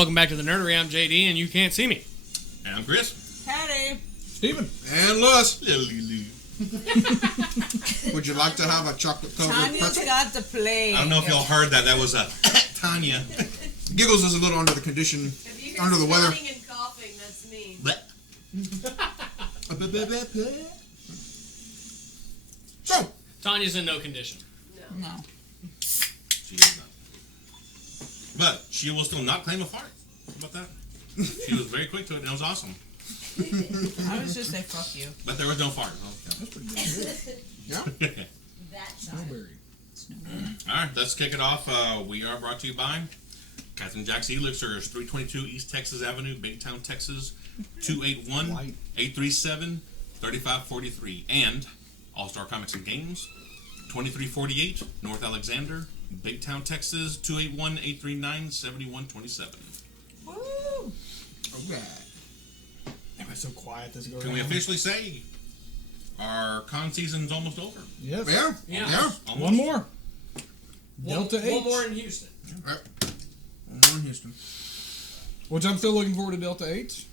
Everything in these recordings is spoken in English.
Welcome back to the Nerdery. I'm JD, and you can't see me. And I'm Chris. Patty. Steven. And Lewis. Would you like to have a chocolate covered Tanya's pretzel? got the plate. I don't know if y'all heard that. That was Tanya. Giggles is a little under the condition, If you hear under the weather. snorting and coughing, that's me. So, Tanya's in no condition. No. She is not. But she will still not claim a fart. How about that? She was very quick to it, and it was awesome. I was just say fuck you. But there was no fart. That's pretty good. yeah. That side. Snowberry. All right, let's kick it off. We are brought to you by Catherine Jack's Elixirs, 322 East Texas Avenue, Baytown, Texas, 281-837-3543. And All-Star Comics and Games, 2348 North Alexander, Baytown, Texas, 281-839-7127. Woo! Alright. Everybody's so quiet. This goes Can we officially say our con season's almost over? Yes. Yeah. Almost. One more. One Delta H. more in Houston. Yep. In Houston. Which I'm still looking forward to Delta H.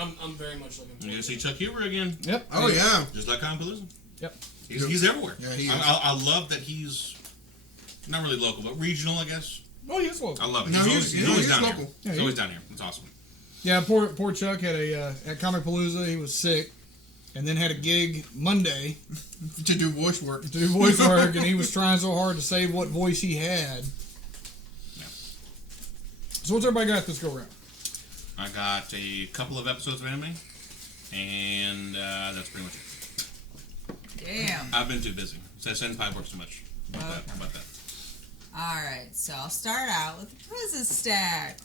I'm very much looking forward You're going to to see it. Chuck Huber again, Yep. Oh, yeah. just like Palooza. Yep. He's everywhere. Yeah, he is. I love that he's not really local, but regional, I guess. Oh, yes, well. I love it. No, he's he's always down local. here. Yeah, He's he- always down here. It's awesome. Yeah, poor Chuck had at Comic Palooza, he was sick, and then had a gig Monday To do voice work. to do voice work, and he was trying so hard to save what voice he had. Yeah. So what's everybody got this go around? I got a couple of episodes of anime, and that's pretty much it. Damn. I've been too busy. Senpai works too much. How about that? Alright, so I'll start out with the present stack.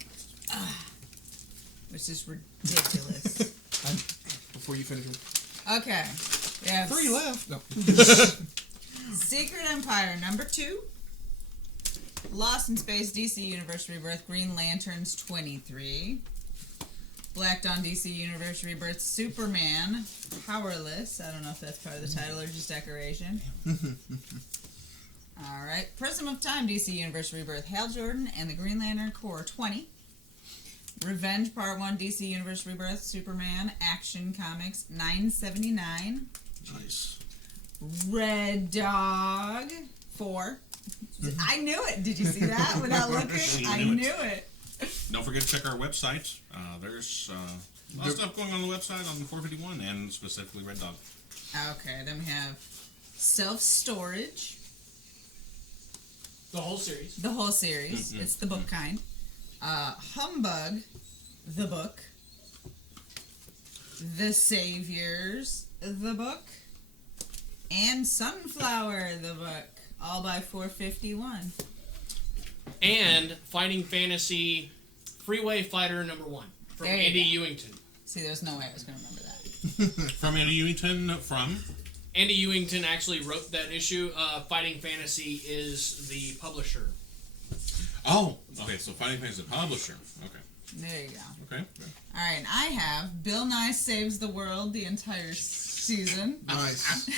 Which is ridiculous. Before you finish it. Okay. We have 3 left. No. Secret Empire number 2. Lost in Space DC Universe Rebirth Green Lanterns 23. Black Dawn DC Universe Rebirth Superman Powerless. I don't know if that's part of the title or just decoration. Alright. Prism of Time DC Universe Rebirth Hal Jordan and the Green Lantern Corps 20. Revenge Part 1 DC Universe Rebirth Superman Action Comics 979. Nice. Red Dog 4. I knew it. Did you see that without looking? She I knew it. knew it. Don't forget to check our website. There's a lot of stuff going on the website on 451 and specifically Red Dog. Okay, then we have Self Storage, The whole series. the whole series. It's the book kind. Humbug, the book. The Saviors, the book. And Sunflower, the book. All by 451. And Fighting Fantasy Freeway Fighter number 1 from There you Andy go. Ewington. See, there's no way I was going to remember that. From Andy Ewington from... Andy Ewington actually wrote that issue. Fighting Fantasy is the publisher. Oh, okay, so Fighting Fantasy is the publisher. Okay. There you go. Okay. Alright, I have Bill Nye Saves the World the entire season. Nice.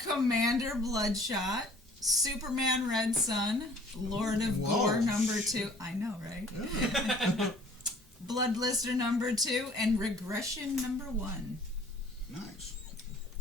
Commander Bloodshot. Superman Red Sun. Lord of Whoa. Gore number 2. I know, right? Bloodlister number 2. And Regression number 1. Nice.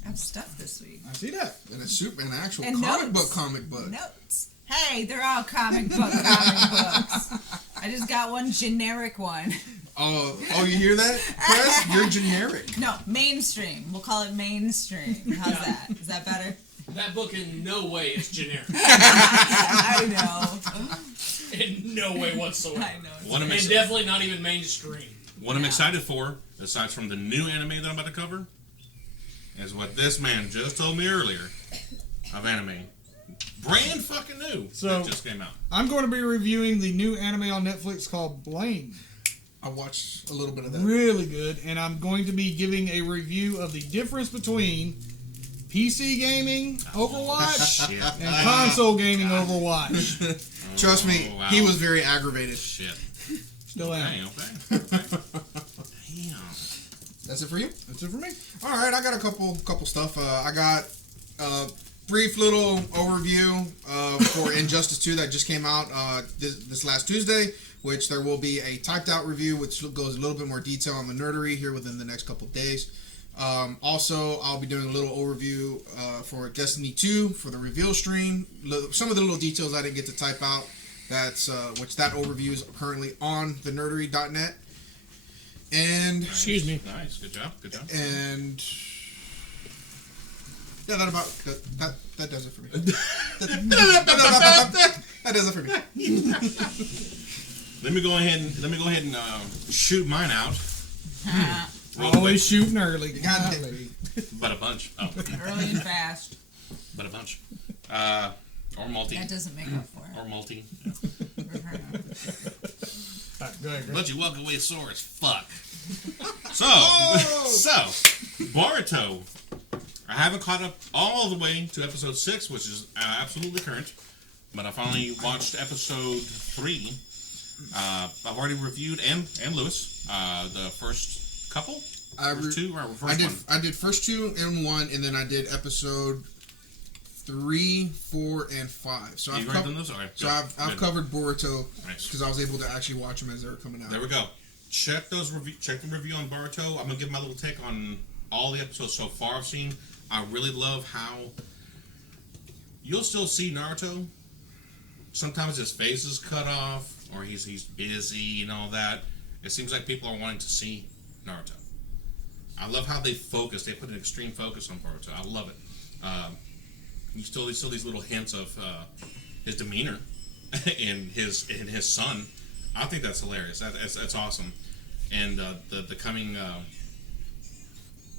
I have stuff this week. I see that. And an actual And comic book. Notes. Hey, they're all comic books. I just got one generic one. Oh, you hear that? Press, you're generic. No, mainstream. We'll call it mainstream. How's that? Is that better? That book in no way is generic. I know. In no way whatsoever. I know. What I'm And excited definitely not even mainstream. What I'm excited for, aside from the new anime that I'm about to cover, is what this man just told me earlier of anime. Brand fucking new So- that just came out. I'm going to be reviewing the new anime on Netflix called Blame. I watched a little bit of that. Really good. And I'm going to be giving a review of the difference between PC gaming, Overwatch, Shit. and console gaming, Overwatch. Trust me, Oh, wow. he was very aggravated. Shit. Still am. Okay. Damn. That's it for you? That's it for me. All right, I got a couple stuff. I got a brief little overview for Injustice 2 that just came out this last Tuesday. which there will be a typed out review, which goes a little bit more detail on the nerdery here within the next couple days. Also, I'll be doing a little overview for Destiny 2 for the reveal stream. Some of the little details I didn't get to type out. Which that overview is currently on the nerdery.net. And Excuse me. Nice. Good job. and yeah, that does it for me. That does it for me. Let me go ahead and shoot mine out. Always shooting early. God damn. Golly. But a bunch. Oh, Early and fast. but a bunch. Or multi. That doesn't make up for Or multi. it. All right, go ahead, Chris. Let you walk away sore as fuck. So, Oh! Boruto. I haven't caught up all the way to episode 6, which is absolutely current. But I finally watched episode 3. I've already reviewed, and Lewis, the first couple? First two? Or first one? I did first 2 and 1, and then I did episode 3, 4, and 5. So You've already done those? Okay, So good, I've good. covered Boruto Nice. because I was able to actually watch them as they were coming out. There we go. Check the review on Boruto. I'm gonna give my little take on all the episodes so far I've seen. I really love how you'll still see Naruto. Sometimes his face is cut off, or he's busy and all that. It seems like people are wanting to see Naruto. I love how they focus. They put an extreme focus on Boruto. I love it. You still these little hints of his demeanor in his son. I think that's hilarious. That's awesome. And the coming,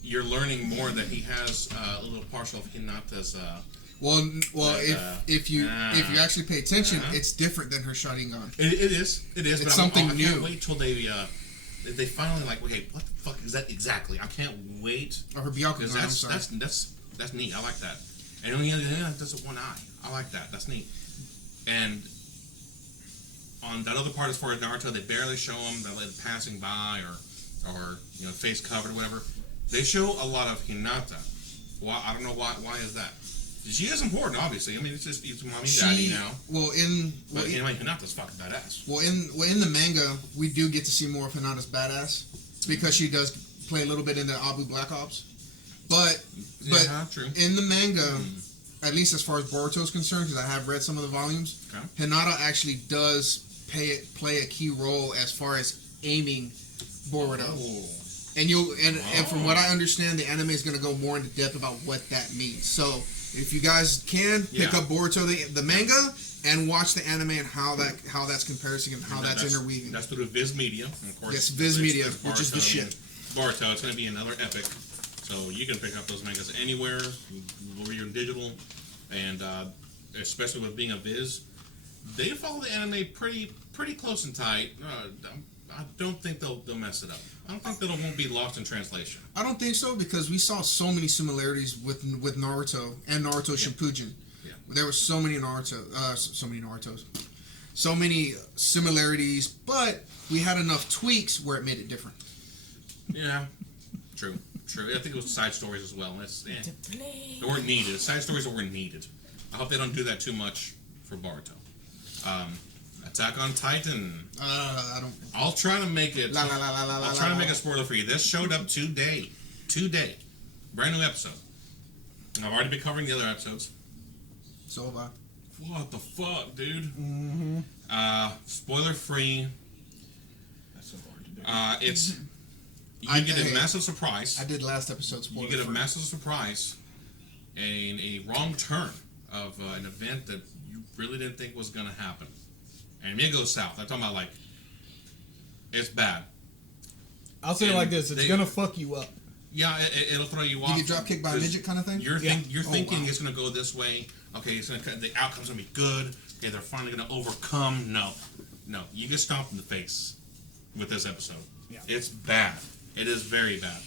you're learning more that he has a little partial of Hinata's. Well, But, if you actually pay attention, it's different than her Sharingan. It is. It's but something I can't new. wait till they finally like, okay, what the fuck is that exactly? I can't wait. Or her Because Byakugan. I'm sorry. that's neat. I like that. And only does it one eye. I like that. That's neat. And on that other part, as far as Naruto, they barely show him. They're like passing by or face covered or whatever. They show a lot of Hinata. Why? I don't know why. Why is that? She is important, obviously. I mean, it's mommy and daddy now. But anyway, Hinata's fucking badass. In the manga, we do get to see more of Hinata's badass because she does play a little bit in the Abu Black Ops. But Yeah, true. in the manga, at least as far as Boruto's concerned, because I have read some of the volumes, Okay. Hinata actually does play a key role as far as aiming Boruto. Oh. And from what I understand, the anime is going to go more into depth about what that means. So if you guys can pick Yeah. up Boruto the manga and watch the anime and how that's comparison and how And that's interweaving. That's through Viz Media, and of course. Yes, Viz Media, it's which is the Boruto. shit. Boruto, it's going to be another epic. So you can pick up those mangas anywhere, where you're digital, and especially with being a Viz, they follow the anime pretty close and tight. I don't think they'll mess it up. I don't think that it won't be lost in translation. I don't think so because we saw so many similarities with Naruto and Naruto Shippuden. Yeah. There were so many Narutos, so many similarities, but we had enough tweaks where it made it different. Yeah, true. I think it was side stories as well. They weren't needed. Side stories that weren't needed. I hope they don't do that too much for Boruto. Attack on Titan. I don't. I'll try to make it. La, la, la, la, la, I'll try to la, make la. a spoiler for you. This showed up today. Brand new episode. I've already been covering the other episodes. So have I. What the fuck, dude? Mm-hmm. Spoiler free. That's so hard to do. It's you I- get a hey, massive surprise. I did last episode. You get a spoiler-free. massive surprise and a wrong turn of an event that you really didn't think was going to happen. And it goes south. I'm talking about, like, it's bad. I'll say it and like this: it's they- gonna fuck you up. Yeah, it'll throw you off. You get drop kicked by a 'cause midget kind of thing. You're, Yeah. you're Oh, thinking wow. it's going to go this way. Okay, it's gonna the outcome's going to be good. Okay, they're finally going to overcome. No. You get stomped in the face with this episode. Yeah. It's bad. It is very bad.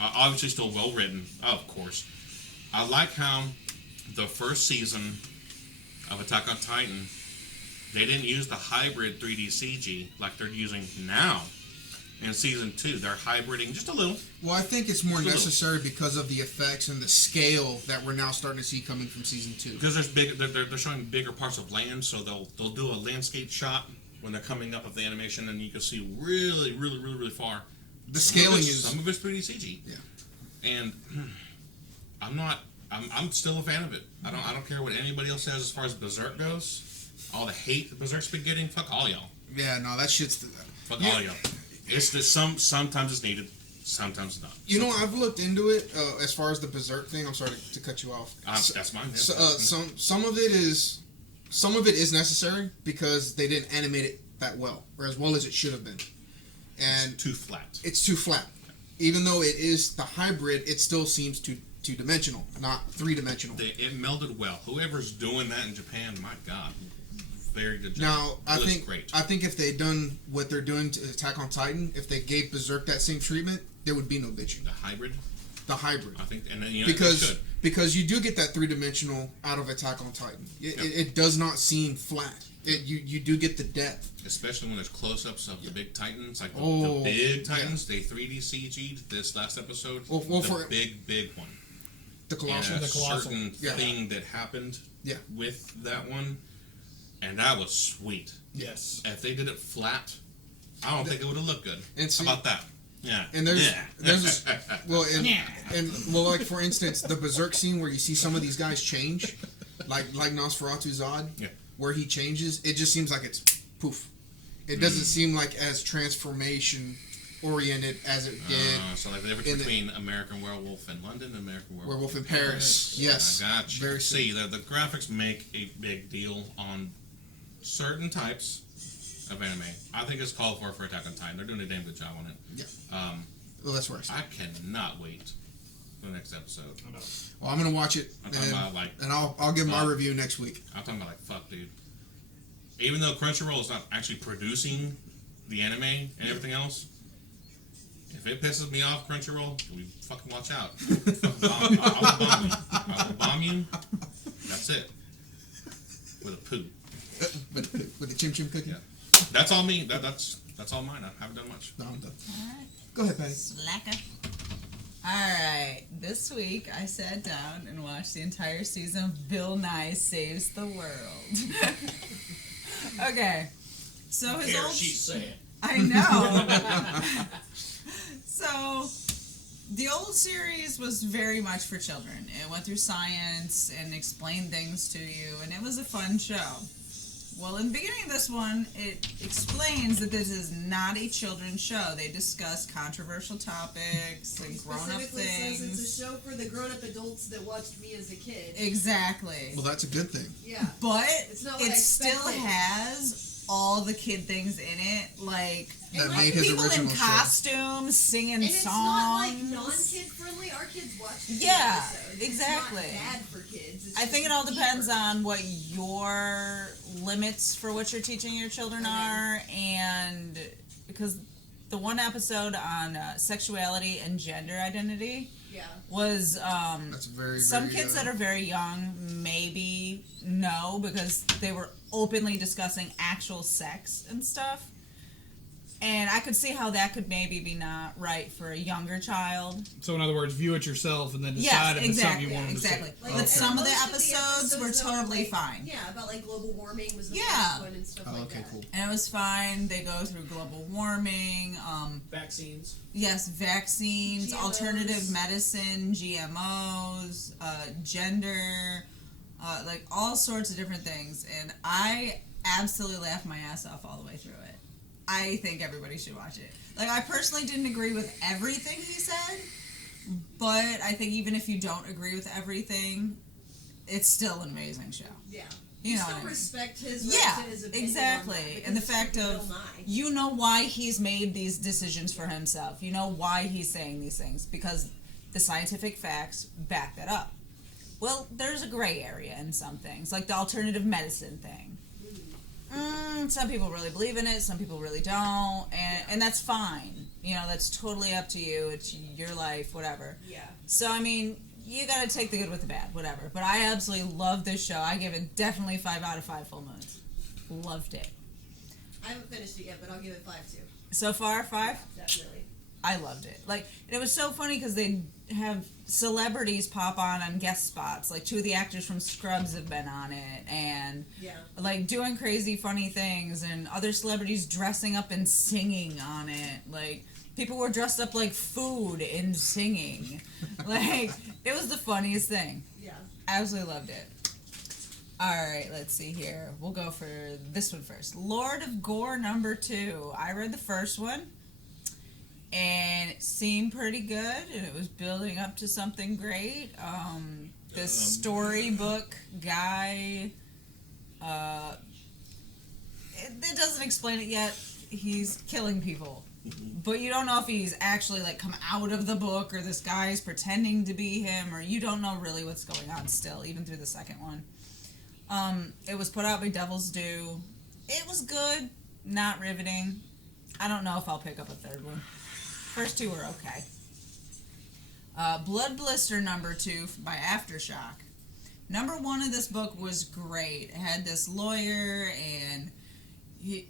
Obviously, still well written, of course. I like how the first season of Attack on Titan, they didn't use the hybrid 3D CG like they're using now. In season 2, they're hybriding just a little. Well, I think it's more Just a little. necessary because of the effects and the scale that we're now starting to see coming from season 2. Because they're showing bigger parts of land, so they'll do a landscape shot when they're coming up of the animation, and you can see really far. The scaling is some of it's 3D CG. Yeah. And I'm still a fan of it. I don't care what anybody else says as far as Berserk goes. All the hate that Berserk's been getting, fuck all y'all. Yeah, no, that shit's. Fuck all y'all. It's just sometimes it's needed, sometimes it's not. You know, I've looked into it as far as the Berserk thing. I'm sorry to cut you off. That's mine. Yeah. Some of it is necessary because they didn't animate it that well, or as well as it should have been. And it's too flat. It's too flat. Even though it is the hybrid, it still seems two-dimensional, not three-dimensional. It melded well. Whoever's doing that in Japan, my God, very good job. Now, I great. think if they'd done what they're doing to Attack on Titan, if they gave Berserk that same treatment, there would be no bitching. The hybrid. I think, and then because you do get that three-dimensional out of Attack on Titan. It does not seem flat. You do get the depth. Especially when there's close-ups of the big titans, like the big titans. They 3D CG'd this last episode. The big one. The Colossal. And a certain thing that happened with that one, and that was sweet. Yes. If they did it flat, I don't think it would have looked good. How about that? Yeah. And there's like for instance, the Berserk scene where you see some of these guys change, like Nosferatu Zod, where he changes, it just seems like it's poof. It doesn't seem like as transformation oriented as it did. So like the difference between American Werewolf in London and American Werewolf in Paris. Yes. I got you. Very See, the graphics make a big deal on certain types of anime. I think it's called for Attack on Titan. They're doing a damn good job on it. Yeah. Well, that's where I cannot wait for the next episode. Well, I'm gonna watch it, and I'll give my review next week. I'm talking about fuck, dude. Even though Crunchyroll is not actually producing the anime and everything else, if it pisses me off, Crunchyroll, we fucking watch out. I will bomb you. That's it. With a poo. With the chim chim cookie. Yeah. That's all me. That's all mine. I haven't done much. No, I'm done. Alright. Go ahead, Patty. Slacker. Alright. This week I sat down and watched the entire season of Bill Nye Saves the World. Okay. So his old she's saying. I know. So the old series was very much for children. It went through science and explained things to you, and it was a fun show. Well, in the beginning of this one, it explains that this is not a children's show. They discuss controversial topics and grown-up things. Says it's a show for the grown-up adults that watched me as a kid. Exactly. Well, that's a good thing. Yeah. But it's not what it I still expected. has all the kid things in it, like That made his people original in show. costumes singing And it's songs. not like non-kid friendly. Our kids watch the Yeah, episodes. exactly. It's not bad for kids. It's I just think it all depends deeper. on what your limits for what you're teaching your children are, and because the one episode on sexuality and gender identity was That's very some very, kids that are very young maybe know because they were openly discussing actual sex and stuff. And I could see how that could maybe be not right for a younger child. So in other words, view it yourself and then decide if it's something you want them to see. Like, But and some of the most episodes were though, totally like, fine. Yeah, about like global warming was the Yeah. first one and stuff like okay, that. cool. And it was fine. They go through global warming, Vaccines. yes, vaccines, GMOs. alternative medicine, GMOs, gender, like all sorts of different things. And I absolutely laughed my ass off all the way through it. I think everybody should watch it. Like, I personally didn't agree with everything he said, but I think even if you don't agree with everything, it's still an amazing show. Yeah. You know still what I mean? respect his rights Yeah, and his opinion on exactly. that, And the because fact it's of, Bill Nye. you know why he's made these decisions for himself. You know why he's saying these things. Because the scientific facts back that up. Well, there's a gray area in some things, like the alternative medicine thing. Some people really believe in it, some people really don't, and that's fine. You know, that's totally up to you. It's your life, whatever. Yeah. So, I mean, you gotta take the good with the bad, whatever. But I absolutely love this show. I give it definitely 5 out of 5 full moons. Loved it. I haven't finished it yet, but I'll give it 5 too. So far, 5? Definitely. I loved it. Like, and it was so funny because they have celebrities pop on guest spots. Like 2 of the actors from Scrubs have been on it, and Yeah. like doing crazy funny things, and other celebrities dressing up and singing on it. Like people were dressed up like food and singing. Like it was the funniest thing. Yeah. Absolutely loved it. Alright, let's see here. We'll go for this one first. Lord of Gore number 2. I read the first one, and it seemed pretty good, and it was building up to something great. This storybook guy, it doesn't explain it yet. He's killing people. But you don't know if he's actually like come out of the book, or this guy is pretending to be him, or you don't know really what's going on still, even through the second one. It was put out by Devil's Due. It was good, not riveting. I don't know if I'll pick up a third one. First 2 were okay. Blood Blister number 2 by Aftershock. Number 1 of this book was great. It had this lawyer, and he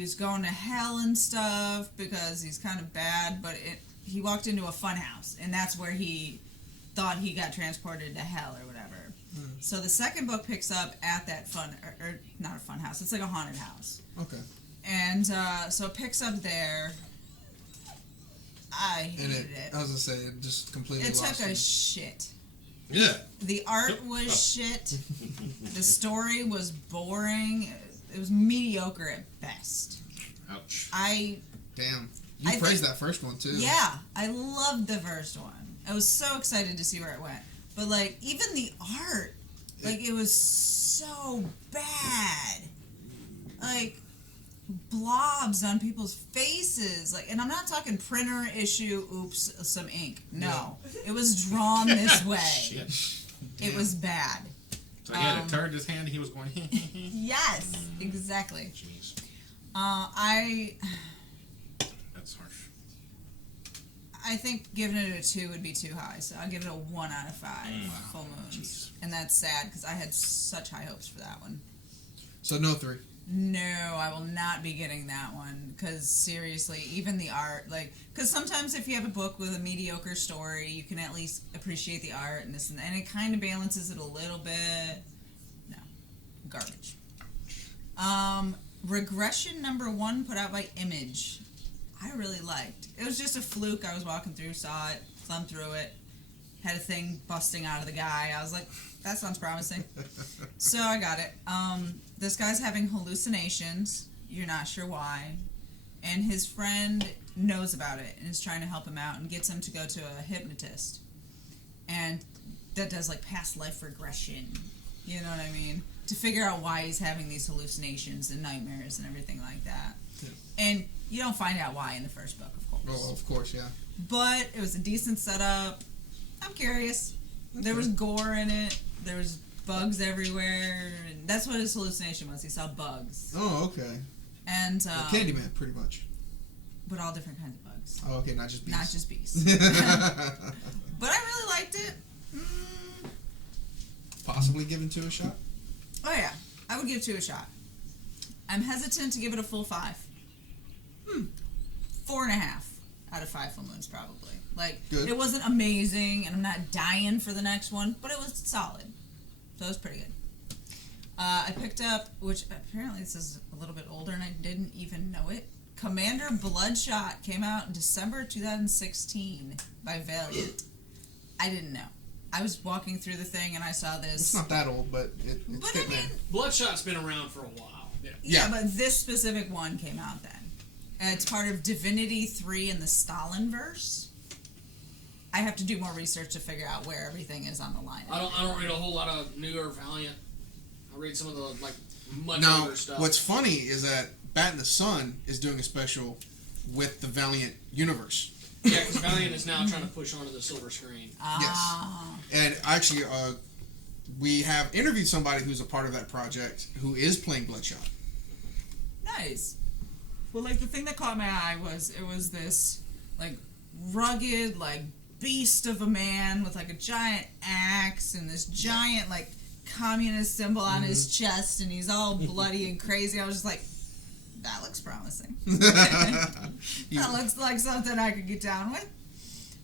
was going to hell and stuff because he's kind of bad, but he walked into a fun house, and that's where he thought he got transported to hell or whatever. So the second book picks up at that or not a fun house, it's like a haunted house. Okay. And so it picks up there. I hated it. I was gonna say it just completely. It lost took a me. shit. Yeah. The art was shit. The story was boring. It was mediocre at best. Ouch. Damn. You I praised think- that first one too. Yeah, I loved the first one. I was so excited to see where it went. But like even the art, like it was so bad. Like blobs on people's faces, like, and I'm not talking printer issue, oops, some ink. No, it was drawn this way. Shit. It was bad. So he had a turd in his hand and he was going, Yes, exactly. Jeez. That's harsh. I think giving it a 2 would be too high, so I'll give it a 1 out of 5 full moons. Jeez. And that's sad because I had such high hopes for that one. So no 3. No, I will not be getting that one because seriously, even the art, like, because sometimes if you have a book with a mediocre story, you can at least appreciate the art and this and that, and it kind of balances it a little bit. No, garbage. Regression number 1 put out by Image. I really liked. It was just a fluke. I was walking through, saw it, thumbed through it, had a thing busting out of the guy. I was like, that sounds promising. So I got it. This guy's having hallucinations. You're not sure why. And his friend knows about it and is trying to help him out and gets him to go to a hypnotist. And that does like past life regression. You know what I mean? To figure out why he's having these hallucinations and nightmares and everything like that. Yeah. And you don't find out why in the first book, of course. Oh, of course, yeah. But it was a decent setup. I'm curious. There was gore in it. There was bugs everywhere. And that's what his hallucination was. He saw bugs. Oh, okay. And Candyman, pretty much. but all different kinds of bugs. Oh, okay, not just bees. Not just bees. But I really liked it. Possibly given 2 a shot? Oh yeah, I would give 2 a shot. I'm hesitant to give it a full 5. 4.5 out of 5 full moons, probably. Like, Good. It wasn't amazing, and I'm not dying for the next one, but it was solid. So it was pretty good. I picked up, which apparently this is a little bit older, and I didn't even know it. Commander Bloodshot came out in December 2016 by Valiant. I didn't know. I was walking through the thing, and I saw this. It's not that old, but it's But I getting mean, there. Bloodshot's been around for a while. yeah, Yeah. but this specific one came out then. It's part of Divinity 3 in the Stalinverse. I have to do more research to figure out where everything is on the line. I don't read a whole lot of newer Valiant. I read some of the like much Now, older stuff. what's funny is that Bat in the Sun is doing a special with the Valiant universe. Yeah, because Valiant is now trying to push onto the silver screen. Ah. And actually, we have interviewed somebody who's a part of that project who is playing Bloodshot. Nice. Well, like, the thing that caught my eye was, it was this, like, rugged, like, beast of a man with, like, a giant axe and this giant, like, communist symbol on his chest, and he's all bloody and crazy. I was just like, that looks promising. That looks like something I could get down with.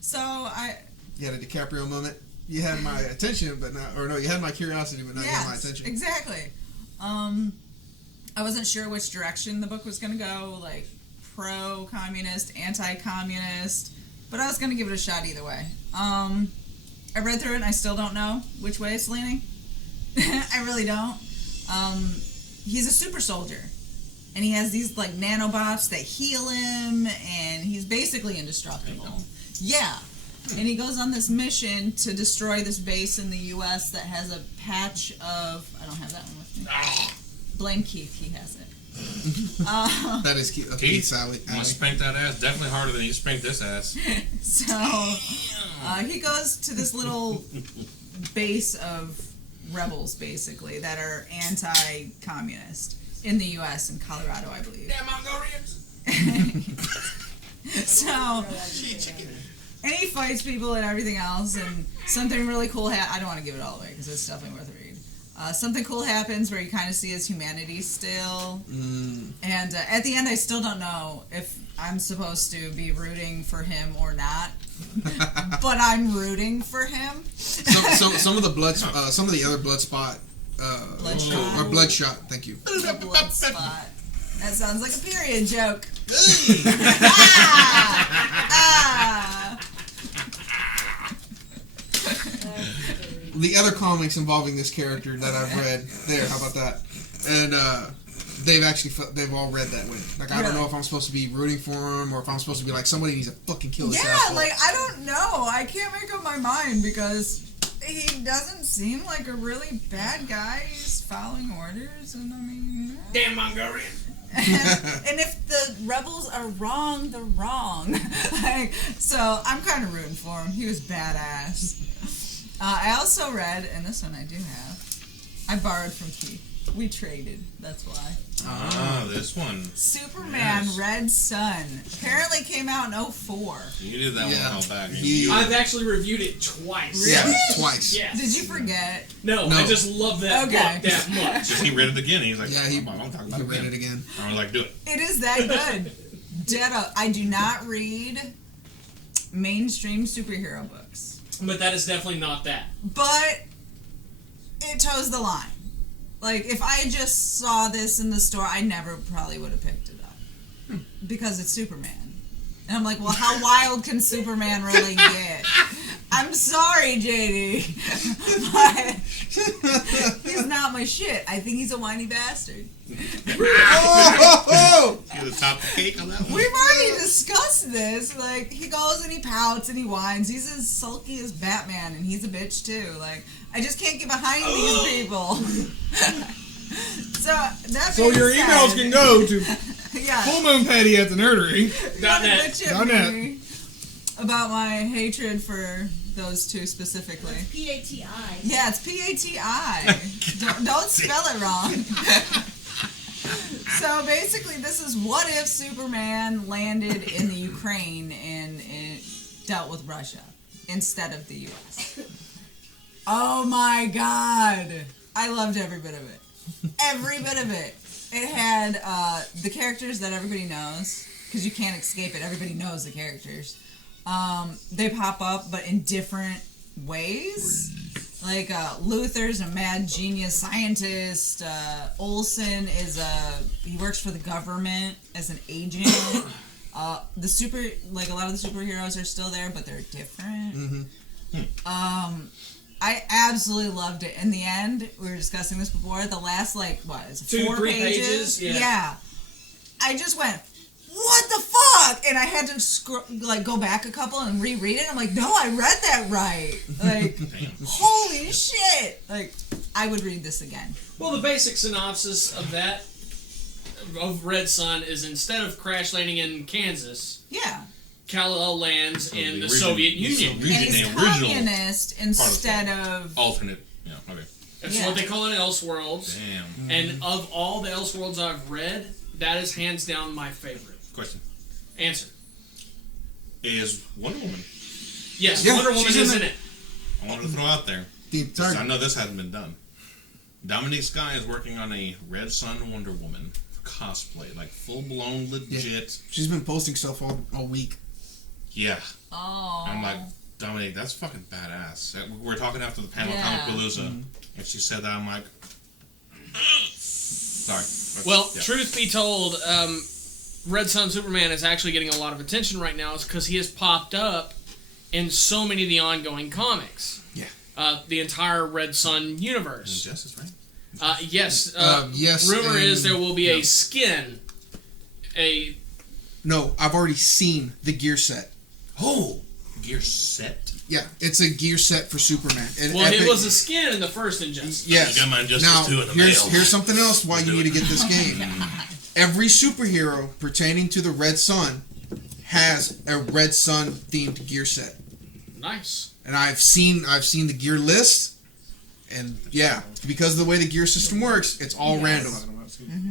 So I. You had a DiCaprio moment. You had my attention, but not, or no, you had my curiosity, but not you had my attention. Exactly. I wasn't sure which direction the book was going to go, like pro-communist, anti-communist, but I was going to give it a shot either way. I read through it and I still don't know which way it's leaning. I really don't. He's a super soldier, and he has these like nanobots that heal him, and he's basically indestructible. Yeah. And he goes on this mission to destroy this base in the U.S. that has a patch of... I don't have that one with me. Blame Keith. He has it. That is Keith. Keith, Alley. I'm gonna spank that ass definitely harder than you spanked this ass. So he goes to this little base of rebels, basically, that are anti-communist in the U.S. and Colorado, I believe. Damn Mongolians! So... And he fights people and everything else, and something really cool I don't want to give it all away, because it's definitely worth a read. Something cool happens where you kind of see his humanity still. And at the end, I still don't know if I'm supposed to be rooting for him or not. But I'm rooting for him. Some of the blood, some of the other Bloodspot, Bloodshot. or Bloodshot. Thank you. The blood spot. That sounds like a period joke. The other comics involving this character that I've read, how about that? And they've all read that way. Like, I don't know if I'm supposed to be rooting for him or if I'm supposed to be like, somebody needs to fucking kill this asshole. Like, I don't know. I can't make up my mind because he doesn't seem like a really bad guy. He's following orders, and I mean... Damn Mongolian! And if the rebels are wrong, they're wrong. So I'm kind of rooting for him. He was badass. I also read, and this one I do have, I borrowed from Keith. We traded, that's why. This one. Superman Red Sun. Apparently came out in 2004. You did that one a while back. I've actually reviewed it twice. Really? Yeah, twice. Yes. Did you forget? No, I just love that book that much. Just he read it again. He's like, Yeah, I'm talking about he read it again. I was like, do it. It is that good. Dead up. I do not read mainstream superhero books. But that is definitely not that. But it toes the line. Like, if I just saw this in the store, I never probably would have picked it up. Because it's Superman. And I'm like, well, how wild can Superman really get? I'm sorry, JD. But he's not my shit. I think he's a whiny bastard. Oh! You the top of the cake on that one? We've already discussed this. Like, he goes and he pouts and he whines. He's as sulky as Batman, and he's a bitch too. Like, I just can't get behind these people. So your emails can go to yeah. Full Moon Patty at the Nerdery. Not that. Bitch at me about my hatred for those two specifically. P-A-T-I. Yeah, it's P-A-T-I. don't spell it wrong. So basically, this is what if Superman landed in the Ukraine and it dealt with Russia instead of the U.S. Oh my God. I loved every bit of it. Every bit of it. It had the characters that everybody knows, because you can't escape it. Everybody knows the characters. They pop up, but in different ways. Like, Luther's a mad genius scientist. Olsen he works for the government as an agent. A lot of the superheroes are still there, but they're different. I absolutely loved it. In the end, we were discussing this before, the last, 4 pages? Yeah. I just went, what the fuck? And I had to go back a couple and reread it. I'm like, no, I read that right. Like, holy shit. Like, I would read this again. Well, the basic synopsis of that, of Red Sun, is instead of crash landing in Kansas, Yeah. Kal-El lands in the Soviet Union. And he's communist instead of... Alternate. Yeah, okay. That's Yeah. what they call it, Elseworlds. Damn. And of all the Elseworlds I've read, that is hands down my favorite. Question. Answer. Is Wonder Woman. Yes, Yeah, Wonder Woman she's is in in it. I wanted to throw out there. Deep 'cause I target. know this hasn't been done. Dominique Sky is working on a Red Sun Wonder Woman cosplay. Like, full-blown, legit. She's been posting stuff all week. Yeah. Oh. I'm like, Dominique, that's fucking badass. We're talking after the panel Yeah. Comic Palooza, and she said that. I'm like, sorry. Well, Yeah. truth be told, Red Sun Superman is actually getting a lot of attention right now, is because he has popped up in so many of the ongoing comics. Yeah. The entire Red Sun universe. Justice, right? Yes. Yes, Rumor and- is there will be a skin. No, I've already seen the gear set. Oh, gear set. Yeah, it's a gear set for Superman. And Well, Epic- it was a skin in the first Injustice. Yes. I got my Injustice Now, 2 in the here's mail. here's something else why you do need to it. get this game. Every superhero pertaining to the Red Sun has a Red Sun themed gear set, Nice. and I've seen the gear list, and yeah, because of the way the gear system works, it's all random.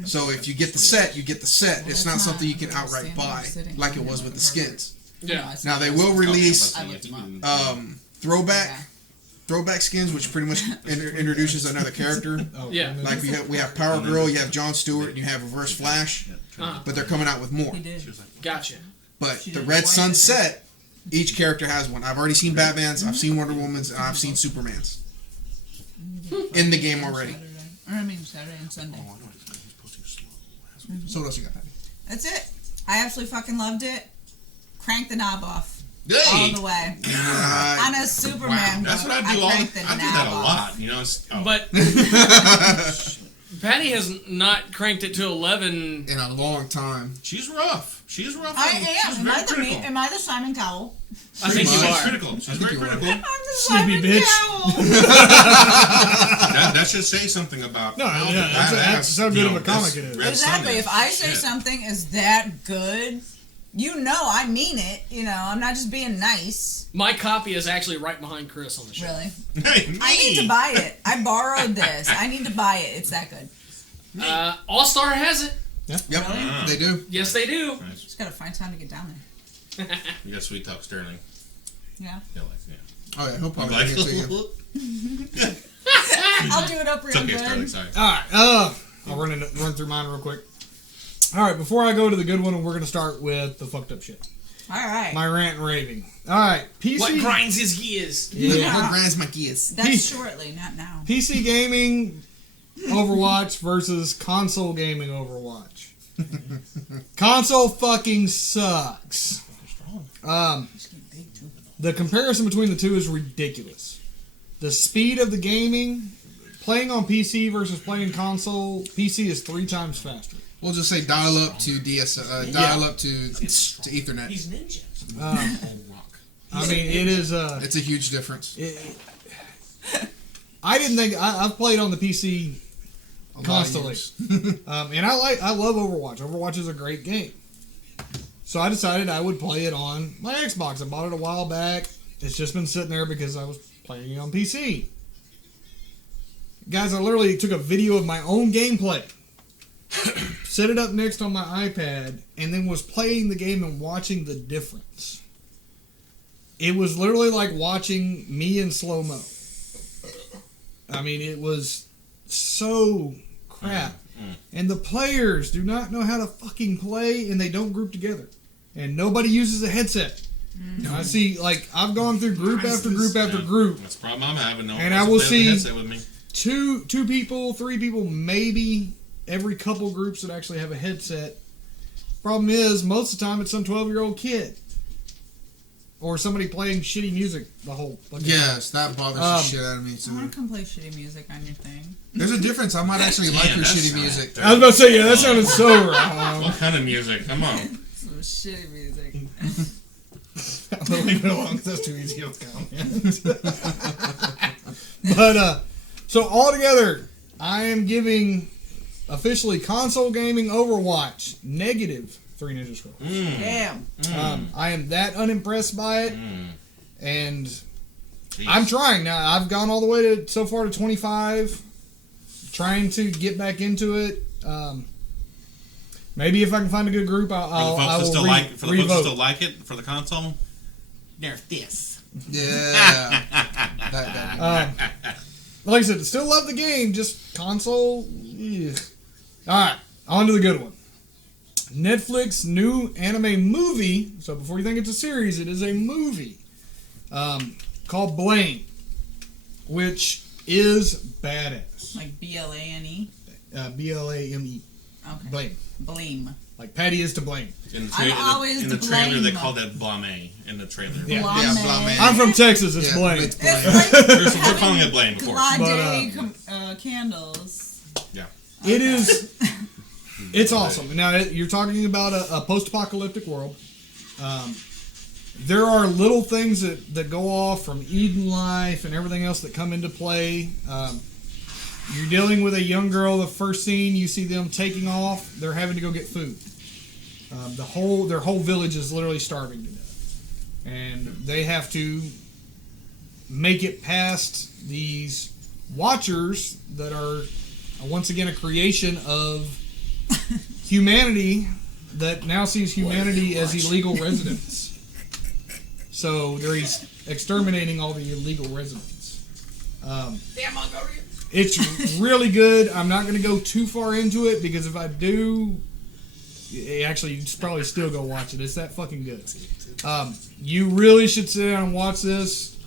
So if you get the set, you get the set. Well, it's that's not not something you can what I'm outright saying. buy I'm sitting like it on was it with the with her. skins. Yeah. Now they will release I looked him throwback skins, which pretty much introduces another character. Yeah. Like we have Power Girl, you have John Stewart, and you have Reverse Flash, but they're coming out with more. He did. Gotcha. But She the did Red twice, Sun I think. set, each character has one. I've already seen Batman's, I've seen Wonder Woman's, and I've seen Superman's in the game already. Saturday and Sunday. So what else you got? That's it. I absolutely fucking loved it. Crank the knob off all Hey, the way. God. On a Superman that's book, what I do. I cranked the do knob that a off. lot. You know. But Patty has not cranked it to 11. In a long time. She's rough. She's rough. I She's am. very critical. Am I the Simon Cowell? I think you She's are. critical. She's very you are. critical. I'm the Sleepy Simon bitch. Cowell. That should say something about. No, how yeah, that's badass, how good you of know, a comic this it is. Red Sun Exactly. is. If I say Shit. something is that good, you know I mean it. You know, I'm not just being nice. My copy is actually right behind Chris on the show. Really. Hey, I need to me. buy it. I borrowed this. I need to buy it. It's that good. All Star has it. Yep, Really? they do. Yes, they do. Nice. Just gotta find time to get down there. You got Sweet Talk Sterling. Yeah. Yeah, like, yeah. Oh yeah, he'll probably Like, bring it to you. I'll do it up real it's okay, good. Sterling. Sorry. All right, I'll run through mine real quick. All right, before I go to the good one, we're gonna start with the fucked up shit. All right. My rant and raving. All right, PC. What grinds his gears? Yeah. What grinds my gears? That's shortly, not now. PC gaming Overwatch versus console gaming Overwatch. Console fucking sucks. The comparison between the two is ridiculous. The speed of the gaming, playing on PC versus playing console, PC is 3 times faster. We'll just say dial up to dial up to Ethernet. He's ninja. I mean, it is. It's a huge difference. I didn't think I've played on the PC A lot of constantly, years. and I love Overwatch. Overwatch is a great game. So I decided I would play it on my Xbox. I bought it a while back. It's just been sitting there because I was playing it on PC. Guys, I literally took a video of my own gameplay, set it up next on my iPad, and then was playing the game and watching the difference. It was literally like watching me in slow-mo. I mean, it was so crap. And the players do not know how to fucking play, and they don't group together. And nobody uses a headset. I see, like, I've gone through group after group after group. That's the problem I'm having. No And one I wants will to play see- with the headset with me. Two people, 3 people, maybe every couple groups that actually have a headset. Problem is, most of the time it's some 12-year-old kid. Or somebody playing shitty music the whole fucking time. Yes, that bothers the shit out of me I too. want to come play shitty music on your thing. There's a difference. I might actually like your that's shitty not music. fair. I was about to say, yeah, that sounded so wrong. What kind of music? Come on. Some shitty music. I'm gonna leave it alone because that's too easy of a comment. But, so altogether, I am giving officially console gaming Overwatch -3 Ninja Scrolls. Damn. I am that unimpressed by it, and Jeez. I'm trying now. I've gone all the way to so far to 25, trying to get back into it. Maybe if I can find a good group, I For the folks that will still like, for the folks that revote. still like it for the console. Nerf this. Yeah. that. Like I said, still love the game, just console. Yeah. All right, on to the good one. Netflix new anime movie. So before you think it's a series, it is a movie called Blame, which is badass. Like BLANE. BLAME. Okay. Blame. Blame. Like Patty is to blame. In the, I'm tra- always in the to trailer, they blame. call that blame in the trailer. Yeah. Yeah, Blame. I'm from Texas. It's Yeah, blame. it's It's Blame. like We're calling it blame, of course. Glade candles. Yeah. It is. It's awesome. Now you're talking about a post-apocalyptic world. There are little things that go off from Eden life and everything else that come into play. You're dealing with a young girl. The first scene you see them taking off, they're having to go get food. Their whole village is literally starving to death, and they have to make it past these watchers that are once again a creation of humanity that now sees humanity as illegal residents. So they're exterminating all the illegal residents. Damn Mongolians. It's really good. I'm not going to go too far into it because if I do, actually, you should probably still go watch it. It's that fucking good. You really should sit down and watch this.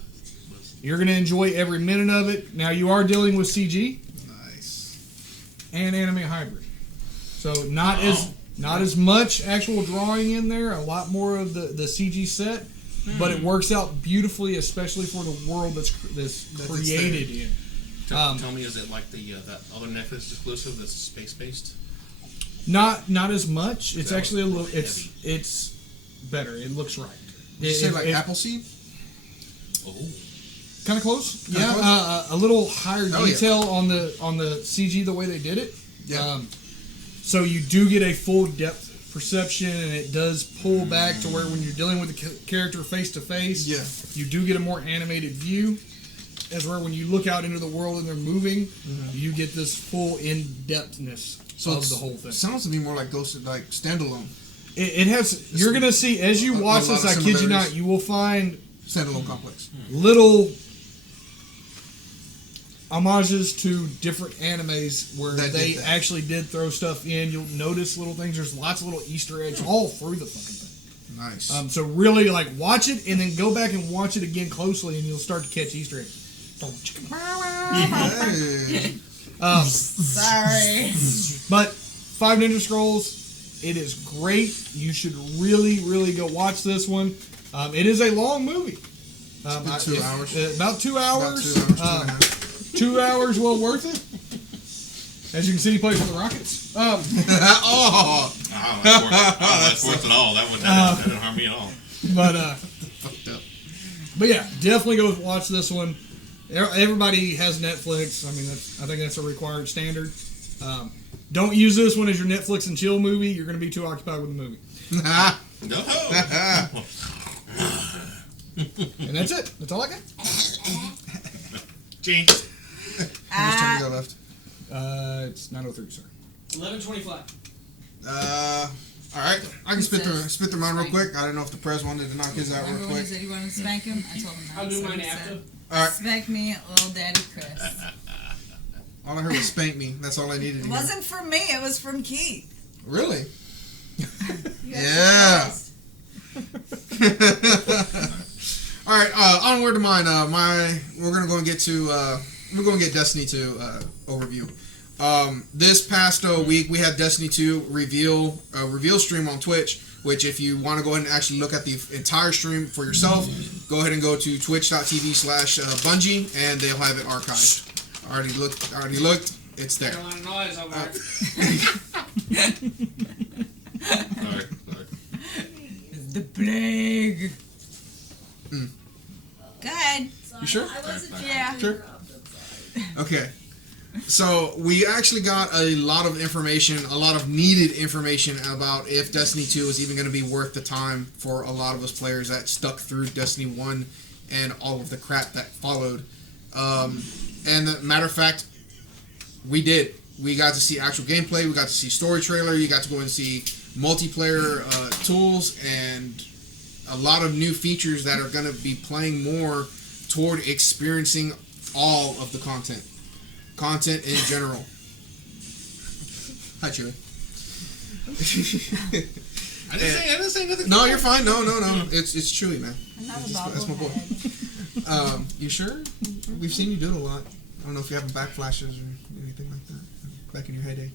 You're going to enjoy every minute of it. Now, you are dealing with CG Nice. and anime hybrid. So not as much actual drawing in there, a lot more of the CG set, but it works out beautifully, especially for the world that's created in. Tell me, is it like that other Netflix exclusive that's space-based? Not as much. It's That actually a was little. really It's better. It looks right. Did you say like Appleseed? Oh. Kind of close. Kinda Yeah, close? a little higher Oh, yeah. detail on the CG the way they did it. Yeah. So you do get a full depth perception, and it does pull back to where when you're dealing with the character face to face, Yeah. you do get a more animated view. As where when you look out into the world and they're moving, you get this full in-depthness of the whole thing. Sounds to me more like Ghost, like standalone. It has. You're gonna see as you a watch lot this. of I kid you similarities. not. You will find Standalone complex. little homages to different animes where That did they that. actually did throw stuff in. You'll notice little things. There's lots of little Easter eggs all through the fucking thing. Nice. So really, like, watch it and then go back and watch it again closely, and you'll start to catch Easter eggs. Hey. Sorry. But Five Ninja Scrolls, it is great. You should really, really go watch this one. It is a long movie. About 2 hours. About 2 hours. About 2 hours, 2.5. 2 hours well worth it. As you can see, he plays for the Rockets. Oh, That's worth it all. That didn't harm me at all. fucked up. But yeah, definitely go watch this one. Everybody has Netflix. I mean, I think that's a required standard. Don't use this one as your Netflix and chill movie. You're going to be too occupied with the movie. No. And that's it. That's all I got. Jinx. How much time we got left? It's 9:03, sir. 11:25. All right. I can spit through mine real quick. I don't know if the press wanted to knock his out real Remember when you quick. said you wanted to spank him? I told him no. I'll do So mine he said, after. All right. Spank me, little daddy Chris. All I heard was spank me. That's all I needed to It hear. wasn't from me, it was from Keith. Really? You guys Yeah. surprised. All right, onward to mine. We're gonna get Destiny 2 overview. This past week we had Destiny 2 reveal stream on Twitch. Which, if you want to go ahead and actually look at the entire stream for yourself, go ahead and go to twitch.tv/Bungie, and they'll have it archived. Already looked. It's there. Carolina noise over there. Sorry. The plague. Go ahead. Sorry, You sure? I wasn't Yeah. trying to Sure. interrupt, I'm sorry. Okay. So we actually got a lot of information, a lot of needed information about if Destiny 2 is even going to be worth the time for a lot of us players that stuck through Destiny 1 and all of the crap that followed. And matter of fact, we did. We got to see actual gameplay. We got to see story trailer. You got to go and see multiplayer tools and a lot of new features that are going to be playing more toward experiencing all of the content in general. Hi, Chewie. I didn't say nothing. No, you're fine. No. It's Chewy, man. I'm not a That's my boy. bobblehead. You sure? We've seen you do it a lot. I don't know if you have backflashes or anything like that back in your heyday.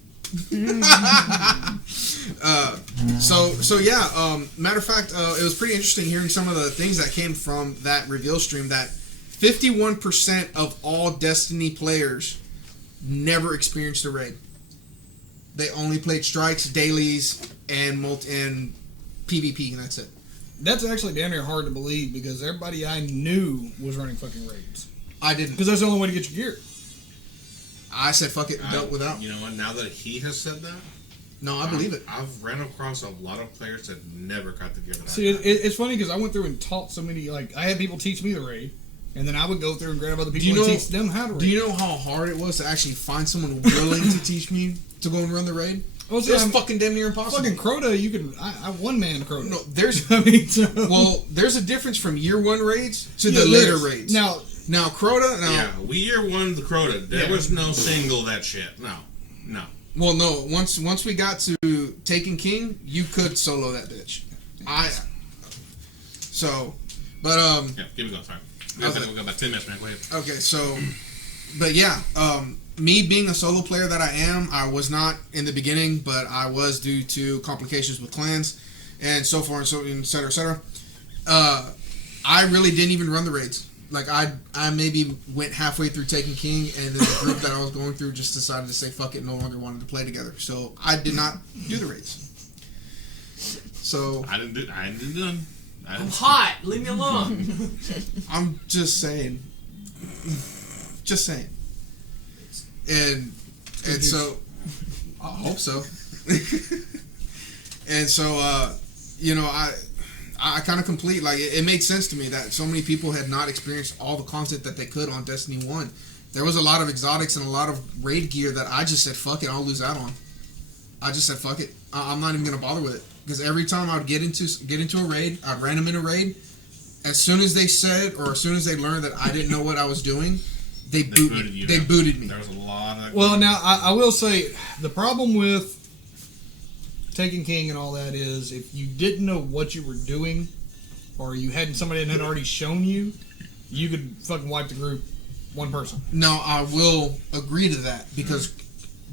So yeah. Matter of fact, it was pretty interesting hearing some of the things that came from that reveal stream. That 51% of all Destiny players never experienced a raid. They only played strikes, dailies, and PvP, and that's it. That's actually damn near hard to believe because everybody I knew was running fucking raids. I didn't. Because that's the only way to get your gear. I said fuck it and dealt without. You know what? Now that he has said that, No, I believe it. I've ran across a lot of players that never got the gear that See, I got. it's funny because I went through and taught so many, like, I had people teach me the raid, and then I would go through and grab other people and teach them how to raid. Do you know how hard it was to actually find someone willing to teach me to go and run the raid? Well, It was fucking damn near impossible. Fucking Crota, you can, I one-man Crota. No, there's I mean, so. well, there's a difference from year one raids to Yeah, the there later is. raids. Now, Crota. Yeah, we year one the Crota. There was no single that shit. No. Well, no. Once we got to Taken King, you could solo that bitch. Yeah, give me go. Sorry. We've got about 10 minutes, man. Go ahead. Okay, so, but yeah, me being a solo player that I am, I was not in the beginning, but I was due to complications with clans and so far and so et cetera, et cetera. I really didn't even run the raids. Like I maybe went halfway through Taken King, and then the group that I was going through just decided to say fuck it, no longer wanted to play together. So I did not do the raids. So I didn't do none. I'm hot. Leave me alone. I'm just saying. And so I hope so. And so you know, I kind of complete, like, it made sense to me that so many people had not experienced all the content that they could on Destiny 1. There was a lot of exotics and a lot of raid gear that I just said, fuck it, I'll lose out on. I just said, fuck it. I'm not even going to bother with it. Because every time I would get into a raid, I'd ran them in a raid. As soon as they said, or as soon as they learned that I didn't know what I was doing, they booted me. There was a lot of... well, now, I will say, the problem with Taken King and all that is if you didn't know what you were doing, or you hadn't somebody that had already shown you, you could fucking wipe the group one person. Now, I will agree to that, because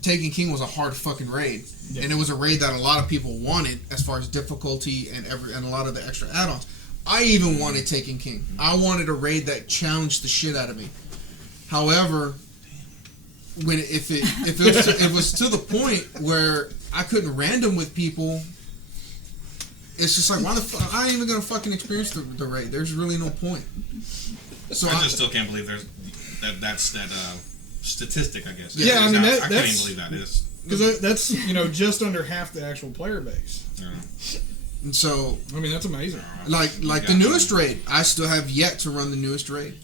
Taken King was a hard fucking raid. Yeah. And it was a raid that a lot of people wanted as far as difficulty and a lot of the extra add-ons. I even wanted Taken King. I wanted a raid that challenged the shit out of me. However, when if it was to the point where I couldn't random with people, it's just like, why the fuck? I ain't even gonna fucking experience the raid. There's really no point. So I just still can't believe there's that statistic, I guess. Yeah, I mean, I can't even believe that is. Because that's, just under half the actual player base. Yeah. And so, I mean, that's amazing. Like the newest raid, I still have yet to run the newest raid.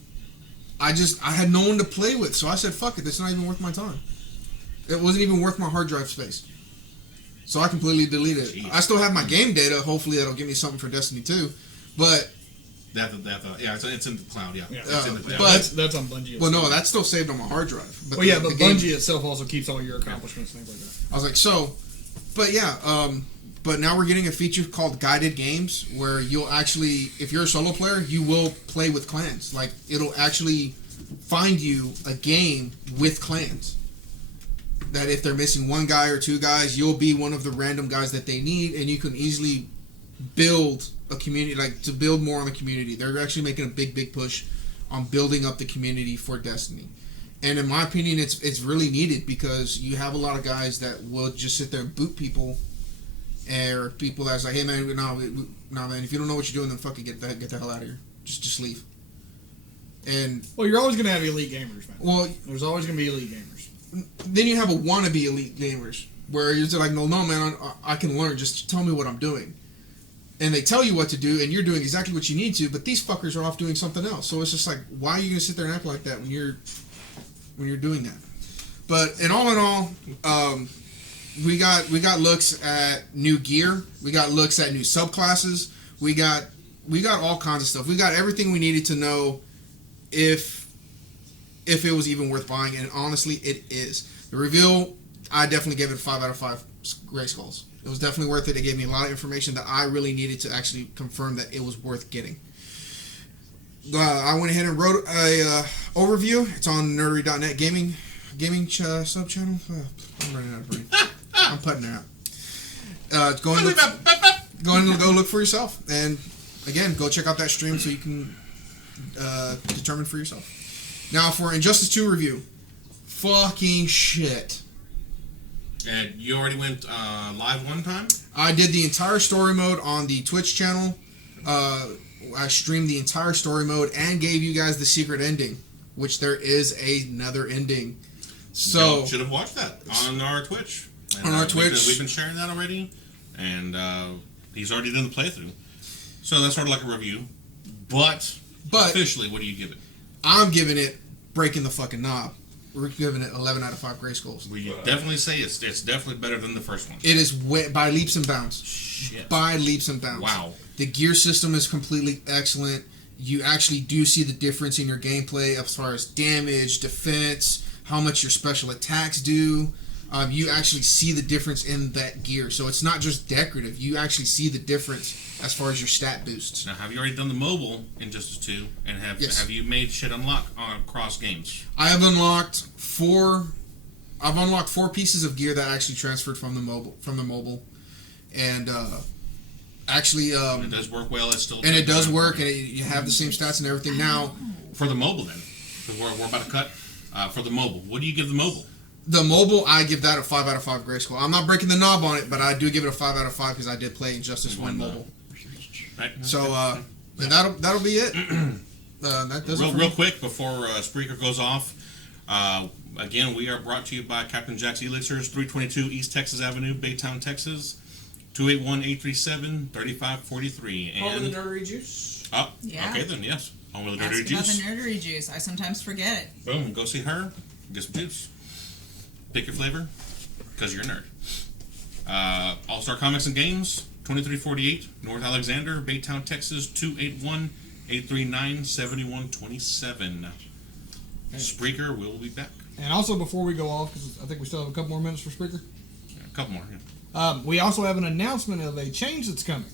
I had no one to play with, so I said, fuck it, that's not even worth my time. It wasn't even worth my hard drive space. So I completely deleted it. Jeez. I still have my game data. Hopefully that'll give me something for Destiny 2. But... it's in the cloud, yeah. It's in the cloud. But that's on Bungie. Well, no, that's still saved on my hard drive. But well, yeah, but Bungie itself also keeps all your accomplishments and things like that. I was like, so... But yeah, but now we're getting a feature called Guided Games, where you'll actually, if you're a solo player, you will play with clans. Like, it'll actually find you a game with clans. That if they're missing one guy or two guys, you'll be one of the random guys that they need, and you can easily build a community, like, to build more on the community. They're actually making a big push on building up the community for Destiny. And in my opinion, it's really needed, because you have a lot of guys that will just sit there and boot people, or people that's like, hey man, no man, if you don't know what you're doing, then fucking get the hell out of here. Just leave. And well, you're always gonna have elite gamers, man. Well, there's always gonna be elite gamers. Then you have a wannabe elite gamers, where you're just like, no man, I can learn. Just tell me what I'm doing. And they tell you what to do, and you're doing exactly what you need to, but these fuckers are off doing something else. So it's just like, why are you gonna sit there and act like that when you're doing that? But in all, we got looks at new gear. We got looks at new subclasses. We got all kinds of stuff. We got everything we needed to know if it was even worth buying. And honestly, it is. The reveal, I definitely gave it a 5 out of 5 gray skulls. It was definitely worth it. It gave me a lot of information that I really needed to actually confirm that it was worth getting. I went ahead and wrote a overview. It's on nerdery.net gaming sub channel. I'm running out of brain. I'm putting it out. Go look for yourself, and again, go check out that stream so you can determine for yourself. Now for Injustice 2 review, fucking shit. And you already went live one time? I did the entire story mode on the Twitch channel. I streamed the entire story mode and gave you guys the secret ending, which there is another ending. So should have watched that on our Twitch. And, on our Twitch, we've been sharing that already, and he's already done the playthrough. So that's sort of like a review. But officially, what do you give it? I'm giving it breaking the fucking knob. We're giving it 11 out of 5 gray skulls. We definitely say it's definitely better than the first one. It is by leaps and bounds. Shit. By leaps and bounds. Wow. The gear system is completely excellent. You actually do see the difference in your gameplay as far as damage, defense, how much your special attacks do. You actually see the difference in that gear. So it's not just decorative. You actually see the difference as far as your stat boosts. Now, have you already done the mobile Injustice 2? And have you made shit unlock on cross games? I have unlocked 4 pieces of gear that actually transferred from the mobile. And actually it does work well. It's still and it does work, and you have the same stats and everything. Now for the mobile, then, because we're about to cut for the mobile. What do you give the mobile? The mobile, I give that a 5 out of 5 gray skull. I'm not breaking the knob on it, but I do give it a 5 out of 5 because I did play Injustice 1 mobile. Right. So that'll be it. That does it real quick before Spreaker goes off. Again, we are brought to you by Captain Jack's Elixirs, 322 East Texas Avenue, Baytown, Texas, 281-837-3543. Home of the nerdery juice. Oh, Yeah. okay then, yes. Home of the Ask nerdery about juice. the nerdery juice. I sometimes forget it. Boom, go see her, get some juice. Pick your flavor, because you're a nerd. All-Star Comics and Games, 2348 North Alexander, Baytown, Texas, 281-839-7127. Spreaker will be back. And also, before we go off, because I think we still have a couple more minutes for Spreaker, Yeah, a couple more, yeah. we also have an announcement of a change that's coming.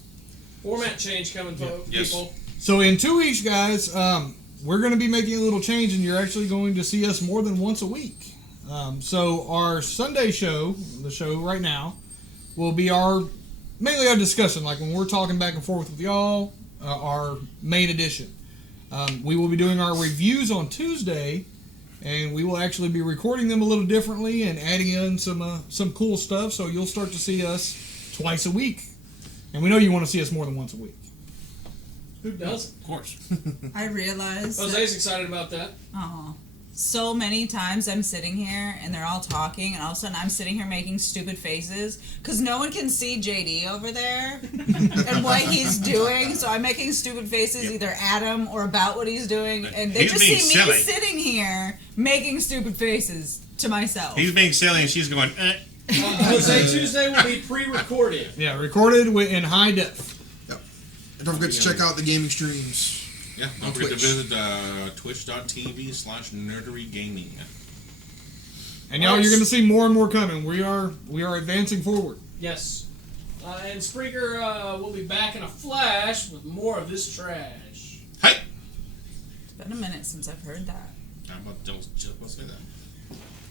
Format change coming, Yes. people. So in 2 weeks, guys, we're going to be making a little change, and you're actually going to see us more than once a week. So our Sunday show, the show right now, will be mainly our discussion, like when we're talking back and forth with y'all, our main edition. We will be doing our reviews on Tuesday, and we will actually be recording them a little differently and adding in some cool stuff, so you'll start to see us twice a week. And we know you want to see us more than once a week. Who doesn't? Of course. I realized. Jose's excited about that. So many times I'm sitting here and they're all talking, and all of a sudden I'm sitting here making stupid faces because no one can see JD over there and what he's doing. So I'm making stupid faces either at him or about what he's doing, and they He's just being see silly. me sitting here making stupid faces to myself. He's being silly and she's going, Jose, Tuesday will be pre-recorded. Yeah, recorded in high def. Yep. And don't forget to check out the gaming streams. Yeah, don't forget to visit twitch.tv/nerderygaming. And y'all, you're going to see more and more coming. We are advancing forward. Yes. And Spreaker will be back in a flash with more of this trash. Hey! It's been a minute since I've heard that. I'm about to say that.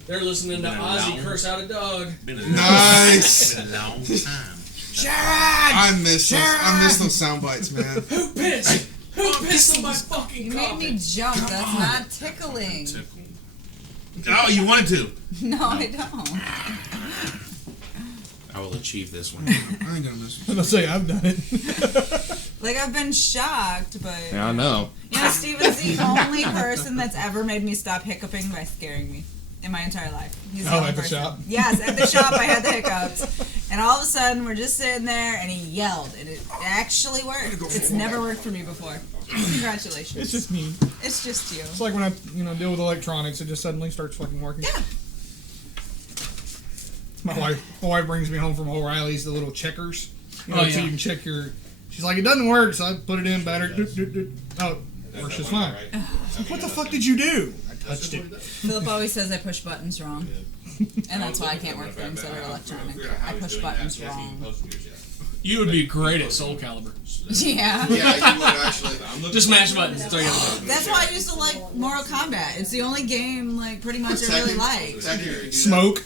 They're listening to Been a Ozzy long- curse out a dog. Been a Nice. Been a long time. I miss those sound bites, man. Who pissed? Who pissed on my fucking You made carpet? me jump. That's not tickling. Oh, you wanted to. No, I don't. I will achieve this one. I ain't gonna miss I'm going to say, I've done it. Like, I've been shocked, but... Yeah, I know. You know, Steven's the only person that's ever made me stop hiccuping by scaring me in my entire life. He's the only at the person. shop? Yes, at the shop I had the hiccups. And all of a sudden, we're just sitting there, and he yelled, and it actually worked. It's never worked for me before. Congratulations. It's just me. It's just you. It's like when I deal with electronics, it just suddenly starts fucking working. Yeah. My wife brings me home from O'Reilly's the little checkers. So yeah. you can check your. She's like, it doesn't work, so I put it in, battery. Oh, it works just fine. What the fuck did you do? I touched it. Philip always says I push buttons wrong. And that's why I can't work things that are electronic. I push buttons wrong. You would be great at Soul Calibur. Yeah. Yeah, you would actually. Just mash buttons. That's all you gotta do. That's why I used to like Mortal Kombat. It's the only game, like, pretty much I really like. Smoke.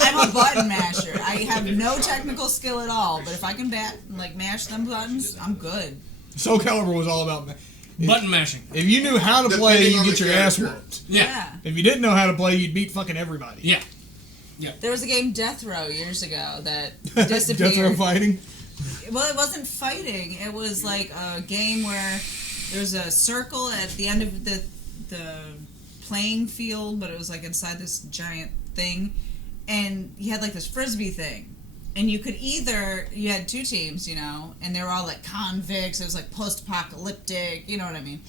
I'm a button masher. I have no technical skill at all, but if I can mash them buttons, I'm good. Soul Calibur was all about Button mashing. if you knew how to play, Depending you'd on get the your ass character. whooped. Yeah. If you didn't know how to play, you'd beat fucking everybody. Yeah. There was a game, Death Row, years ago that Death disappeared. Row fighting. Well, it wasn't fighting. It was like a game where there was a circle at the end of the playing field, but it was like inside this giant thing, and you had like this frisbee thing, and you had two teams, and they were all like convicts. It was like post-apocalyptic, you know what I mean?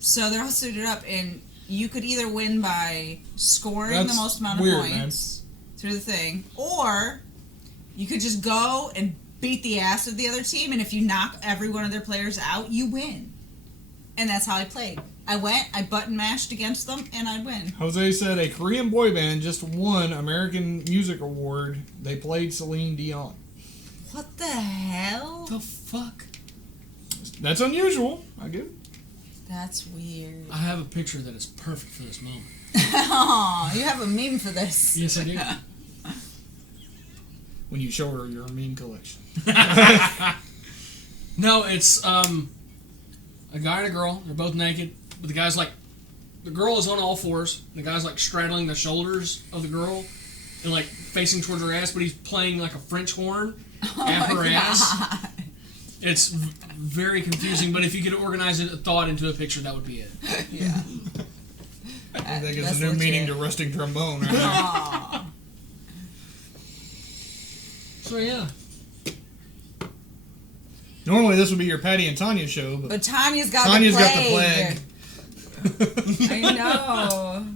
So they're all suited up, and you could either win by scoring That's the most amount of weird, points through the thing, or you could just go and beat the ass of the other team, and if you knock every one of their players out, you win. And that's how I played. I went, I button mashed against them, and I'd win. Jose said a Korean boy band just won American Music Award. They played Celine Dion. What the hell? The fuck? That's unusual. I get it. That's weird. I have a picture that is perfect for this moment. Oh, you have a meme for this. Yes, I do. When you show her your meme collection. No, it's a guy and a girl. They're both naked, but the girl is on all fours. The guy's like straddling the shoulders of the girl and like facing towards her ass, but he's playing like a French horn at her ass. It's very confusing, but if you could organize a thought into a picture, that would be it. Yeah. I think it's a new meaning to rusting trombone right now. Aw. So yeah. Normally this would be your Patty and Tanya show, but Tanya's got Tanya's the got plague. the plague. I know.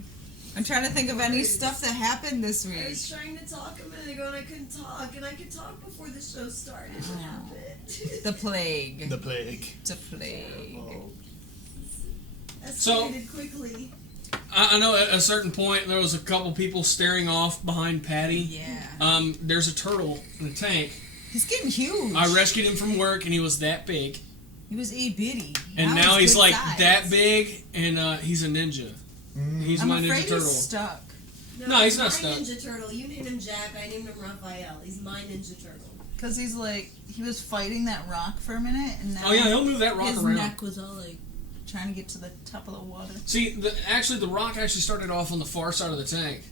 I'm trying to think of any stuff that happened this I week. was trying to talk a minute ago and I couldn't talk, and I could talk before the show started. What happened? The plague. The plague. The plague. Escalated quickly. I know at a certain point there was a couple people staring off behind Patty. Yeah. There's a turtle in a tank. He's getting huge. I rescued him from work and he was that big. He was itty-bitty. And now he's good like size. that big and he's a ninja. He's I'm my afraid Ninja Turtle. he's stuck. No, he's not my stuck. Ninja Turtle. You named him Jack, I named him Raphael. He's my Ninja Turtle. Because he's like, he was fighting that rock for a minute, and now Oh yeah, he'll move that rock his around. neck was all like, trying to get to the top of the water. See, the rock actually started off on the far side of the tank.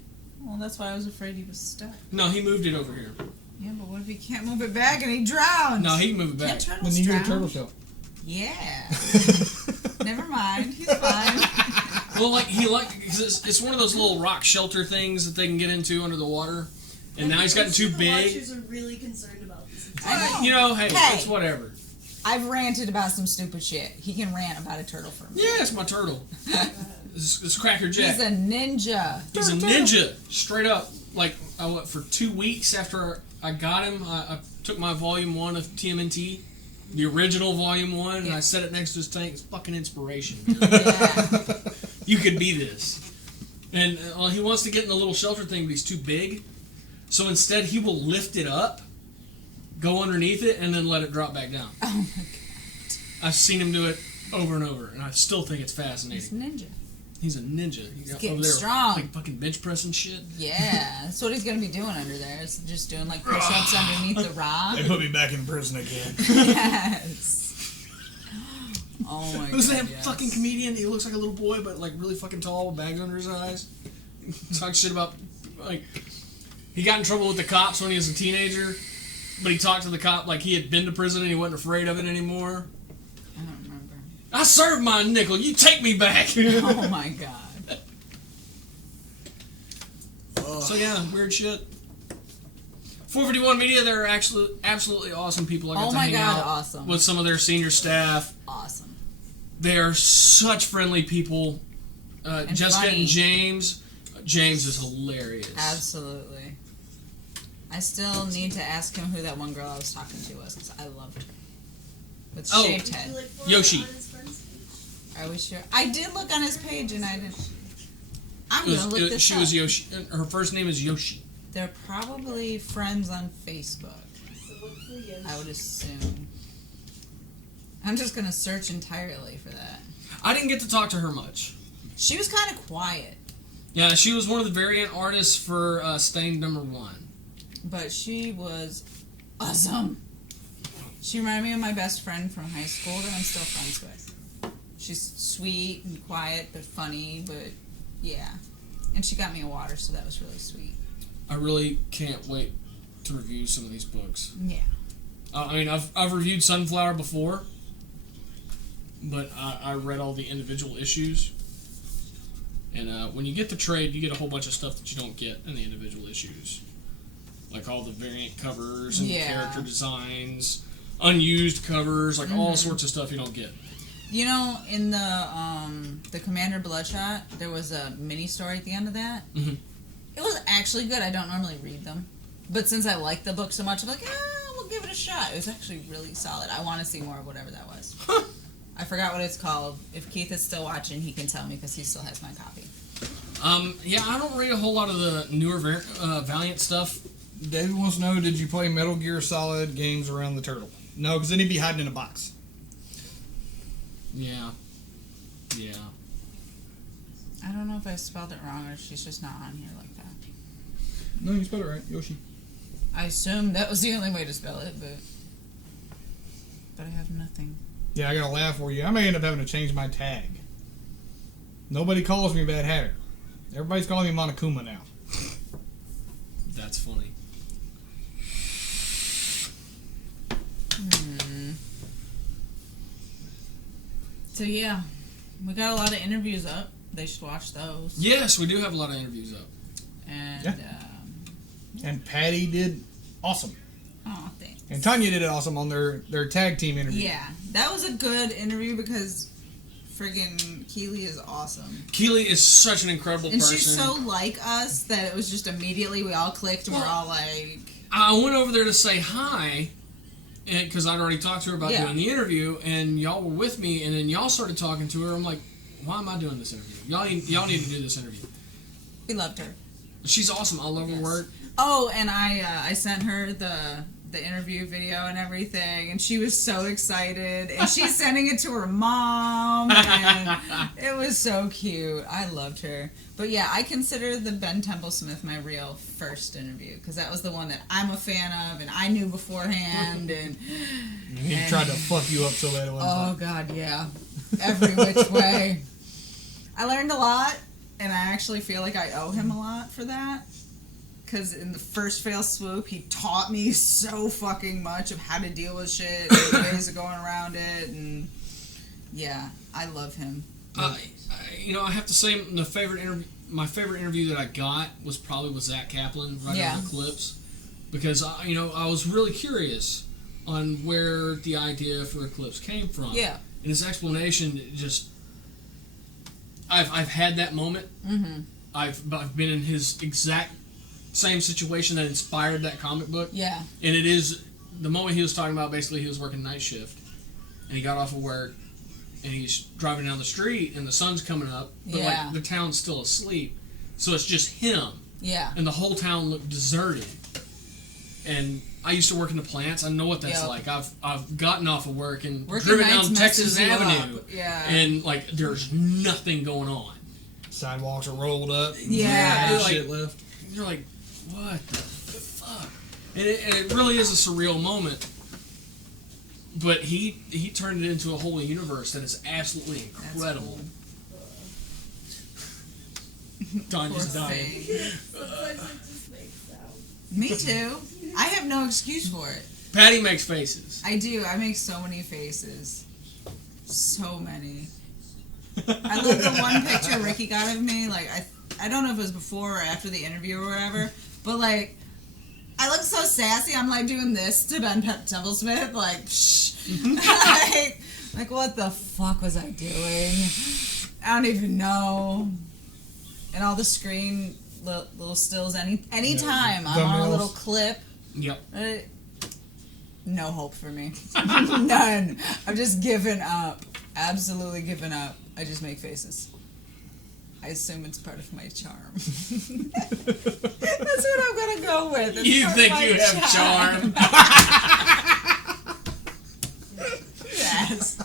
Well, that's why I was afraid he was stuck. No, he moved it over here. Yeah, but what if he can't move it back and he drowns? No, he can move it back. Can't Then turtles you get drown? a turtle show. Yeah. Never mind. He's fine. Well, cause it's one of those little rock shelter things that they can get into under the water. And now he's gotten too The big. watchers are really concerned about this. I know. You know, hey, Hey. it's whatever. I've ranted about some stupid shit. He can rant about a turtle for me. Yeah, it's my turtle. It's Cracker Jack. He's a ninja. He's a ninja, straight up. Like, for 2 weeks after I got him, I took my Volume 1 of TMNT, the original Volume 1, and I set it next to his tank. It's fucking inspiration. Yeah. You could be this. And he wants to get in the little shelter thing, but he's too big. So instead, he will lift it up, go underneath it, and then let it drop back down. Oh my god. I've seen him do it over and over, and I still think it's He's a fascinating. ninja. He's a ninja. He's getting strong. Like fucking bench pressing shit. Yeah. That's what he's going to be doing under there. It's just doing like push-ups underneath the rock. They put me back in prison again. Yes. Oh my god. Who's that yes. fucking comedian? He looks like a little boy, but like really fucking tall with bags under his eyes. Talks shit about like he got in trouble with the cops when he was a teenager, but he talked to the cop like he had been to prison and he wasn't afraid of it anymore. I don't remember. I served my nickel. You take me back. Oh my god. So yeah, weird shit. 451 Media, they're actually absolutely awesome people. I got Oh to my hang god, out awesome. with some of their senior staff. Awesome. They are such friendly people. And Jessica funny. and James. James is hilarious. Absolutely. I still need to ask him who that one girl I was talking to was because I loved her. With Oh. shaved Would you head. like for Yoshi. on his friend's page? I wish you. I did look on his page and I didn't. I'm It gonna was- look it- this she up. was Yoshi. Her first name is Yoshi. They're probably friends on Facebook. So look for Yoshi. I would assume. I'm just gonna search entirely for that. I didn't get to talk to her much. She was kind of quiet, Yeah, she was one of the variant artists for Stained #1. but she was awesome. She reminded me of my best friend from high school that I'm still friends with. She's sweet and quiet, but funny, but yeah. And she got me a water, so that was really sweet. I really can't wait to review some of these books. Yeah. I mean, I've reviewed Sunflower before, but I read all the individual issues. And when you get the trade, you get a whole bunch of stuff that you don't get in the individual issues. Like all the variant covers and Yeah. character designs, unused covers, like all sorts of stuff you don't get. You know, in the Commander Bloodshot, there was a mini story at the end of that. Mhm. It was actually good. I don't normally read them, but since I like the book so much, I'm like, we'll give it a shot. It was actually really solid. I want to see more of whatever that was. I forgot what it's called. If Keith is still watching, he can tell me because he still has my copy. Yeah, I don't read a whole lot of the newer Valiant stuff. David wants to know, did you play Metal Gear Solid games around the turtle? No, because then he'd be hiding in a box. Yeah. Yeah. I don't know if I spelled it wrong or if she's just not on here like that. No, you spelled it right. Yoshi. I assumed that was the only way to spell it, but I have nothing. Yeah, I got to laugh for you. I may end up having to change my tag. Nobody calls me Bad Hatter. Everybody's calling me Monokuma now. That's funny. So yeah, we got a lot of interviews up. They should watch those. Yes, we do have a lot of interviews up. And Yeah. And Patty did awesome. oh, thanks. And Tanya did it awesome on their tag team interview. Yeah, that was a good interview because friggin' Keely is awesome. Keely is such an incredible And person. she's so like us that it was just immediately we all clicked and we're all like... I went over there to say hi, because I'd already talked to her about Yeah. doing the interview, and y'all were with me, and then y'all started talking to her. I'm like, why am I doing this interview? Y'all need to do this interview. We loved her. She's awesome. I love her work. Oh, and I sent her the interview video and everything, and she was so excited, and she's sending it to her mom, and it was so cute. I loved her. But yeah, I consider the Ben Templesmith my real first interview, because that was the one that I'm a fan of, and I knew beforehand, and He tried to fuck you up so bad it wasn't oh fun. god, yeah, every which way. I learned a lot, and I actually feel like I owe him a lot for that. Because in the first fail swoop, he taught me so fucking much of how to deal with shit, and ways of going around it, and yeah, I love him. I have to say, my favorite interview that I got was probably with Zach Kaplan right Yeah. on Eclipse, because I was really curious on where the idea for Eclipse came from. Yeah. And his explanation just, I've had that moment. Mm-hmm. I've been in his exact same situation that inspired that comic book. Yeah. And it is the moment he was talking about. Basically, he was working night shift, and he got off of work, and he's driving down the street, and the sun's coming up, but Yeah. like the town's still asleep, so it's just him, Yeah. and the whole town looked deserted. And I used to work in the plants. I know what that's Yep. like. I've gotten off of work and Working driven nights down Texas messes you Avenue, up. Yeah. and like there's nothing going on. Sidewalks are rolled up. Yeah. There's Like- shit left. You're like, what the fuck? And it really is a surreal moment. But he turned it into a whole universe that is absolutely incredible. Tanya's Poor dying. thing. Sometimes it just makes sound. Me too. I have no excuse for it. Patty makes faces. I do. I make so many faces. So many. I love the one picture Ricky got of me. Like I don't know if it was before or after the interview or whatever, but like I look so sassy. I'm like doing this to Ben Templesmith, like psh. like what the fuck was I doing? I don't even know. And all the screen little stills. Anytime I'm on a Thumbnails. little clip. Yep. No hope for me. None. I've just given up. Absolutely given up. I just make faces. I assume it's part of my charm. That's what I'm gonna go with. It's You part of think my you have charm? Yes.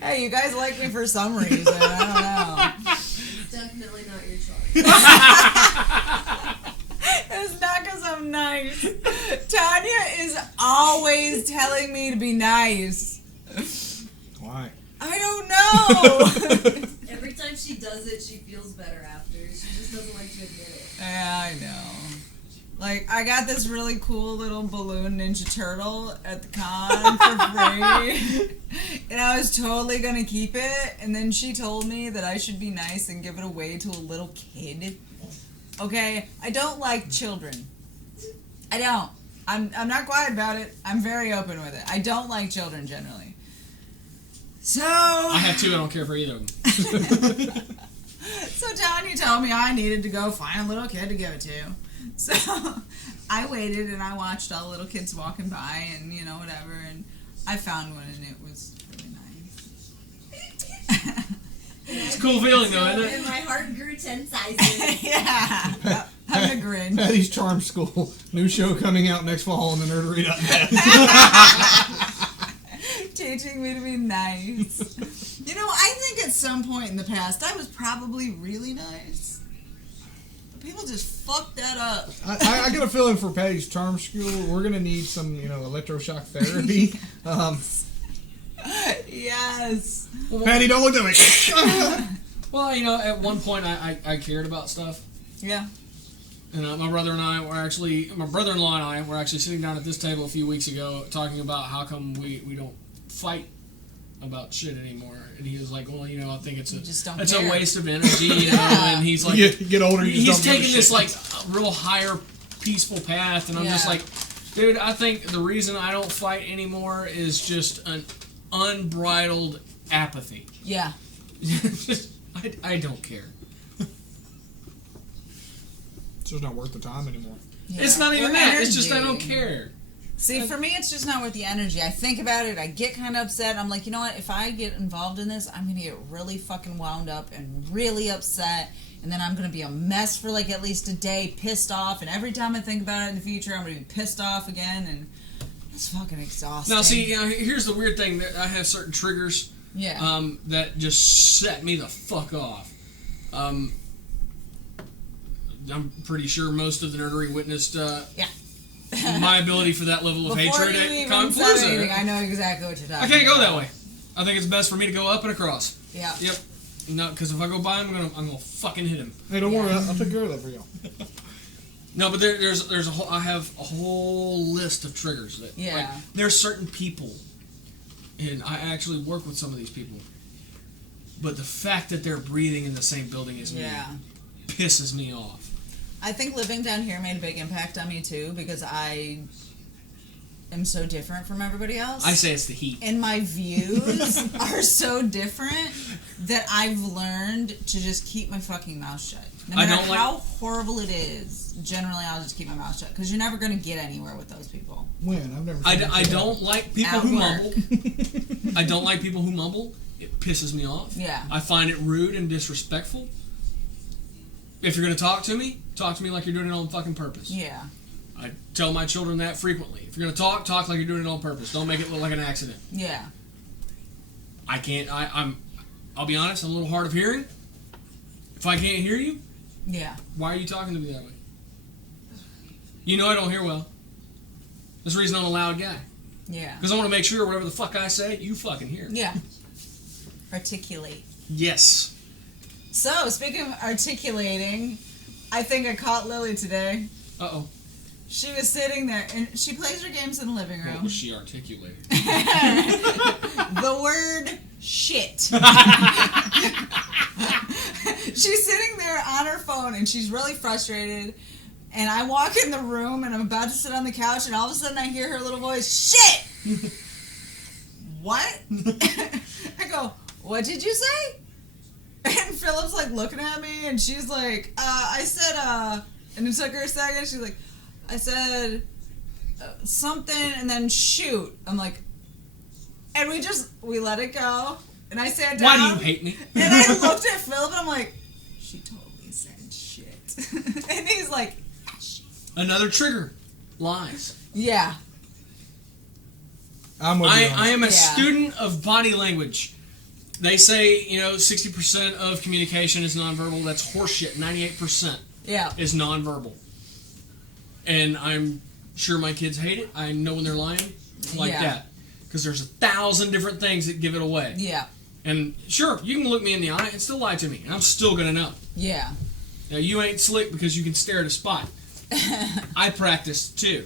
Hey, you guys like me for some reason. I don't know. It's definitely not your charm. It's not because I'm nice. Tanya is always telling me to be nice. Why? I don't know. Every time she does it, she feels better after. She just doesn't like to admit it. Yeah, I know. Like, I got this really cool little balloon Ninja Turtle at the con for free. And I was totally gonna keep it. And then she told me that I should be nice and give it away to a little kid. Okay? I don't like children. I don't. I'm not quiet about it. I'm very open with it. I don't like children generally. So... I have two. I don't care for either of them. So Tanya told me I needed to go find a little kid to give it to. So I waited and I watched all the little kids walking by and, you know, whatever. And I found one and it was really nice. It's a cool feeling, though, isn't it? And my heart grew 10 sizes. Yeah. I'm a Grinch. Patty's Charm School. New show coming out next fall on the nerdery.net. Teaching me to be nice. You know, I think at some point in the past I was probably really nice. But people just fucked that up. I got a feeling for Patty's Charm School, we're going to need some, electroshock therapy. Yes. Patty, don't look at me. Well, at one point I cared about stuff. Yeah. And my brother-in-law and I were actually sitting down at this table a few weeks ago talking about how come we don't fight about shit anymore. And he was like, well, I think it's a waste of energy, and he's like, you get older, he's taking this like real higher peaceful path, and I'm just like, dude, I think the reason I don't fight anymore is just an unbridled apathy. Yeah. I don't care. It's just not worth the time anymore. Yeah. It's not even Or that. It's just I energy. don't care. See, for me, it's just not worth the energy. I think about it, I get kind of upset. I'm like, you know what? If I get involved in this, I'm going to get really fucking wound up and really upset. And then I'm going to be a mess for like at least a day, pissed off. And every time I think about it in the future, I'm going to be pissed off again. And it's fucking exhausting. Now, see, here's the weird thing. That I have certain triggers that just set me the fuck off. I'm pretty sure most of the nerdery witnessed my ability for that level of Before hatred you at even Con said Palooza. anything, I know exactly what you're talking about. I can't go that way. I think it's best for me to go up and across. Yeah. Yep. No, because if I go by him, I'm gonna fucking hit him. Hey, don't worry, I'll take care of that for you. No, but there's a whole. I have a whole list of triggers that. Yeah. Like, there's certain people, and I actually work with some of these people. But the fact that they're breathing in the same building as me pisses me off. I think living down here made a big impact on me too because I am so different from everybody else. I say it's the heat. And my views are so different that I've learned to just keep my fucking mouth shut. No matter how horrible it is, generally I'll just keep my mouth shut because you're never going to get anywhere with those people. When? I've never. I don't like people At who work. mumble. I don't like people who mumble. It pisses me off. Yeah. I find it rude and disrespectful. If you're going to talk to me like you're doing it on fucking purpose. Yeah. I tell my children that frequently. If you're going to talk like you're doing it on purpose. Don't make it look like an accident. Yeah. I can't, I'll be honest, I'm a little hard of hearing. If I can't hear you, why are you talking to me that way? You know I don't hear well. That's the reason I'm a loud guy. Yeah. Because I want to make sure whatever the fuck I say, you fucking hear. Yeah. Articulate. Yes. So, speaking of articulating, I think I caught Lily today. Uh-oh. She was sitting there, and she plays her games in the living room. What was she articulating? The word shit. She's sitting there on her phone, and she's really frustrated. And I walk in the room, and I'm about to sit on the couch, and all of a sudden I hear her little voice, shit! What? I go, what did you say? And Philip's like looking at me, and she's like, I said, and it took her a second. She's like, I said something, and then shoot. I'm like, And we let it go. And I sat down. Why do you hate me? And I looked at Philip and I'm like, she totally said shit. And he's like, Another trigger. Lies. yeah. I'm with you on I am a Yeah. student of body language. They say, 60% of communication is nonverbal. That's horseshit. 98% Yeah. is nonverbal. And I'm sure my kids hate it. I know when they're lying like Yeah. that. Because there's 1,000 different things that give it away. Yeah. And sure, you can look me in the eye and still lie to me. And I'm still going to know. Yeah. Now, you ain't slick because you can stare at a spot. I practice too.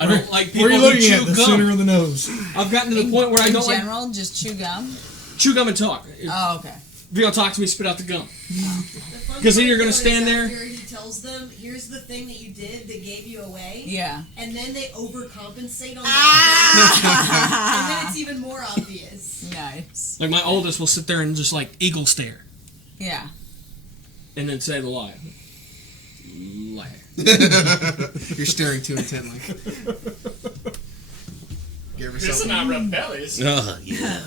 I don't like people Where are you who looking chew at? The gum. center of the nose. I've gotten to the point where I In don't like general, just chew gum. chew gum and talk. If Oh, okay. you're gonna talk to me, spit out the gum. The fun 'Cause then part you're gonna though is stand there- after he tells them, here's the thing that you did that gave you away. Yeah. And then they overcompensate on that. Ah! And then it's even more obvious. Nice. Like my oldest will sit there and just like eagle stare, Yeah. and then say the lie. Lie. You're staring too intently. You ever saw- not rebellious. Oh, yeah.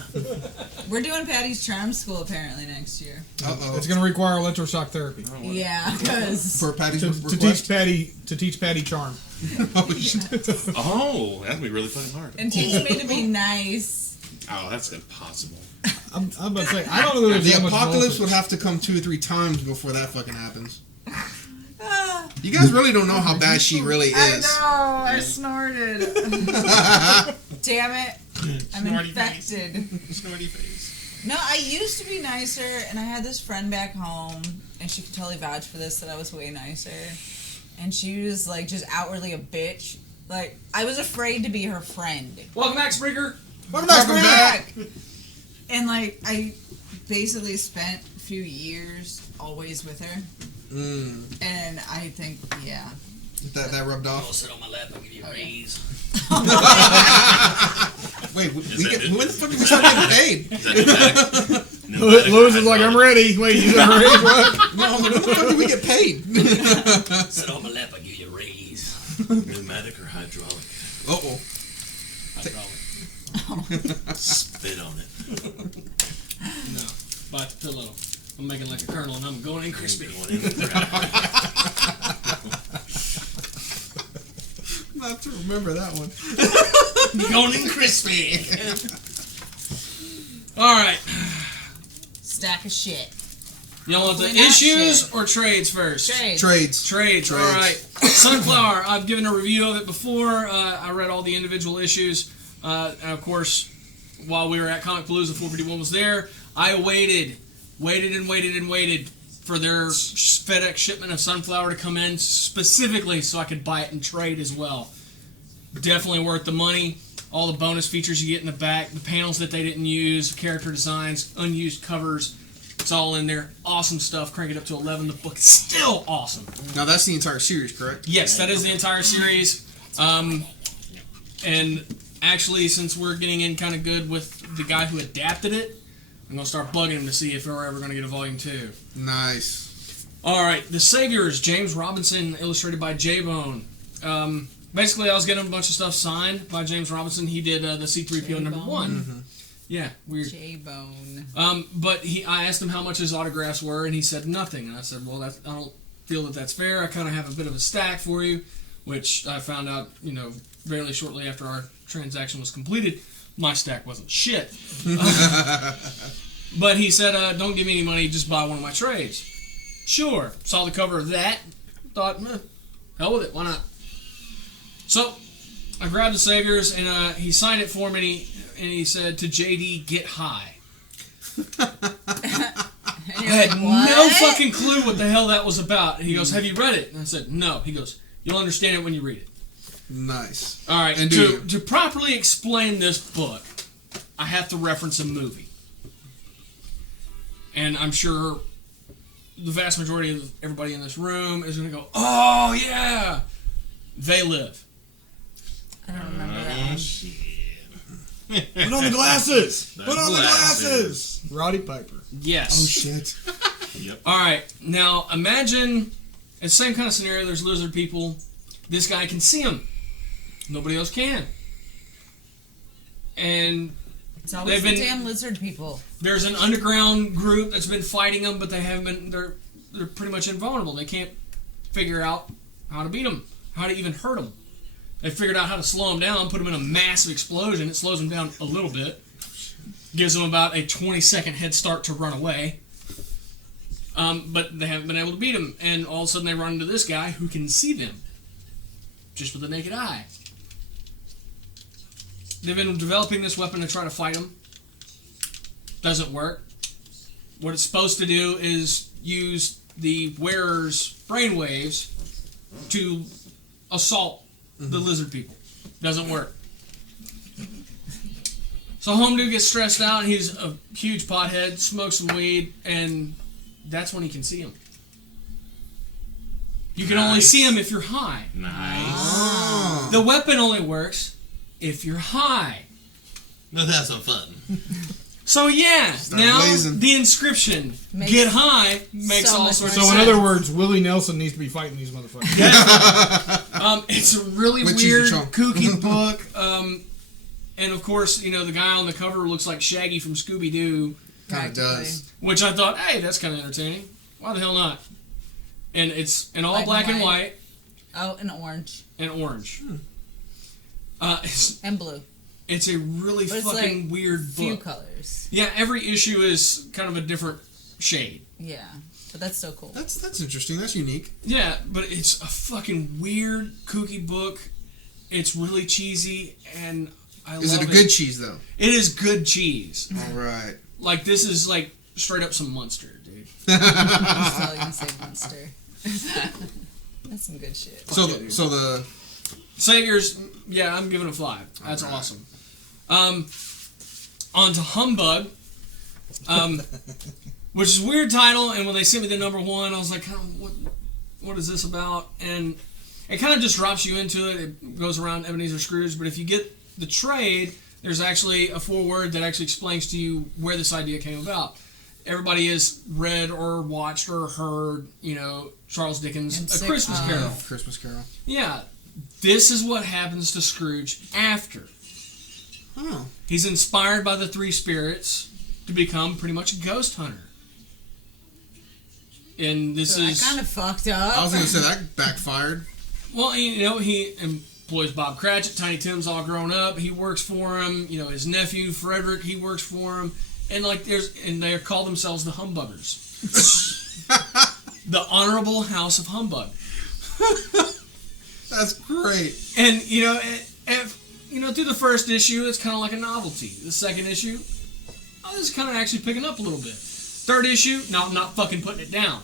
We're doing Patty's Charm School apparently next year. Uh-oh. It's going to require electroshock therapy Yeah, because For Patty's to request? teach Patty charm. Oh, shit. Oh, that'd be really fucking hard. and teach me to be nice. Oh, that's impossible. I'm about to say, I don't know that there's The that much apocalypse voltage. would have to come 2 or 3 times before that fucking happens. Ah, You guys really don't know how bad she really I is. know. I snorted. Damn it. I'm Snorty infected. Snorty face. No, I used to be nicer, and I had this friend back home, and she could totally vouch for this that I was way nicer. And she was like just outwardly a bitch. Like I was afraid to be her friend. Welcome back, Spreaker. Welcome back. And like I basically spent a few years always with her, and I think That rubbed off. Sit on my lap. I'll give you a raise. Wait, that when the fuck did we start getting paid? Is that pneumatic? Lewis is like, I'm ready. Wait, you got ready? What? No, when the fuck did we get paid? Sit on my lap. I'll give you a raise. Pneumatic or hydraulic? Uh-oh. Hydraulic. Spit on it. No. Bite the pillow. I'm making like a kernel, and I'm going in crispy. Going in the ground. I have to remember that one. Going in crispy. All right. stack of shit. Y'all want the Hopefully not issues shit. or trades first? Trade. Trades. Trades. All right. Sunflower. I've given a review of it before. I read all the individual issues. And of course, while we were at Comic Palooza, 451 was there. I waited for their FedEx shipment of Sunflower to come in specifically so I could buy it and trade as well. Definitely worth the money. All the bonus features you get in the back, the panels that they didn't use, character designs, unused covers. It's all in there. Awesome stuff. Crank it up to 11. The book is still awesome. Now that's the entire series, correct? Yes, that is the entire series. And actually, since we're getting in kind of good with the guy who adapted it, I'm going to start bugging him to see if we're ever going to get a volume 2. Nice. All right, The Saviors, James Robinson, illustrated by J-Bone. Basically, I was getting a bunch of stuff signed by James Robinson. He did the C-3PO number 1. Yeah, weird. J-Bone. But I asked him how much his autographs were, and he said nothing. And I said, well, I don't feel that that's fair. I kind of have a bit of a stack for you, which I found out, fairly shortly after our transaction was completed. My stack wasn't shit. But he said, don't give me any money, just buy one of my trades. Sure. Saw the cover of that. Thought, hell with it, why not? So, I grabbed the Saviors, and he signed it for me, and he said, to JD, get high. I had no fucking clue what the hell that was about. And he goes, have you read it? And I said, no. He goes, you'll understand it when you read it. Nice. All right, And to properly explain this book, I have to reference a movie. And I'm sure the vast majority of everybody in this room is going to go, oh, yeah, They Live. I don't remember that one. Put on the glasses. The Put on the glasses. glasses. Roddy Piper. Yes. Oh shit. Yep. All right, now imagine it's the same kind of scenario. There's lizard people. This guy can see them. Nobody else can. and It's always They've the been- damn lizard people. there's an underground group that's been fighting them, but they haven't been. They're pretty much invulnerable. They can't figure out how to beat them, how to even hurt them. They figured out how to slow them down, put them in a massive explosion. It slows them down a little bit, gives them about a 20-second head start to run away. But they haven't been able to beat him, and all of a sudden they run into this guy who can see them just with the naked eye. They've been developing this weapon to try to fight him. Doesn't work. What it's supposed to do is use the wearer's brainwaves to assault the lizard people. Doesn't work. So Home Dude gets stressed out, and he's a huge pothead, smokes some weed, and that's when he can see him. You can only see him if you're high. Nice. The weapon only works if you're high. Let's have some fun. So yeah, Start now blazing. the inscription Makes "Get high" makes so all much sorts more of So in sense. other words, Willie Nelson needs to be fighting these motherfuckers. It's a really With weird, cheese and chunk. kooky book. And of course, you know, the guy on the cover looks like Shaggy from Scooby-Doo, Kind of does. which I thought, hey, that's kind of entertaining. Why the hell not? And it's in all Black black and and white Oh, and orange. and orange. And blue. It's a really But it's fucking like weird Few book. colors. Yeah, every issue is kind of a different shade. Yeah. But that's so cool. That's interesting. That's unique. Yeah, but it's a fucking weird, kooky book. It's really cheesy, and I Is love it a good cheese though? It is good cheese. All right. Like, this is, like, straight up some Munster, dude. I'm still gonna say monster. That's some good shit. So the Saviors, yeah, I'm giving it a 5. That's Alright. awesome. On to Humbug, which is a weird title, and when they sent me the number 1, I was like, what is this about? And it kind of just drops you into it. It goes around Ebenezer Scrooge, but if you get the trade, there's actually a foreword that actually explains to you where this idea came about. Everybody has read or watched or heard, you know, Charles Dickens' And A sick Christmas of- Carol. Christmas Carol. Yeah, this is what happens to Scrooge after. Oh. He's inspired by the 3 spirits to become pretty much a ghost hunter. And this So is... that kind of fucked up. I was gonna say that backfired. Well, you know, he employs Bob Cratchit. Tiny Tim's all grown up. He works for him. You know, his nephew, Frederick, he works for him. And, like, they call themselves the Humbuggers. The Honorable House of Humbug. That's great. And, you know, through the first issue, it's kind of like a novelty. The second issue, this is kind of actually picking up a little bit. Third issue, no, I'm not fucking putting it down.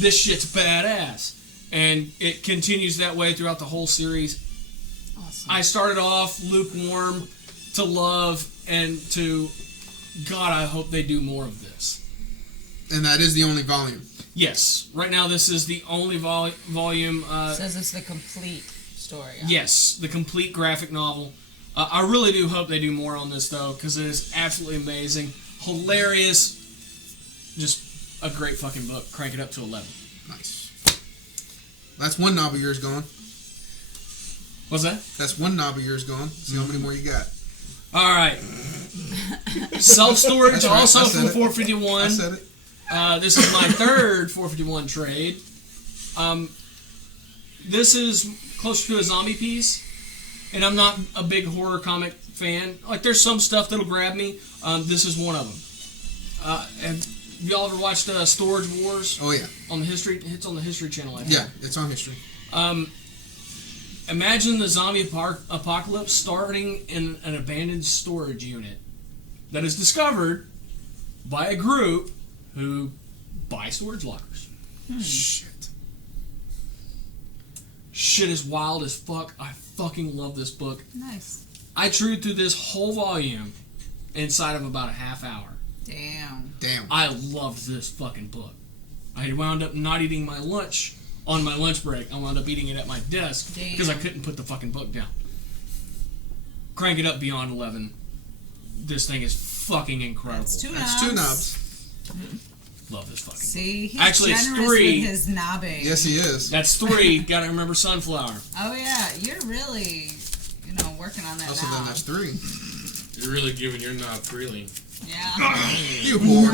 This shit's badass. And it continues that way throughout the whole series. Awesome. I started off lukewarm to love and to, God, I hope they do more of this. And that is the only volume. Yes, right now this is the only volume. Says it's the complete story. Yes, the complete graphic novel. I really do hope they do more on this, though, because it is absolutely amazing. Hilarious. Just a great fucking book. Crank it up to 11. Nice. That's one knob of yours gone. What's that? That's one knob of yours gone. See how many more you got. All right. Self-storage, That's right, also I said from it. 451. I said it. This is my third 451 trade. This is closer to a zombie piece, and I'm not a big horror comic fan. Like, there's some stuff that'll grab me. This is one of them. Have y'all ever watched Storage Wars Oh yeah. on the History? It's on the History Channel. I think. Yeah, it's on history. Imagine the zombie apocalypse starting in an abandoned storage unit that is discovered by a group who buy storage lockers. Shit. Shit is wild as fuck. I fucking love this book. Nice. I chewed through this whole volume inside of about a half hour. Damn. Damn. I loved this fucking book. I wound up not eating my lunch on my lunch break. I wound up eating it at my desk because I Damn. couldn't put the fucking book down. Crank it up beyond 11. This thing is fucking incredible. That's two That's knobs. two knobs. Love this fucking book. See, he's Actually, it's generous 3. with his knobbing. Yes, he is. That's 3. Gotta remember Sunflower. Oh yeah, you're really, working on that Also, then knob. that's 3. You're really giving your knob freely. Yeah. You whore.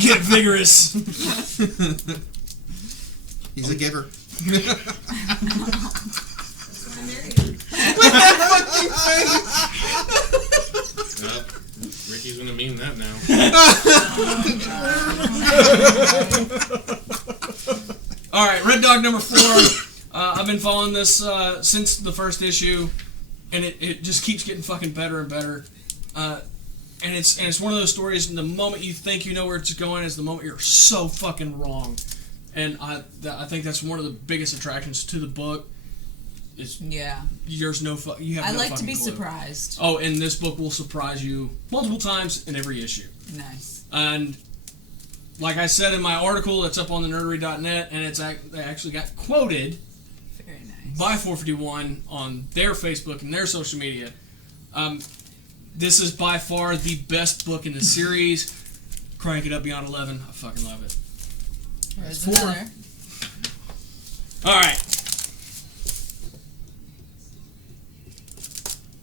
Get vigorous. He's a giver. I married him. Ricky's gonna mean that now. All right, Red Dog number 4. I've been following this since the first issue, and it just keeps getting fucking better and better. And it's one of those stories. The moment you think you know where it's going is the moment you're so fucking wrong. And I think that's one of the biggest attractions to the book. Is Yeah. there's no you have I no like to fucking be clue. surprised. Oh, and this book will surprise you multiple times in every issue. Nice. And like I said in my article, it's up on the nerdery.net, and they actually got quoted Very nice. by 451 on their Facebook and their social media. This is by far the best book in the series. Crank it up beyond 11. I fucking love it. There's 4. another. All right.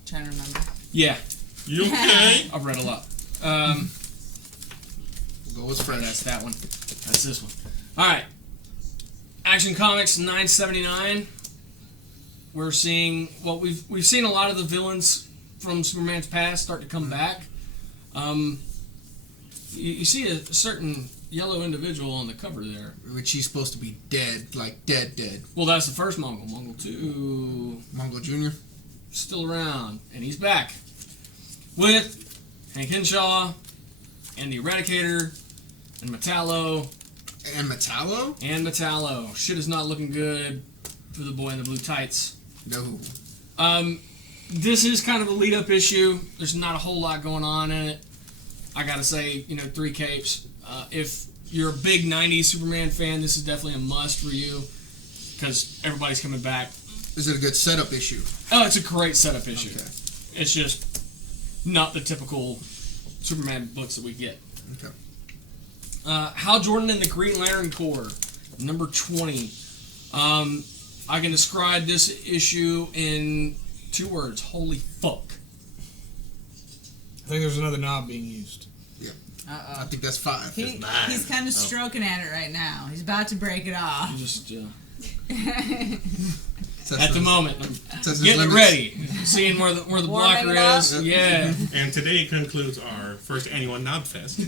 Trying to remember. Yeah, You okay? I've read a lot. We'll go with fresh. That's that one. That's this one. All right. Action Comics 979. We're seeing we've seen a lot of the villains from Superman's past start to come back. You see a certain yellow individual on the cover there. Which he's supposed to be dead, like dead. Well, that's the first Mongol. Mongol 2 Mongo Jr. still around, and he's back with Hank Henshaw and the Eradicator and Metallo. And Metallo? And Metallo. Shit is not looking good for the boy in the blue tights. No. This is kind of a lead-up issue. There's not a whole lot going on in it. I gotta say, 3 capes. If you're a big 90s Superman fan, this is definitely a must for you, because everybody's coming back. Is it a good setup issue? Oh, it's a great setup issue. Okay. It's just not the typical Superman books that we get. Okay. Hal Jordan and the Green Lantern Corps, number 20. I can describe this issue in 2 words. Holy fuck. I think there's another knob being used. I think that's 5. He's kind of stroking at it right now. He's about to break it off. You just, Says at the his- moment, I'm says his getting it limits. ready. Seeing where the Warming blocker it up. is. Yeah. And today concludes our first annual Knob Fest.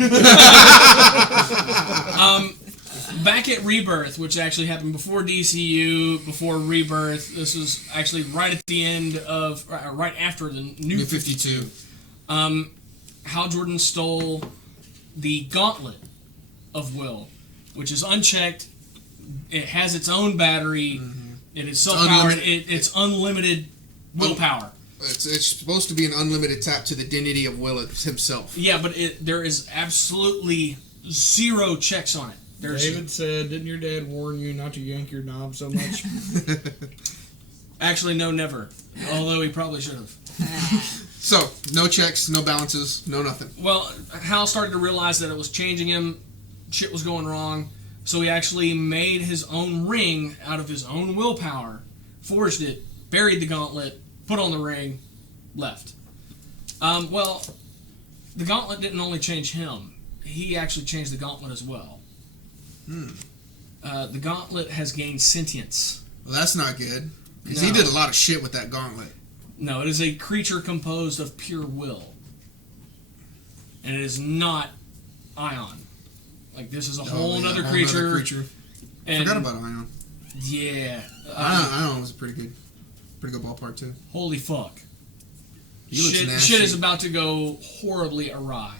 Back at Rebirth, which actually happened before DCU, before Rebirth. This was actually right at the end of, right after the New 52. Hal Jordan stole the Gauntlet of Will, which is unchecked. It has its own battery. It is self-powered. It's unlimited willpower. It's supposed to be an unlimited tap to the dignity of Will himself. Yeah, but there is absolutely 0 checks on it. David said, didn't your dad warn you not to yank your knob so much? Actually, no, never. Although he probably should have. So, no checks, no balances, no nothing. Well, Hal started to realize that it was changing him. Shit was going wrong. So he actually made his own ring out of his own willpower, forged it, buried the gauntlet, put on the ring, left. Well, the gauntlet didn't only change him. He actually changed the gauntlet as well. The gauntlet has gained sentience. Well, that's not good. Because No. he did a lot of shit with that gauntlet. No, it is a creature composed of pure will. And it is not Ion. Like, this is a whole yeah, other whole creature. nother creature. And Forgot about Ion. Yeah. Ion was a pretty good ballpark, too. Holy fuck. He looks Shit nasty. is about to go horribly awry.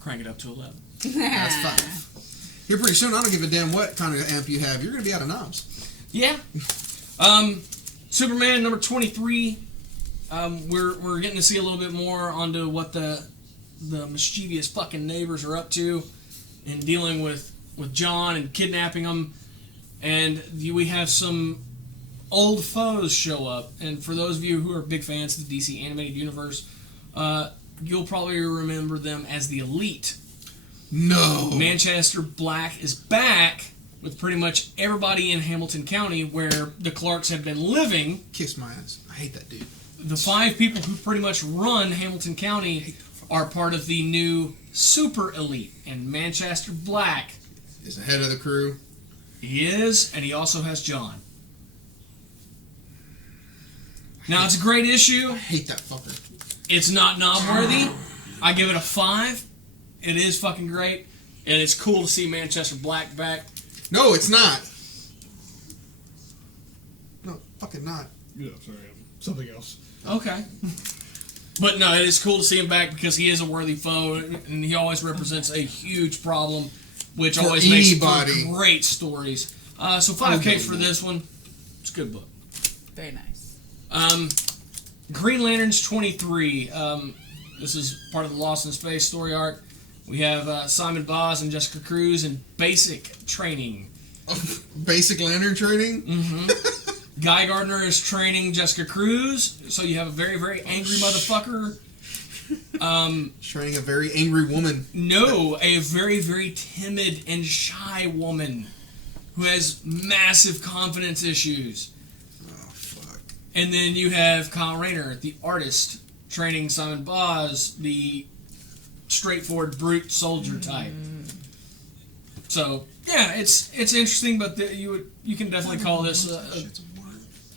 Crank it up to 11. That's 5. Here pretty soon, I don't give a damn what kind of amp you have. You're going to be out of knobs. Yeah. Superman number 23. We're getting to see a little bit more onto what the mischievous fucking neighbors are up to in dealing with John and kidnapping him. And we have some old foes show up. And for those of you who are big fans of the DC animated universe, you'll probably remember them as the Elite. No. Manchester Black is back with pretty much everybody in Hamilton County where the Clarks have been living. Kiss my ass. I hate that dude. the 5 people who pretty much run Hamilton County are part of the new super elite, and Manchester Black Is the head of the crew. he is, and he also has John. Now it's a great issue. I hate that fucker. It's not knob-worthy. I give it a 5. It is fucking great, and it's cool to see Manchester Black back. No, it's not. No, fucking not. Yeah, sorry, something else. Okay. But no, it is cool to see him back because he is a worthy foe, and he always represents a huge problem, which For always makes anybody. for great stories. So 5K for this one. It's a good book. Very nice. Green Lanterns 23. This is part of the Lost in Space story arc. We have Simon Boz and Jessica Cruz in basic training. Basic lantern training? Guy Gardner is training Jessica Cruz, so you have a very, very angry motherfucker. Training a very angry woman. No, a very, very timid and shy woman who has massive confidence issues. Oh, fuck. And then you have Kyle Rayner, the artist, training Simon Boz, the straightforward brute soldier type. So yeah, it's interesting, but you can definitely call this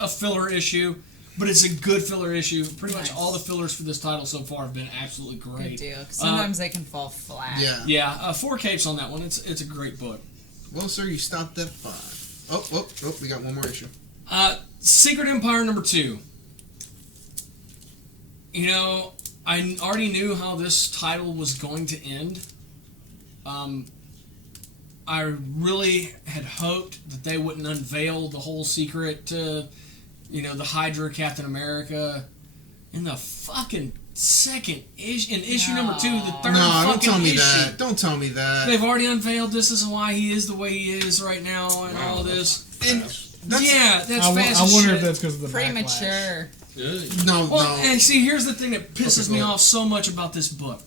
a filler issue. But it's a good filler issue. Pretty much all the fillers for this title so far have been absolutely great. Good deal. 'Cause sometimes they can fall flat. Yeah. Yeah, 4 capes on that one. It's a great book. Well, sir, you stopped at 5. Oh, we got one more issue. Secret Empire number 2. You know, I already knew how this title was going to end. I really had hoped that they wouldn't unveil the whole secret to, the Hydra Captain America in the fucking second issue. In issue number 2, the third No, fucking don't tell me issue. that. Don't tell me that. They've already unveiled this is why he is the way he is right now and all this. And that's, That's I fast wonder as shit. if that's because of the Premature. No, Well, no. and see, here's the thing that pisses Okay, me go ahead. off so much about this book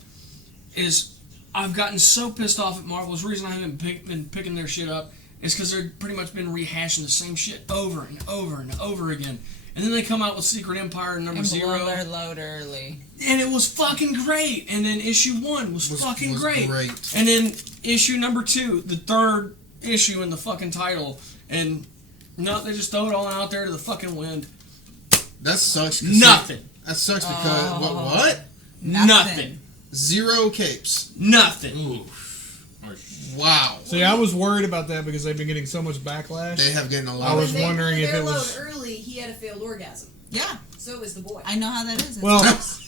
is I've gotten so pissed off at Marvel. The reason I haven't been picking their shit up is because they've pretty much been rehashing the same shit over and over and over again. And then they come out with Secret Empire number And 0. blow their load early. And it was fucking great. And then issue 1 was fucking great. And then issue number 2, the third issue in the fucking title. And no, they just throw it all out there to the fucking wind. That sucks. 'Cause Nothing. That sucks because what? Nothing. 0 capes. Nothing. Ooh. Wow. See, I was worried about that because they've been getting so much backlash. They have getting a I lot. was When they wondering blew if their it was- load early. He had a failed orgasm. Yeah. So it was the boy. I know how that is. It's Well, nice.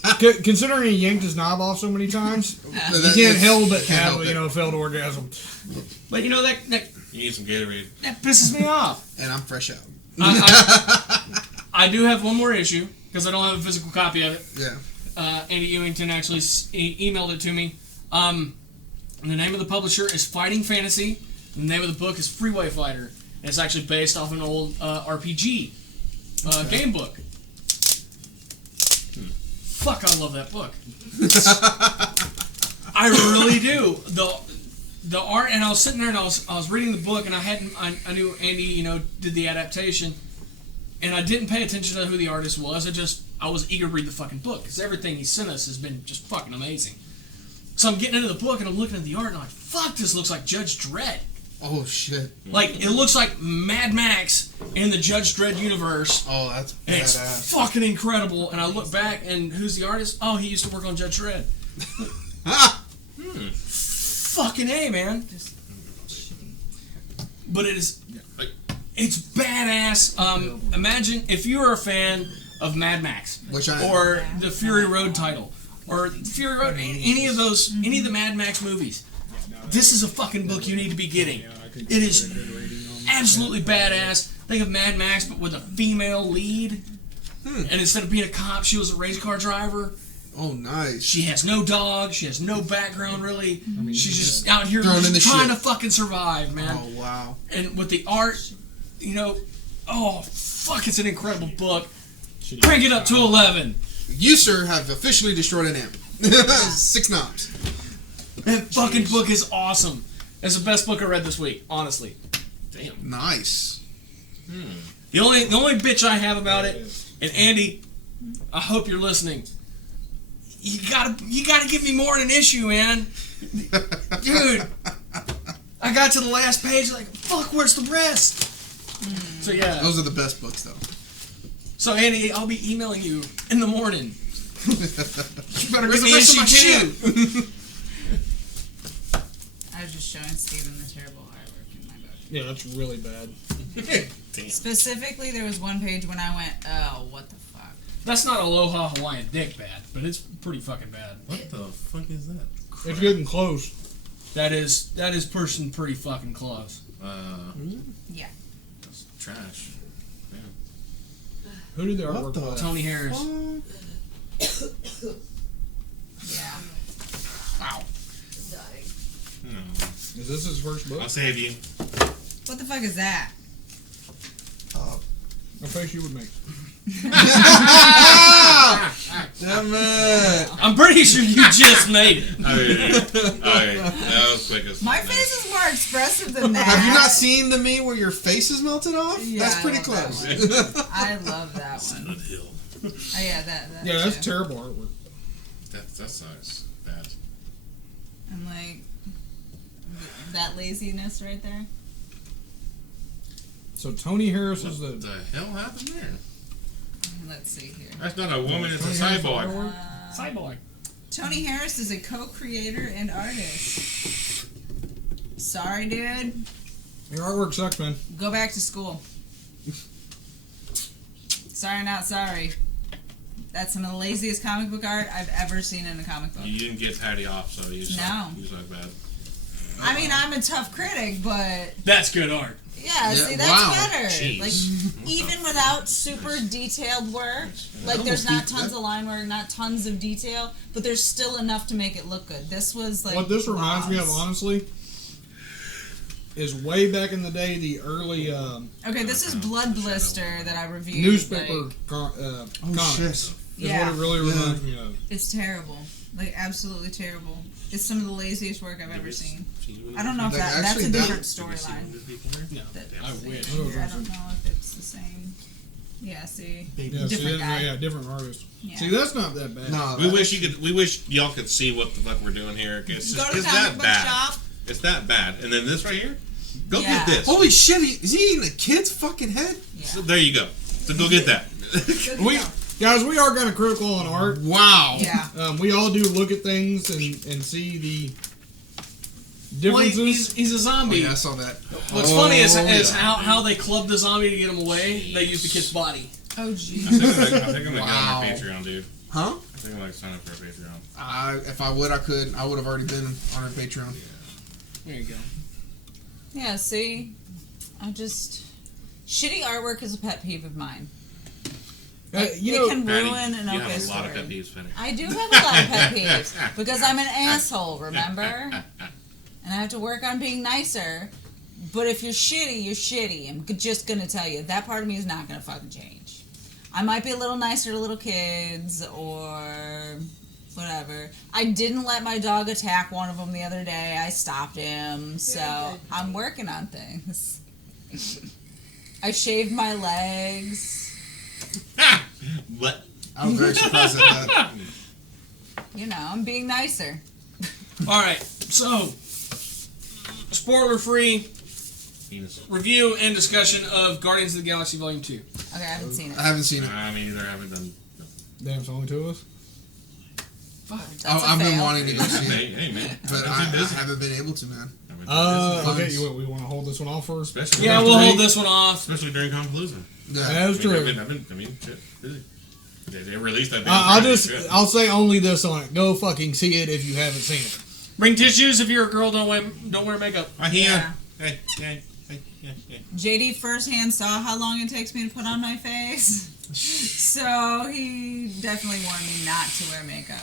considering he yanked his knob off so many times, you That- can't help but can't have help it. a failed orgasm. But that You need some Gatorade. pisses me off. And I'm fresh out. I do have one more issue because I don't have a physical copy of it. Yeah. Andy Ewington actually emailed it to me. The name of the publisher is Fighting Fantasy. And the name of the book is Freeway Fighter. And it's actually based off an old RPG game book. Fuck, I love that book. I really do. The art, and I was sitting there and I was reading the book, and I knew Andy did the adaptation, and I didn't pay attention to who the artist was. I was eager to read the fucking book because everything he sent us has been just fucking amazing. So I'm getting into the book and I'm looking at the art and I'm like, fuck, this looks like Judge Dredd. Oh shit. Like, it looks like Mad Max in the Judge Dredd universe. Oh, that's And it's badass. fucking incredible. And I look back and who's the artist? Oh, he used to work on Judge Dredd. Fucking A, man. But it's badass. Imagine if you were a fan of Mad Max, Which I am. or the Fury Road title, or Fury Road, any of the Mad Max movies. This is a fucking book you need to be getting. It is absolutely badass. Think of Mad Max, but with a female lead. And instead of being a cop, she was a race car driver. Oh, nice. She has no dog. She has no background, really. She's just out here Thrown in the trying shit. to fucking survive, man. Oh, wow. And with the art, oh, fuck, it's an incredible book. Crank it up to 11. You, sir, have officially destroyed an amp. 6 knobs. That fucking book is awesome. It's the best book I read this week, honestly. Damn. Nice. The only bitch I have about it, and Andy, I hope you're listening. You gotta give me more than an issue, man. Dude, I got to the last page, like, fuck, where's the rest? So yeah. Those are the best books, though. So Andy, I'll be emailing you in the morning. You better Where's give the me rest of issue my 2. I was just showing Steven the terrible artwork in my book. Yeah, that's really bad. Damn. Specifically, there was one page when I went, oh, what the fuck? That's not Aloha Hawaiian dick bad, but it's pretty fucking bad. What the fuck is that? It's getting close. That is person pretty fucking close. Yeah. That's trash. Who did the What artwork the by? Tony Harris. Yeah. Wow. I'm dying. No. Is this his first book? I'll save you. What the fuck is that? A face you would make. Damn it! I'm pretty sure you just made it. Okay, that was quick as My fuck. face is more expressive than that. Have you not seen the meme where your face is melted off? Yeah, That's I pretty love that close. I love that one. Hill. Oh, yeah, that Yeah, that's too. terrible artwork. That size. Bad. I'm like, that laziness right there. So Tony Harris is What the. the hell happened there? Let's see here. That's not a woman, it's a Tony Harris cyborg. artwork? Cyborg. Tony Harris is a co-creator and artist. Sorry, dude. Your artwork sucks, man. Go back to school. Sorry, not sorry. That's some of the laziest comic book art I've ever seen in a comic book. You didn't get Patty off, so you suck. No. You suck bad. I mean, I'm a tough critic, but That's good art. yeah, see, that's wow. better. Jeez. Like, even without super detailed work, like, there's not tons of line work, not tons of detail, but there's still enough to make it look good. This was like What this reminds me of, blobs. honestly, is way back in the day, the early Okay, this is Blood Blister that I reviewed. newspaper like, comics. shit. Is yeah, what it really reminds me of. it's terrible. Like, absolutely terrible. It's some of the laziest work I've ever seen. I don't know if Like, that's actually, a that- different storyline. No, That- I wish. I don't know if it's the same. Yeah, see. Yeah, see, Different guy. yeah, different artist. Yeah. See, that's not that bad. No, We wish you could. We wish y'all could see what the fuck we're doing here. It's, Go just, to it's comic that book bad. shop. It's that bad. And then this right here. Go Yeah. get this. Holy shit! Is he eating a kid's fucking head? Yeah. So there you go. So go get that. We guys, we are kind of critical on art. Wow. Yeah. We all do look at things and see the Well, differences. he's a Oh, zombie. yeah, I saw that. What's funny is yeah. how they club the zombie to get him away. They use the kid's body. Oh, jeez. I think I'm gonna Wow. get on our Patreon, dude. Huh? I think I'm gonna sign up for a Patreon. If I would, I could. I would have already been on our Patreon. There you go. Yeah, see? Shitty artwork is a pet peeve of mine. You it know, can Patty, ruin an you okay have a lot story. of pet peeves, Penny. I do have a lot of pet peeves because I'm an asshole, remember? And I have to work on being nicer. But if you're shitty, you're shitty. I'm just gonna tell you, that part of me is not gonna fucking change. I might be a little nicer to little kids or whatever. I didn't let my dog attack one of them the other day. I stopped him. So I'm working on things. I shaved my legs. What? I was very surprised at that. You know, I'm being nicer. All right, so spoiler-free Penis. review and discussion of Guardians of the Galaxy Volume 2. Okay, I haven't seen it. I haven't seen it. I mean, either haven't done. damn, it's only two of us. That's I've a been fail. wanting to go see it, Hey, man. but I've I been too busy. haven't been able to, man. I've been too busy. Okay, we want to hold this one off first. Especially Yeah, we'll hold this one off. Especially during Compalooza. Yeah. That's true. I've been shit, busy. They released that. damn I'll say only this on it. Go fucking see it if you haven't seen it. Bring tissues if you're a girl. Don't wear makeup. I hear. Yeah. Hey. JD firsthand saw how long it takes me to put on my face. So he definitely warned me not to wear makeup.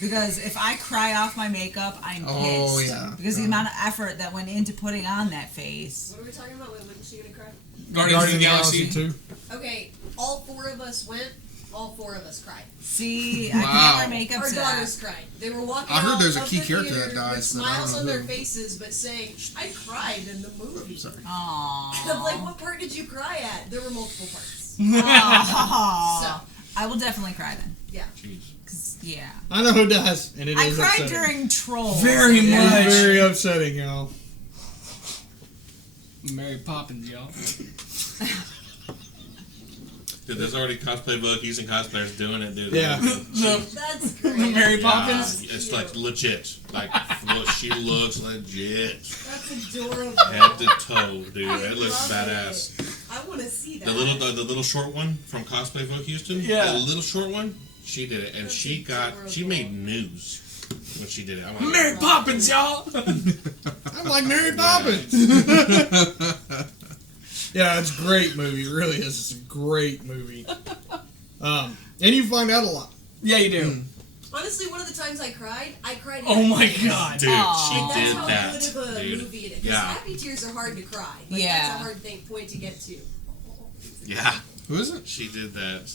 Because if I cry off my makeup, I'm pissed. Oh, yeah. Because the amount of effort that went into putting on that face. What are we talking about? When is she gonna cry? Guardians of the Galaxy. 2. Okay, all four of us went. All four of us cried. See, I Wow. can't wear makeup Our to daughters that. cried. They were walking I heard out there's a of key the character theater that dies, with but I don't smiles know on their who. faces, but saying, "I cried in the movie." Sorry. Aww. I'm like, "What part did you cry at?" There were multiple parts. Aww. So I will definitely cry then. Yeah. Jeez. 'Cause, yeah. I know who does, and it I is cried upsetting. during Trolls. Very It much. is very upsetting, y'all. Mary Poppins, y'all. Dude, there's already cosplay bookies and cosplayers doing it, dude. Yeah. That's great. Mary Yeah, Poppins? it's like legit. Like, look, she looks legit. That's adorable. Head to toe, dude. I It looks love badass. it. I want to see that. The little short one from Cosplay Book Houston. Yeah. The little short one, she did it, and That's she adorable. made news when she did it. I'm like, Mary Poppins, y'all. I'm like Mary Poppins. Yeah, it's a great movie. It really is. It's a great movie. And you find out a lot. Yeah, you do. Honestly, one of the times I cried Oh my Happy god. dude, Aw. she Tears. did That's that, how good of a dude. movie it is. 'Cause Yeah. happy tears are hard to cry. Like, Yeah. That's a hard point to get to. Yeah, Who is it? she did that.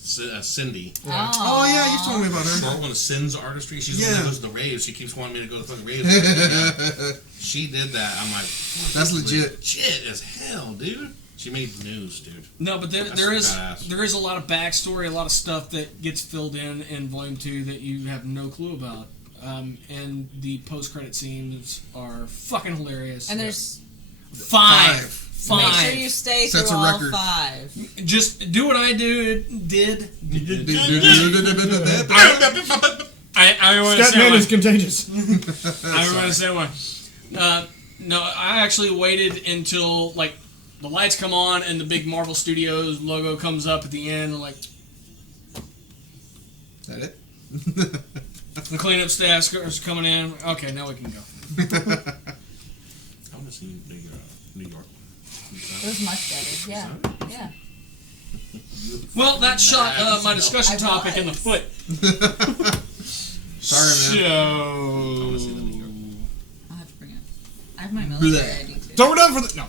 Cindy. Yeah. Oh yeah, you told me about her. Short one, Sin's Artistry. She's the one Yeah. that goes to the raves. She keeps wanting me to go to the fucking raves. She did that. I'm like, That's legit. legit as hell, dude. She made news, dude. No, but That's there is badass. a lot of backstory, a lot of stuff that gets filled in Volume 2 that you have no clue about. And the post-credit scenes are fucking hilarious. And there's five. make sure you stay Sets through a all record. 5. Just do what I did. I want to say Scatman one. is contagious. I want to say one. No, I actually waited until like the lights come on and the big Marvel Studios logo comes up at the end. Like Is that it? the cleanup staff is coming in. Okay, now we can go. I want to see New York. It was much better. Yeah. Yeah. Well, that shot my discussion I topic in the was. foot. Sorry, man. I want to see the New York. I'll have to bring it. I have my military Bleh. ID too. So we're done for the no.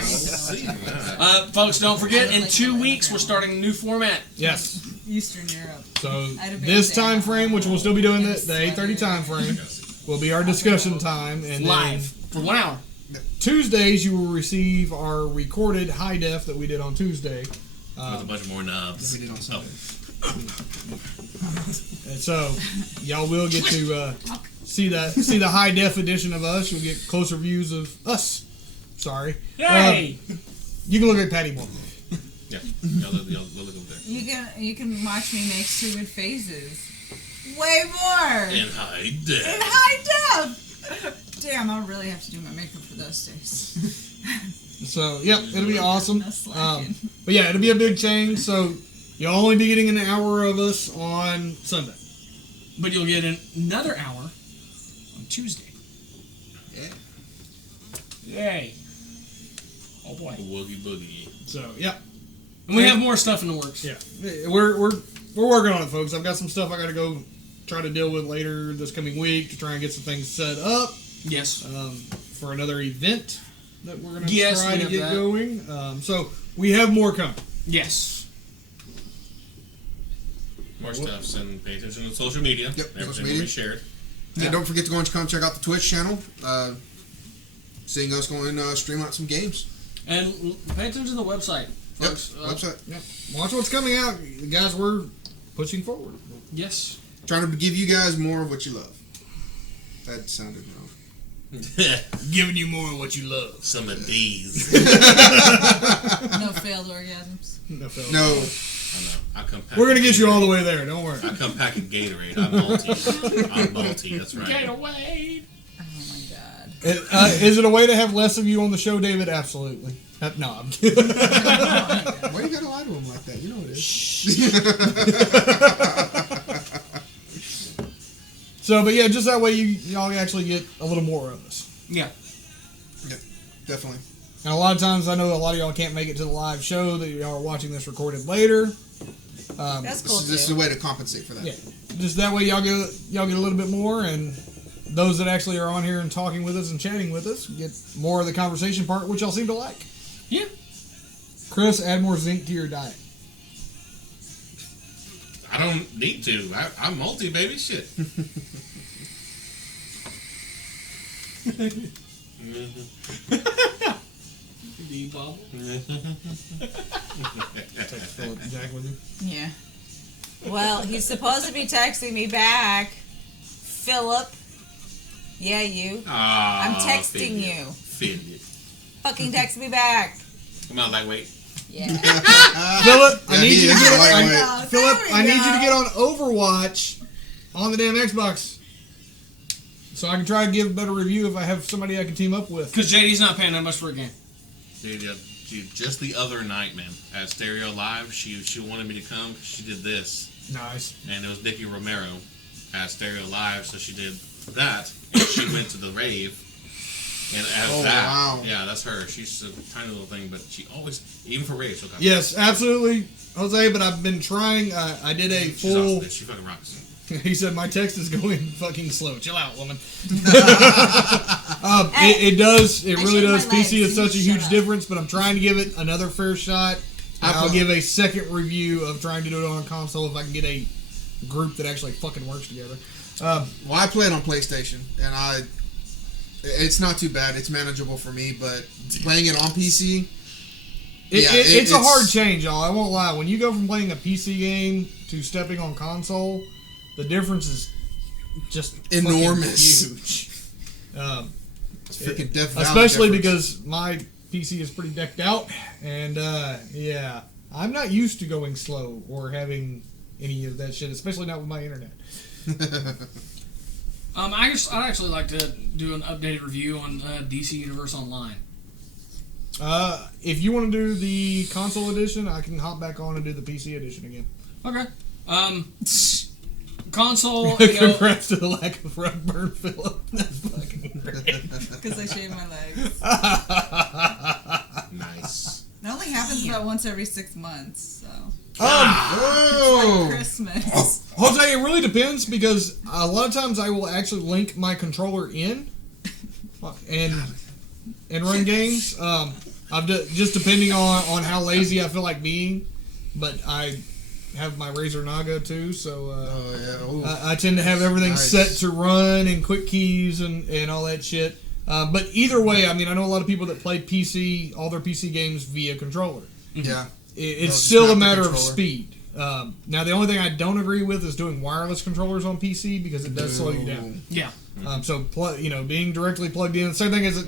See that. Folks, don't forget, in 2 weeks we're starting a new format. Yes. Eastern Europe. So I'd have been this there. time frame, which we'll still be doing Yes, the 8:30 time frame, will be our discussion time, and Live for 1 hour. then Tuesdays you will receive our recorded high def that we did on Tuesday. With a bunch more nubs. We did on Sunday. And so y'all will get to see the high def edition of us. You'll get closer views of us. Sorry. Hey! You can look at Patty more. Yeah, y'all look over there. You can watch me make stupid faces. Way more. In high In def. high def. Damn, I'll really have to do my makeup for those days. So yeah, it'll be awesome. No slacking. But yeah, it'll be a big change. So you'll only be getting an hour of us on Sunday. But you'll get another hour on Tuesday. Yeah. Yay. Oh boy. Woogie boogie. So yeah, And we have more stuff in the works. yeah, we're working on it, folks. I've got some stuff I got to go try to deal with later this coming week to try and get some things set up Yes. for another event that we're going to Yes, try we to have get that. going. So we have more coming. Yes. More stuff. Send pay attention to social media. Yep, Everything social will media. be shared. And don't forget to go and come check out the Twitch channel. Seeing us go and stream out some games. And pay attention to the website, Yep, folks. website. Yep. Watch what's coming out, guys. We're pushing forward. Yes. Trying to give you guys more of what you love. That sounded wrong. Giving you more of what you love. Some of these. No failed orgasms. No, Phil. No, I know. I come pack We're gonna a get you all Gatorade. the way there. Don't worry. I come packing Gatorade. I'm multi. I'm multi. That's right. Get away. Oh my god. Is it a way to have less of you on the show, David? Absolutely. No, I'm kidding. Oh my god. why you gotta lie to him like that? You know it is. So, but yeah, just that way y'all actually get a little more of us. Yeah. Definitely. And a lot of times, I know a lot of y'all can't make it to the live show. That y'all are watching this recorded later. That's cool This is too. a way to compensate for that. Yeah, just that way y'all get a little bit more, and those that actually are on here and talking with us and chatting with us get more of the conversation part, which y'all seem to like. Yeah. Chris, add more zinc to your diet. I don't need to. I'm multi, baby. Shit. D bubble. Take Philip Jack with you. Yeah. Well, he's supposed to be texting me back. Philip. Yeah, you. I'm texting you. Fidget. Fucking text me back. Come on, lightweight. Yeah. Philip, I Yeah, need he you to is get lightweight. on, Philip, There we I need you go. to get on Overwatch on the damn Xbox. So I can try and give a better review if I have somebody I can team up with. Because JD's not paying that much for a game. Dude, just the other night, man, at Stereo Live, she wanted me to come. She did this, Nice. and it was Nikki Romero at Stereo Live, so she did that, and she went to the rave. And as Oh, that, wow. yeah, that's her. She's a tiny little thing, but she always, even for raves, she'll come. Yes, absolutely, Jose, but I've been trying. I did a She's full. awesome. She fucking rocks. He said, my text is going fucking slow. Chill out, woman. It does. It I really shaved does. my PC legs. is such a You huge shut up. difference, but I'm trying to give it another fair shot. I'll put- give a second review of trying to do it on a console if I can get a group that actually fucking works together. Well, I play it on PlayStation, and it's not too bad. It's manageable for me, but playing it on PC, It's a hard change, y'all. I won't lie. When you go from playing a PC game to stepping on console, the difference is just fucking Enormous. huge. it's freaking Death Valley Especially difference. because my PC is pretty decked out, and yeah, I'm not used to going slow or having any of that shit, especially not with my internet. I'd actually like to do an updated review on DC Universe Online. If you want to do the console edition, I can hop back on and do the PC edition again. Okay. Console, you know, Congrats to the lack of rug burn, Philip. That's fucking great. Because I shaved my legs. Nice. It only happens about once every 6 months, so. Oh! Christmas. Jose, it really depends because a lot of times I will actually link my controller in and run games. Just depending on how lazy I feel like being, but I have my Razer Naga too, so Oh, yeah. Ooh. I tend to have everything Nice. set to run and quick keys and all that shit. But either way, I mean, I know a lot of people that play PC, all their PC games via controller. Yeah. It's They'll just still a snap the matter of controller. speed. Now, the only thing I don't agree with is doing wireless controllers on PC because it does slow you down. yeah. Being directly plugged in. The same thing as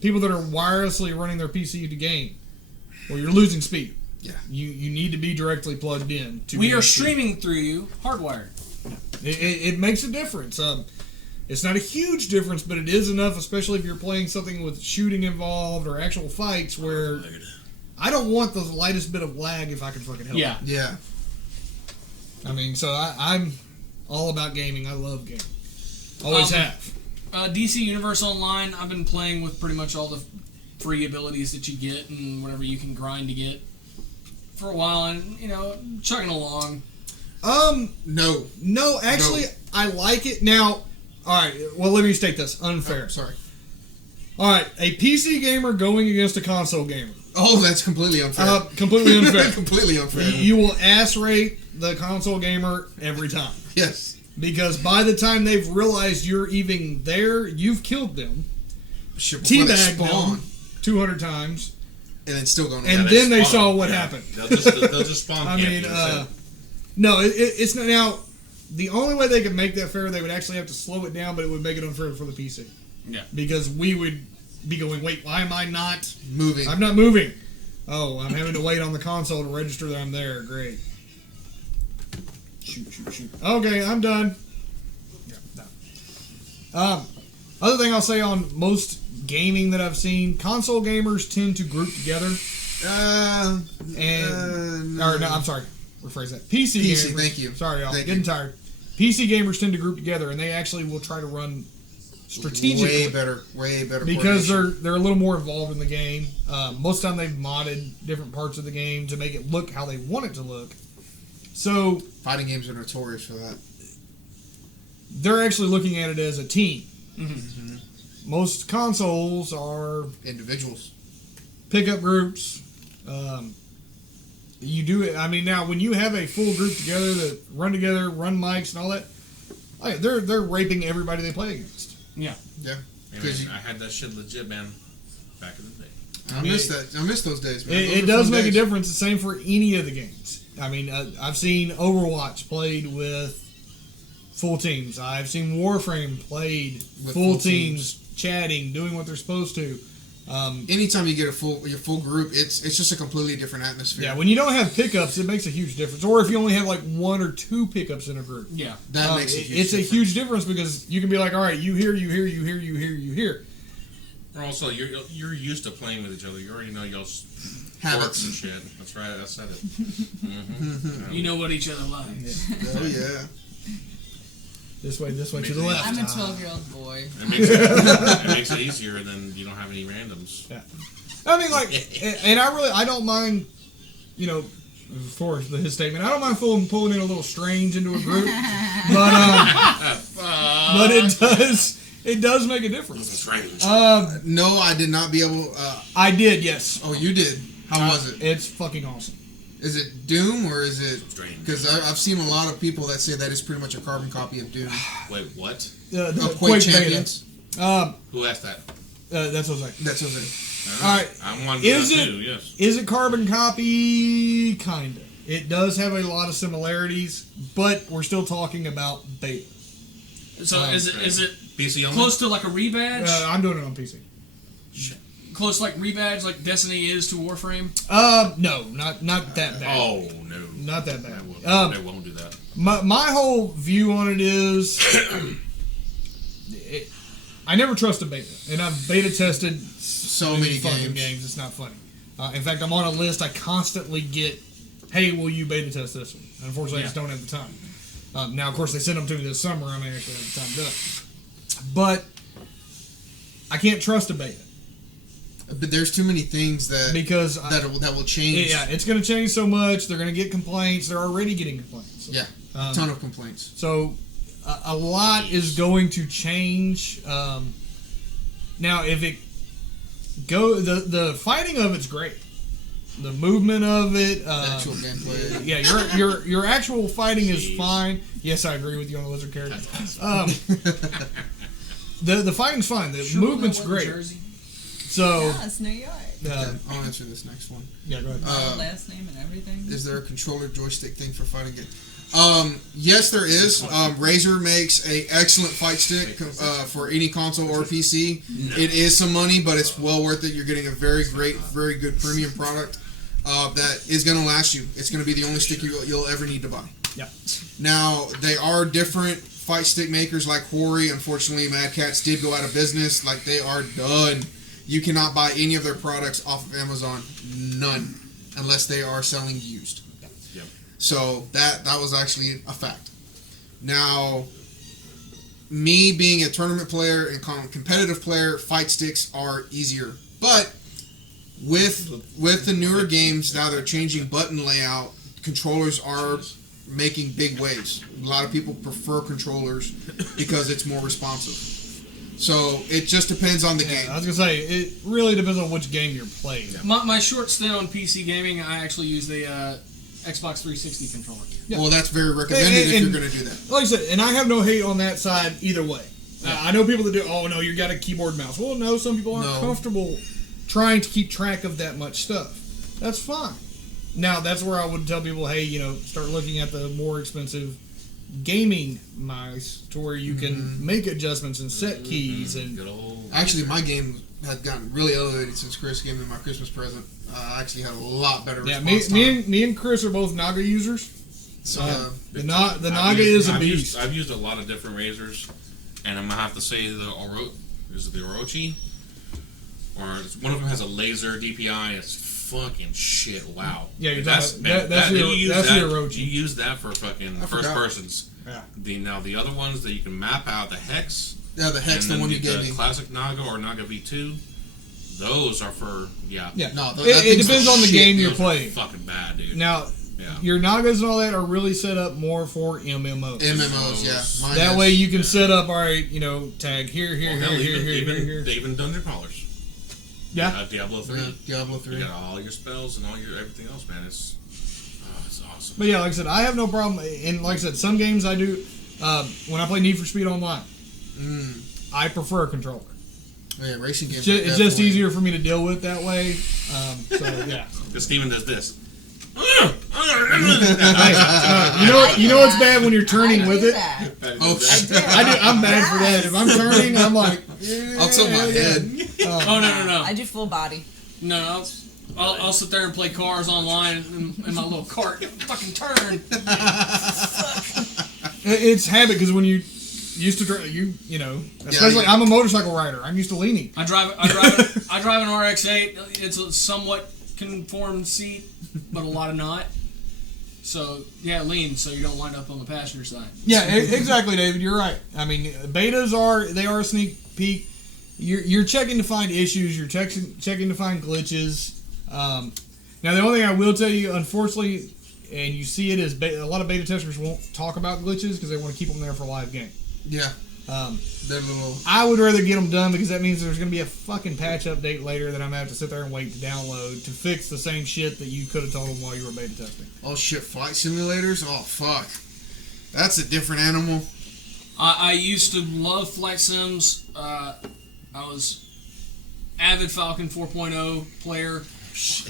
people that are wirelessly running their PC to game. Well, you're losing speed. Yeah. You need to be directly plugged in. We are gain speed. streaming through you, hardwired. It makes a difference. It's not a huge difference, but it is enough, especially if you're playing something with shooting involved or actual fights where I don't want the lightest bit of lag if I can fucking help Yeah. Yeah. it. I mean, so I'm all about gaming. I love gaming. Always have. DC Universe Online, I've been playing with pretty much all the free abilities that you get and whatever you can grind to get for a while, and, you know, chugging along. No, actually, No. I like it. Now, alright, well, let me state this. Unfair. Oh, sorry. Alright, a PC gamer going against a console gamer. Oh, that's completely unfair. Completely unfair. Completely unfair. You will ass rate the console gamer every time. Yes. Because by the time they've realized you're even there, you've killed them, Shit, before they teabagged spawn, them 200, times, and then still going. and Yeah, then they spawn. saw what Yeah. happened. They'll just spawn. I camp mean, you, that's it. no, it's not. Now, the only way they could make that fair, they would actually have to slow it down, but it would make it unfair for the PC. Yeah. Because we would be going, wait, why am I not? moving. I'm not moving. Oh, I'm having to wait on the console to register that I'm there. Great. Shoot. Okay, I'm done. Yeah, no. Other thing I'll say on most gaming that I've seen, console gamers tend to group together. Or no, I'm sorry. Rephrase that. PC PC, gamers. thank you. Sorry, y'all. Thank Getting you. tired. PC gamers tend to group together, and they actually will try to run strategically. Way better. Because coordination. they're a little more involved in the game. Most of the time they've modded different parts of the game to make it look how they want it to look. So fighting games are notorious for that. they're actually looking at it as a team. Mm-hmm. Most consoles are Individuals. pickup groups. You do it. I mean, now when you have a full group together that run together, run mics and all that, they're raping everybody they play against. Yeah. Yeah. Hey, 'Cause man, I had that shit legit, man, back in the day. I miss that. I miss those days, man. Those It were does fun make a days. difference. The same for any of the games. I mean, I've seen Overwatch played with full teams. I've seen Warframe played With full full teams, chatting, doing what they're supposed to. Anytime you get your full group, it's just a completely different atmosphere. Yeah, when you don't have pickups, it makes a huge difference. Or if you only have like 1 or 2 pickups in a group, Yeah. that makes a huge it's difference. a huge difference because you can be like, all right, you here, you here, you here, you here, you here. Or also, you're used to playing with each other. You already know y'all's Habits. quirks and shit. That's right. I said it. You know what each other likes. Oh yeah. This way, to the left. I'm a 12-year-old boy. It makes it easier, and then you don't have any randoms. Yeah. I mean, like, and I don't mind, you know, for his statement, I don't mind pulling in a little strange into a group, but it does make a difference. Strange. No, I did not be able. I did, yes. Oh, you did. How was it? It's fucking awesome. Is it Doom or is it? Strange. Because I've seen a lot of people that say that is pretty much a carbon copy of Doom. Wait, what? The Quake beta. Champions. Who asked that? That's what I was like. That's what it. All right. I wanted Is that it- too. Yes. Is it carbon copy? Kinda. It does have a lot of similarities, but we're still talking about beta. So is it PC only. close to like a rebadge? I'm doing it on PC. Close like rebadge like Destiny is to Warframe? No, not that bad. Oh no. Not that bad. They won't do that. My whole view on it is, I never trust a beta, and I've beta tested So many fucking games. It's not funny. In fact, I'm on a list. I constantly get, "Hey, will you beta test this one?" Unfortunately, I just don't have the time. Now, of course, they sent them to me this summer. I may actually have the time to do it, but I can't trust a beta But there's too many things because that will change. yeah, it's going to change so much. They're going to get complaints. They're already getting complaints. Yeah. A ton of complaints. So a lot is going to change. Now, if it the fighting of it's great. The movement of it, Actual gameplay. yeah, your actual fighting is fine. Yes, I agree with you on the lizard character. The fighting's fine. The movement's great. Jersey. So Yeah, it's New York. I'll answer this next one. yeah, go ahead. Last name and everything. Is there a controller joystick thing for fighting games? Yes, there is. Razer makes a excellent fight stick for any console or PC. It is some money, but it's well worth it. You're getting a very good premium product that is going to last you. It's going to be the only stick you'll ever need to buy. Yeah. Now, they are different fight stick makers like Hori. Unfortunately, Mad Cats did go out of business. Like, they are done. You cannot buy any of their products off of Amazon. None. Unless they are selling used. Yep. So that was actually a fact. Now, me being a tournament player and competitive player, fight sticks are easier. But with the newer games now, they're changing button layout. Controllers are making big waves. A lot of people prefer controllers because it's more responsive. So it just depends on the game. I was gonna say it really depends on which game you're playing. My short stint on PC gaming, I actually used the Xbox 360 controller. Yeah. Well, that's very recommended if And- you're going to do that. Like I said, and I have no hate on that side either way. I know people that do. Oh no, you got a keyboard mouse. Well, no, some people aren't No. comfortable trying to keep track of that much stuff. That's fine. Now that's where I would tell people, hey, start looking at the more expensive gaming mice to where you can make adjustments and set keys and Good old. Actually, my game had gotten really elevated since Chris gave me my Christmas present. I actually had a lot better yeah. response time. Me and Chris are both Naga users. So, The Naga is a I've beast. used, I've used a lot of different razors, and I'm gonna have to say is it the Orochi? Or one of them has a laser DPI. It's fucking shit. Wow. Yeah, you're that's talking- that's the Orochi. You use that for fucking I first forgot. persons. Yeah. The other ones that you can map out the hex. yeah, the Hex, and the then one you gave the me. classic Naga or Naga V2. Those are for Yeah. No, that it thing's depends on the shit, game dude. you're those are playing. fucking bad, dude. Now, Yeah. your Nagas and all that are really set up more for MMOs. MMOs, yeah. Mine That is- way you can set up, all right, tag here, Well, here, hell, here, even, here, even, here, here. They even dungeon crawlers. Yeah. Diablo 3. Yeah, Diablo You 3. got all your spells and all your everything else, man. It's awesome. But yeah, like I said, I have no problem. And like I said, some games I do. When I play Need for Speed Online, I prefer a controller. Yeah, racing games. It's just easier for me to deal with that way. So yeah. Because Steven does this. You know what's bad when you're turning with it. Oh, shit. I'm bad for that. If I'm turning, I'm like, I'll tilt my head. Oh no. I do full body. No, I'll sit there and play cars online in my little cart. Fucking turn. It's habit because when you used to drive, especially I'm a motorcycle rider. I'm used to leaning. I drive an RX-8. It's a somewhat conformed seat, but a lot of not. So yeah, lean so you don't wind up on the passenger side. Yeah, exactly, David. You're right. I mean, betas are a sneak peek. You're checking to find issues. You're checking to find glitches. Now, the only thing I will tell you, unfortunately, and you see it, is a lot of beta testers won't talk about glitches because they want to keep them there for live game. Yeah. They're little. I would rather get them done because that means there's going to be a fucking patch update later that I'm going to have to sit there and wait to download to fix the same shit that you could have told them while you were beta testing. Oh shit, flight simulators? Oh fuck. That's a different animal. I used to love flight sims. I was avid Falcon 4.0 player,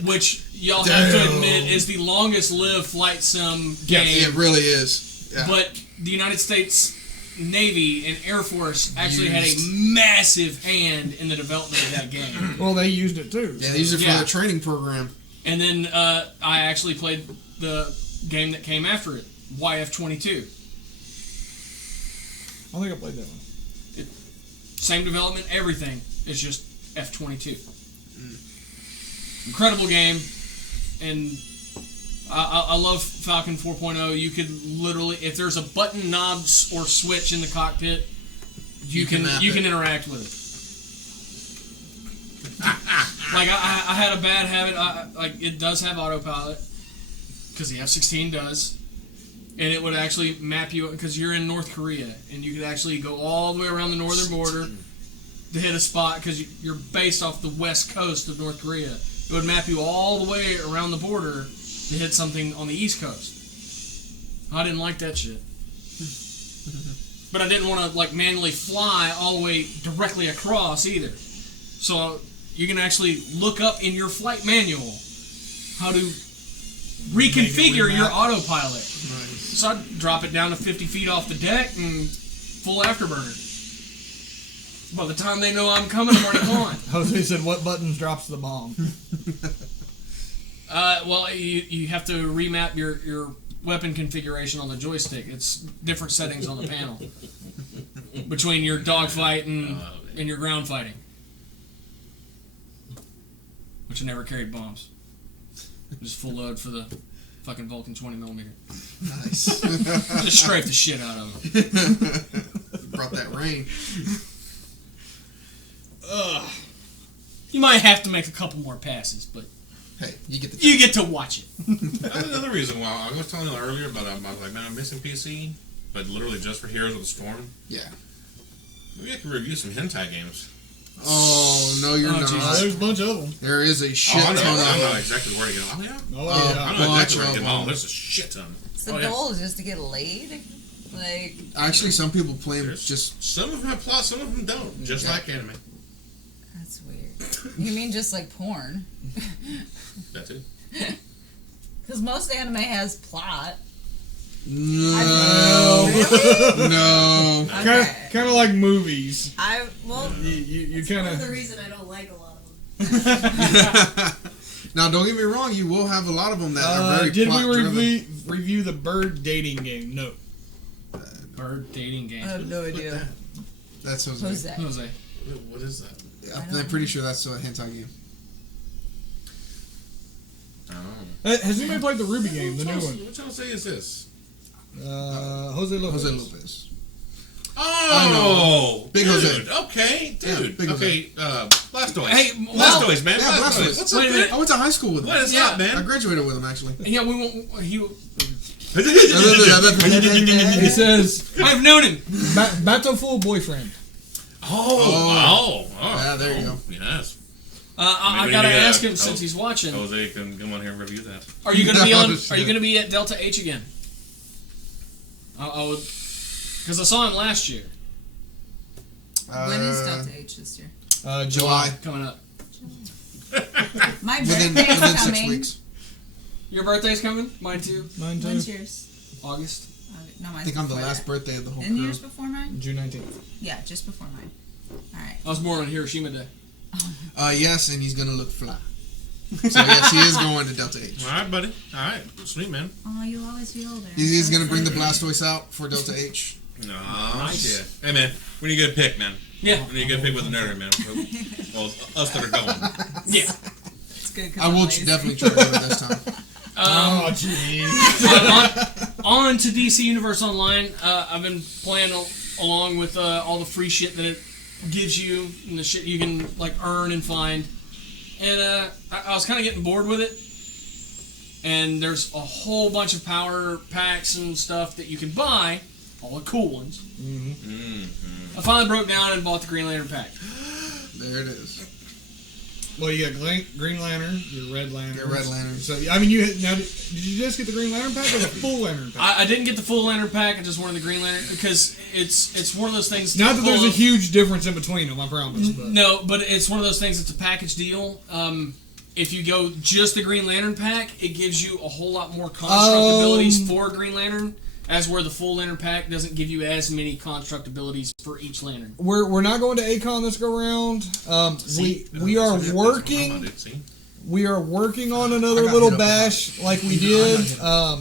which y'all have to admit is the longest lived flight sim game. Yeah, it really is. Yeah. But the United States Navy and Air Force actually had a massive hand in the development of that game. Well, they used it too. Yeah, they used it for the training program. And then I actually played the game that came after it, YF-22. I think I played that one. Same development, everything. It's just F-22. Incredible game, and I love Falcon 4.0. You could literally, if there's a button, knobs, or switch in the cockpit, you can interact with it. Like I had a bad habit. Like it does have autopilot because the F-16 does, and it would actually map you because you're in North Korea, and you could actually go all the way around the northern border to hit a spot because you're based off the west coast of North Korea. It would map you all the way around the border to hit something on the east coast. I didn't like that shit. But I didn't want to like manually fly all the way directly across either. So you can actually look up in your flight manual how to reconfigure your autopilot. Nice. So I'd drop it down to 50 feet off the deck and full afterburner. By the time they know I'm coming, I'm already gone. Jose said, "What buttons drops the bomb?" Well, you have to remap your weapon configuration on the joystick. It's different settings on the panel between your dogfight and your ground fighting. Which I never carried bombs. Just full load for the fucking Vulcan 20mm. Nice. Just strafe the shit out of them. You brought that rain. You might have to make a couple more passes, but Hey, you get the. you get to watch it. That's another reason why I was telling you earlier about I was like, man, I'm missing PC, but literally just for Heroes of the Storm. Yeah. Maybe I can review some hentai games. Oh no, you're not. Jesus. There's a bunch of them. There is a shit I know ton. exactly where to get them. Oh yeah. Oh Oh, yeah. I know exactly where to bunch get them. of Oh, them. there's a shit ton. So the Oh, yeah. goal is just to get laid? Like, Actually, some people play them There's just. some of them have plots, some of them don't. Just like anime. that's weird. You mean just like porn? That too. Because most anime has plot. No. Really? No. Okay. Kind of like movies. You That's kind part of the of. reason I don't like a lot of them. Now, don't get me wrong. You will have a lot of them that are very Did plot we driven. review the bird dating game? No. Bird dating game. I have no idea. That's Jose. Who's that? Jose. What is that? I'm pretty sure that's a hentai game. Oh. Has anybody played the Ruby game, the new one? What y'all say is this? Jose Lopez. Jose Lopez. Oh, Big dude, Jose. Okay, Yeah, dude. Big Jose. Okay, Blastoise. Hey, Blastoise, man. Yeah, Blastoise. What's Wait a up, minute. I went to high school with him. What is Yeah. up, man? I graduated with him actually. Yeah, we won't. He. It says I've known him. Battleful boyfriend. Oh. Yeah, there you go. Yes. I Maybe gotta we need ask to- him since he's watching. Jose can come on here and review that. Are you gonna be on? Oh, Are you shit. gonna be at Delta H again? I would, because I saw him last year. When is Delta H this year? July. Coming up. My Within birthday's 6 coming. weeks. Your birthday's coming? Mine too. Mine too. When's yours? August. No, mine's I think I'm the before last that. birthday of the whole And crew. yours before mine? June 19th. Yeah, just before mine. All right. I was born on Hiroshima Day. Yes, and he's gonna look fly. So yes, he is going to Delta H. All right, buddy. All right, sweet man. Oh, you'll always be older. He's So gonna bring the excited. Blastoise out for Delta H. Oh, Nice. shit. Hey, man, we need to get a pick, man. Yeah. We need to get a pick with the nerder, man. Well, us that are going. Yeah. It's good 'cause I I'm will lazy. definitely try to do it this time. Oh, jeez. on to DC Universe Online. I've been playing along with all the free shit that it gives you and the shit you can like earn and find. And I was kind of getting bored with it. And there's a whole bunch of power packs and stuff that you can buy, all the cool ones. I finally broke down and bought the Green Lantern pack. There it is. Well, you got Green Lantern, your Red Lantern. Your Red Lantern. So, I mean, did you just get the Green Lantern pack or the full Lantern pack? I didn't get the full Lantern pack. I just wanted the Green Lantern because it's one of those things. Not that there's full a of- huge difference in between them, I promise. But. No, but it's one of those things. It's a package deal. If you go just the Green Lantern pack, it gives you a whole lot more construct abilities for Green Lantern, as where the full Lantern pack doesn't give you as many construct abilities for each Lantern. We're not going to ACON this go round. We are working. We are working on another I got little hit up bash like we I did. got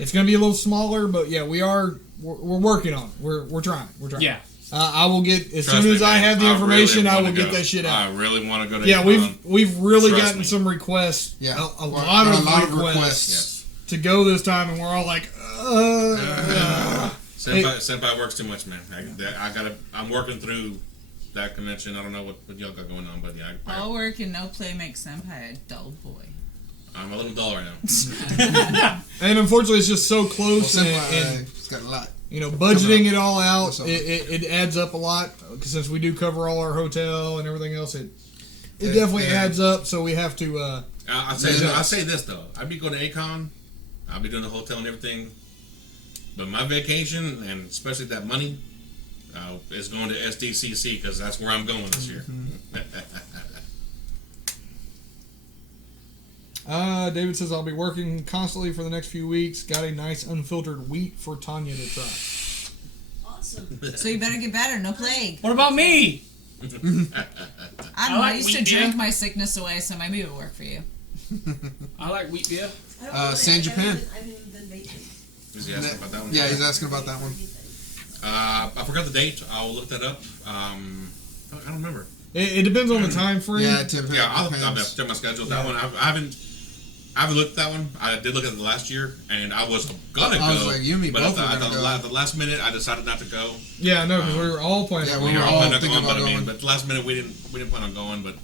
It's going to be a little smaller, but yeah, we're working on it. We're trying. We're trying. Yeah. I will get as Trust soon me, as I man, have the information. really I will wanna get go. that shit out. I really want to go to Yeah, ACON. we've really Trust gotten me. some requests. Yeah. a lot of requests Yes. to go this time, and we're all like, Senpai works too much, man. I'm working through that convention. I don't know what y'all got going on, but yeah, All work and no play makes Senpai a dull boy. I'm a little dull right now. And unfortunately, it's just so close, Well, and it's got a lot. budgeting it all out, What's up? it adds up a lot. 'Cause since we do cover all our hotel and everything else, it Yeah, definitely yeah. adds up. So we have to. I say this though. I'd be going to ACON. I'll be doing the hotel and everything. But my vacation, and especially that money, is going to SDCC because that's where I'm going this year. David says I'll be working constantly for the next few weeks. Got a nice unfiltered wheat for Tanya to try. Awesome. So you better get better. No plague. What about me? I don't know. I like used to wheat beer. drink my sickness away, so maybe it would work for you. I like wheat beer. I don't know, San Japan. I haven't even been vaping. Is he asking about that one? Yeah, he's asking about that one. I forgot the date. I'll look that up. I don't remember. It depends on the time frame. Yeah, Tim. Yeah, I'll check my schedule. That one, I haven't looked at that one. I did look at it last year, and I was gonna go. I was like, you and me but both at were the, gonna at the last minute, I decided not to go. Yeah, no, because we were all planning. Yeah, on we it. were all planning on thinking going, about going. but at the last minute we didn't plan on going. But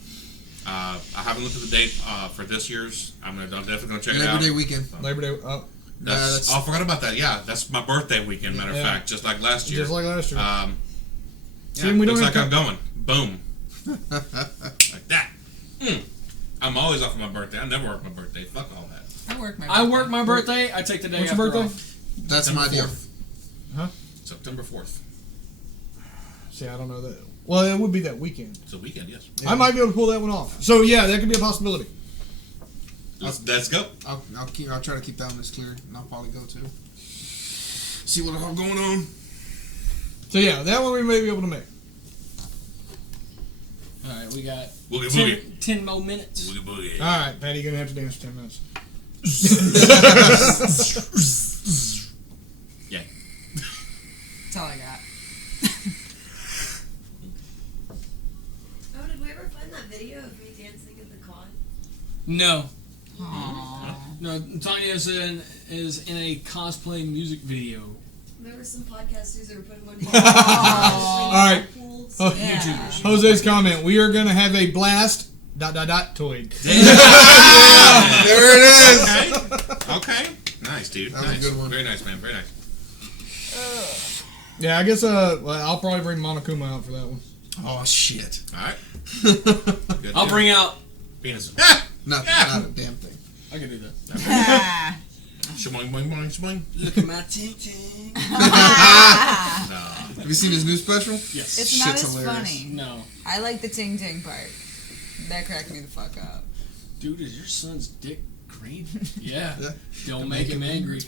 I haven't looked at the date for this year's. I'm definitely gonna check it Labor out. Day weekend. Labor Day. Oh, That's, Yeah, I forgot about that. Yeah, that's my birthday weekend. Matter of Yeah. fact, just like last year. just like last year. Yeah, we don't looks have like to- I'm going. Boom. Like that. I'm always off on my birthday. I never work my birthday. Fuck all that. I work my. I work my birthday. I take the day What's after your birthday? off. That's my deal. September 4th. See, I don't know that. Well, it would be that weekend. It's a weekend, yes. I might be able to pull that one off. So yeah, that could be a possibility. Let's go. I'll try to keep that one as clear, and I'll probably go too. See what I have going on. So yeah, that one we may be able to make. All right, we got Boogie 10 more minutes. Boogie boogie. All right, Patty, you're gonna have to dance for 10 minutes. Yeah. That's all I got. Oh, did we ever find that video of me dancing at the con? No, Aww. no. Tanya is in a cosplay music video. There were some podcasters that were putting one Oh. All right. Pools. Oh, Yeah. YouTubers. Jose's comment: we are gonna have a blast. ... Toy. There it is. Okay. Nice, dude. That was a Nice. good one. Very nice, man. Very nice. Yeah, I guess. Well, I'll probably bring Monokuma out for that one. Oh shit. All right. Good I'll deal. bring out. penis. Not a damn thing. I can do that. Shmoing, boing, boing, shmoing. Look at my ting ting. No. Have you seen his new special? Yes. It's not Shit's as hilarious. funny. No. I like the ting ting part. That cracked me the fuck up. Dude, is your son's dick green? Yeah. Yeah. Don't make him angry.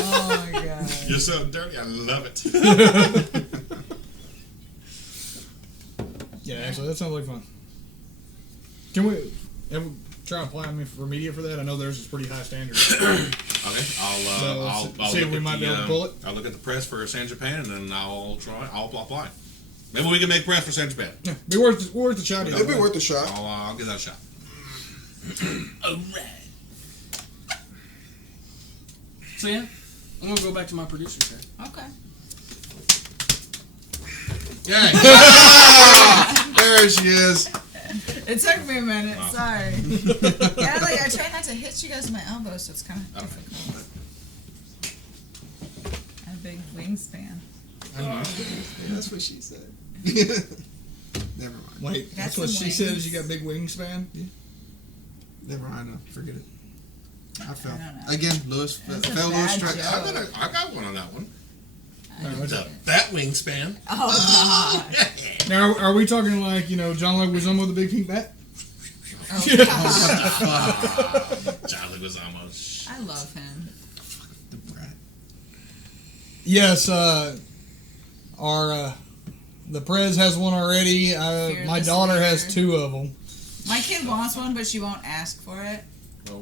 Oh my god. You're so dirty. I love it. Yeah, actually, that sounds like fun. Can we ever try applying me for media for that? I know theirs is pretty high standard. Okay, So, I'll see if look we at might be able to pull it. I'll look at the press for San Japan, and then I'll apply. Maybe we can make press for San Japan. Yeah, be worth the shot. It'd be worth a shot. I'll give that a shot. Alright. So yeah, I'm gonna go back to my producer chair. Okay. Yeah. There she is. It took me a minute. Wow. Sorry. Yeah, like I try not to hit you guys with my elbows, so it's kind of difficult. I have a big wingspan. That's what she said. Never mind. Wait, Got that's what some she said. wings. Is you got big wingspan? Never mind. No, forget it. I fell. I don't know. Again, Lewis. That's a Fell Lewis bad track. joke. I got one on that one. Alright, The bat wingspan. Oh god. now, are we talking like John Leguizamo with the big pink bat? Oh Oh, god. what the fuck? Charlie was almost. I love him. The brat. Yes, our the Prez has one already. My Fearless daughter has leader. 2 of them. My kid wants one, but she won't ask for it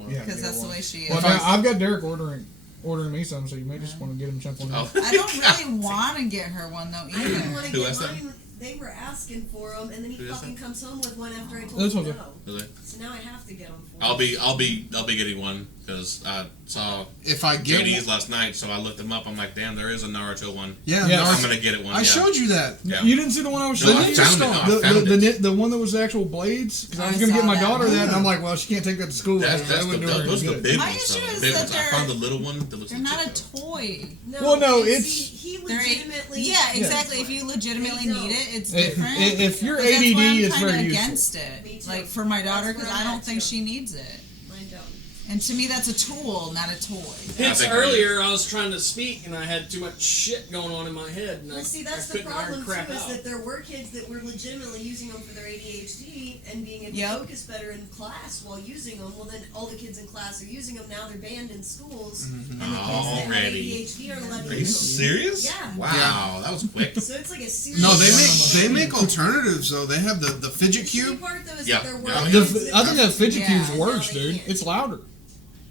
Yeah, because that's the way she is. Well, now, I've got Derek ordering me some, so you may just want to get him something. Oh. I don't really want to get her one though I didn't either. want to Who get asked that? mine. They were asking for them, and then he Who asked fucking comes home with one after I told That's him okay. no. Really? So now I have to get them for I'll him. be getting one because I saw If I get JD's one, last night, so I looked them up. I'm like, damn, there is a Naruto one. yeah, Yeah. no, I'm gonna get it one. I yeah. showed you that. Yeah. You didn't see the one I was No, showing I you? found it. No, I found it. The one that was the actual blades? Because I was I going to saw get my that. daughter that, and Yeah. I'm like, well, she can't take that to school. That's That the, wouldn't do her those any are the good. big My ones. issue though. is The big that ones. I they're- found the little one that looks They're not a legit, though. toy. No, Well, no, and it's- he They're legitimately. yeah, exactly. If you legitimately They don't. need it, it's If- different. if you're But that's ADD, why I'm it's kinda very useful. against Me it. too. Like for my daughter, That's because where I I'm don't at, think too. she needs it. Mine don't. And to me, that's a tool, not a toy. Hence think earlier I was trying to speak and I had too much shit going on in my head and Well, see, that's I the couldn't iron problem crap too, is out. that there were kids that were legitimately using them for their ADHD and being able Yep. to focus better in class while using them. Well, then all the kids in class are using them. Now they're banned in schools, and the kids that have Already. ADHD aren't allowed to Are you use them. serious? Yeah. Wow, that was quick. So it's like a serious. No, they make alternatives though. They have the fidget The shitty cube. part though is Yeah, that there were yeah. kids I think that fidget Yeah. cube's No, worse, they dude. can't. It's louder.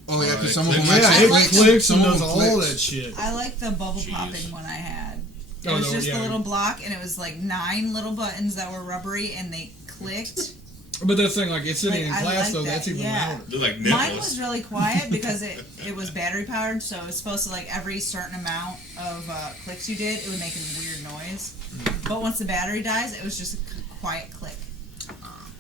Oh yeah, It because some of them clicks. Yeah, actually it clicks Some and of does them all clicks. that shit. I like the bubble Jeez. popping one I had. It Oh, was no, just yeah. the little block, and it was like 9 little buttons that were rubbery, and they clicked. But that's the thing, like, it's sitting Like, in I class, like though, that, that's even yeah. louder. They're like Mine nipples. was really quiet because it was battery powered, so it was supposed to like every certain amount of clicks you did, it would make a weird noise. But once the battery dies, it was just a quiet click.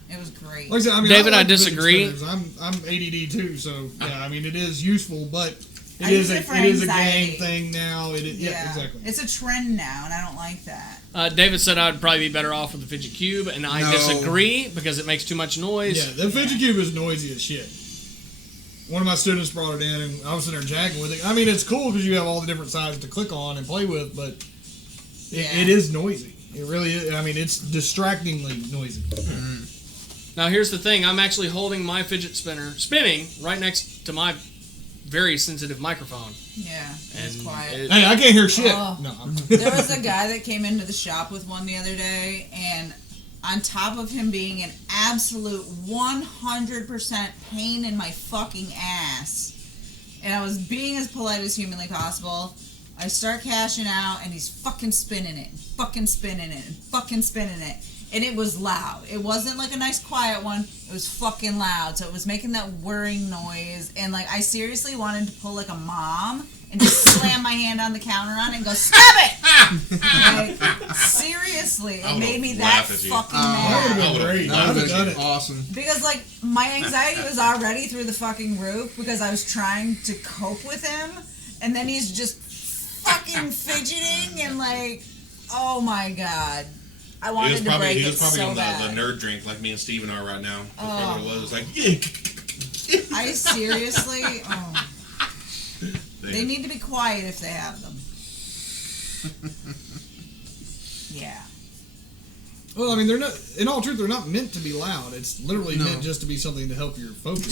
It was great. Like I said, I mean, David, I like fidget disagree. spinners. I'm ADD too, so yeah, I mean, it is useful, but I it use is a it for game anxiety. thing now. Yeah, exactly. It's a trend now, and I don't like that. David said I'd probably be better off with the fidget cube, and I No. disagree because it makes too much noise. Yeah, the fidget cube is noisy as shit. One of my students brought it in, and I was sitting there jacking with it. I mean, it's cool because you have all the different sizes to click on and play with, but it is noisy. It really is. I mean, it's distractingly noisy. Now here's the thing: I'm actually holding my fidget spinner spinning right next to my very sensitive microphone, Yeah, it's and quiet. it- Hey, I can't hear shit. Oh. No. There was a guy that came into the shop with one the other day, and on top of him being an absolute 100% pain in my fucking ass, and I was being as polite as humanly possible, I start cashing out, and he's fucking spinning it, and fucking spinning it, and fucking spinning it. And it was loud. It wasn't like a nice quiet one. It was fucking loud. So it was making that whirring noise. And like I seriously wanted to pull like a mom and just slam my hand on the counter on it and go, stop it! Like, seriously, I it would've made me that laughed at you. fucking That would've mad. been great. That I'd would have done have it. been awesome. Because like my anxiety was already through the fucking roof because I was trying to cope with him. And then he's just fucking fidgeting and like, oh my god. I He wanted was to probably, break he it was probably so on bad. the nerd drink like me and Steven are right now. That's probably what it was. It's like, I seriously, oh. They need to be quiet if they have them. Yeah. Well, I mean, they're not. In all truth, they're not meant to be loud. It's literally meant just to be something to help your focus.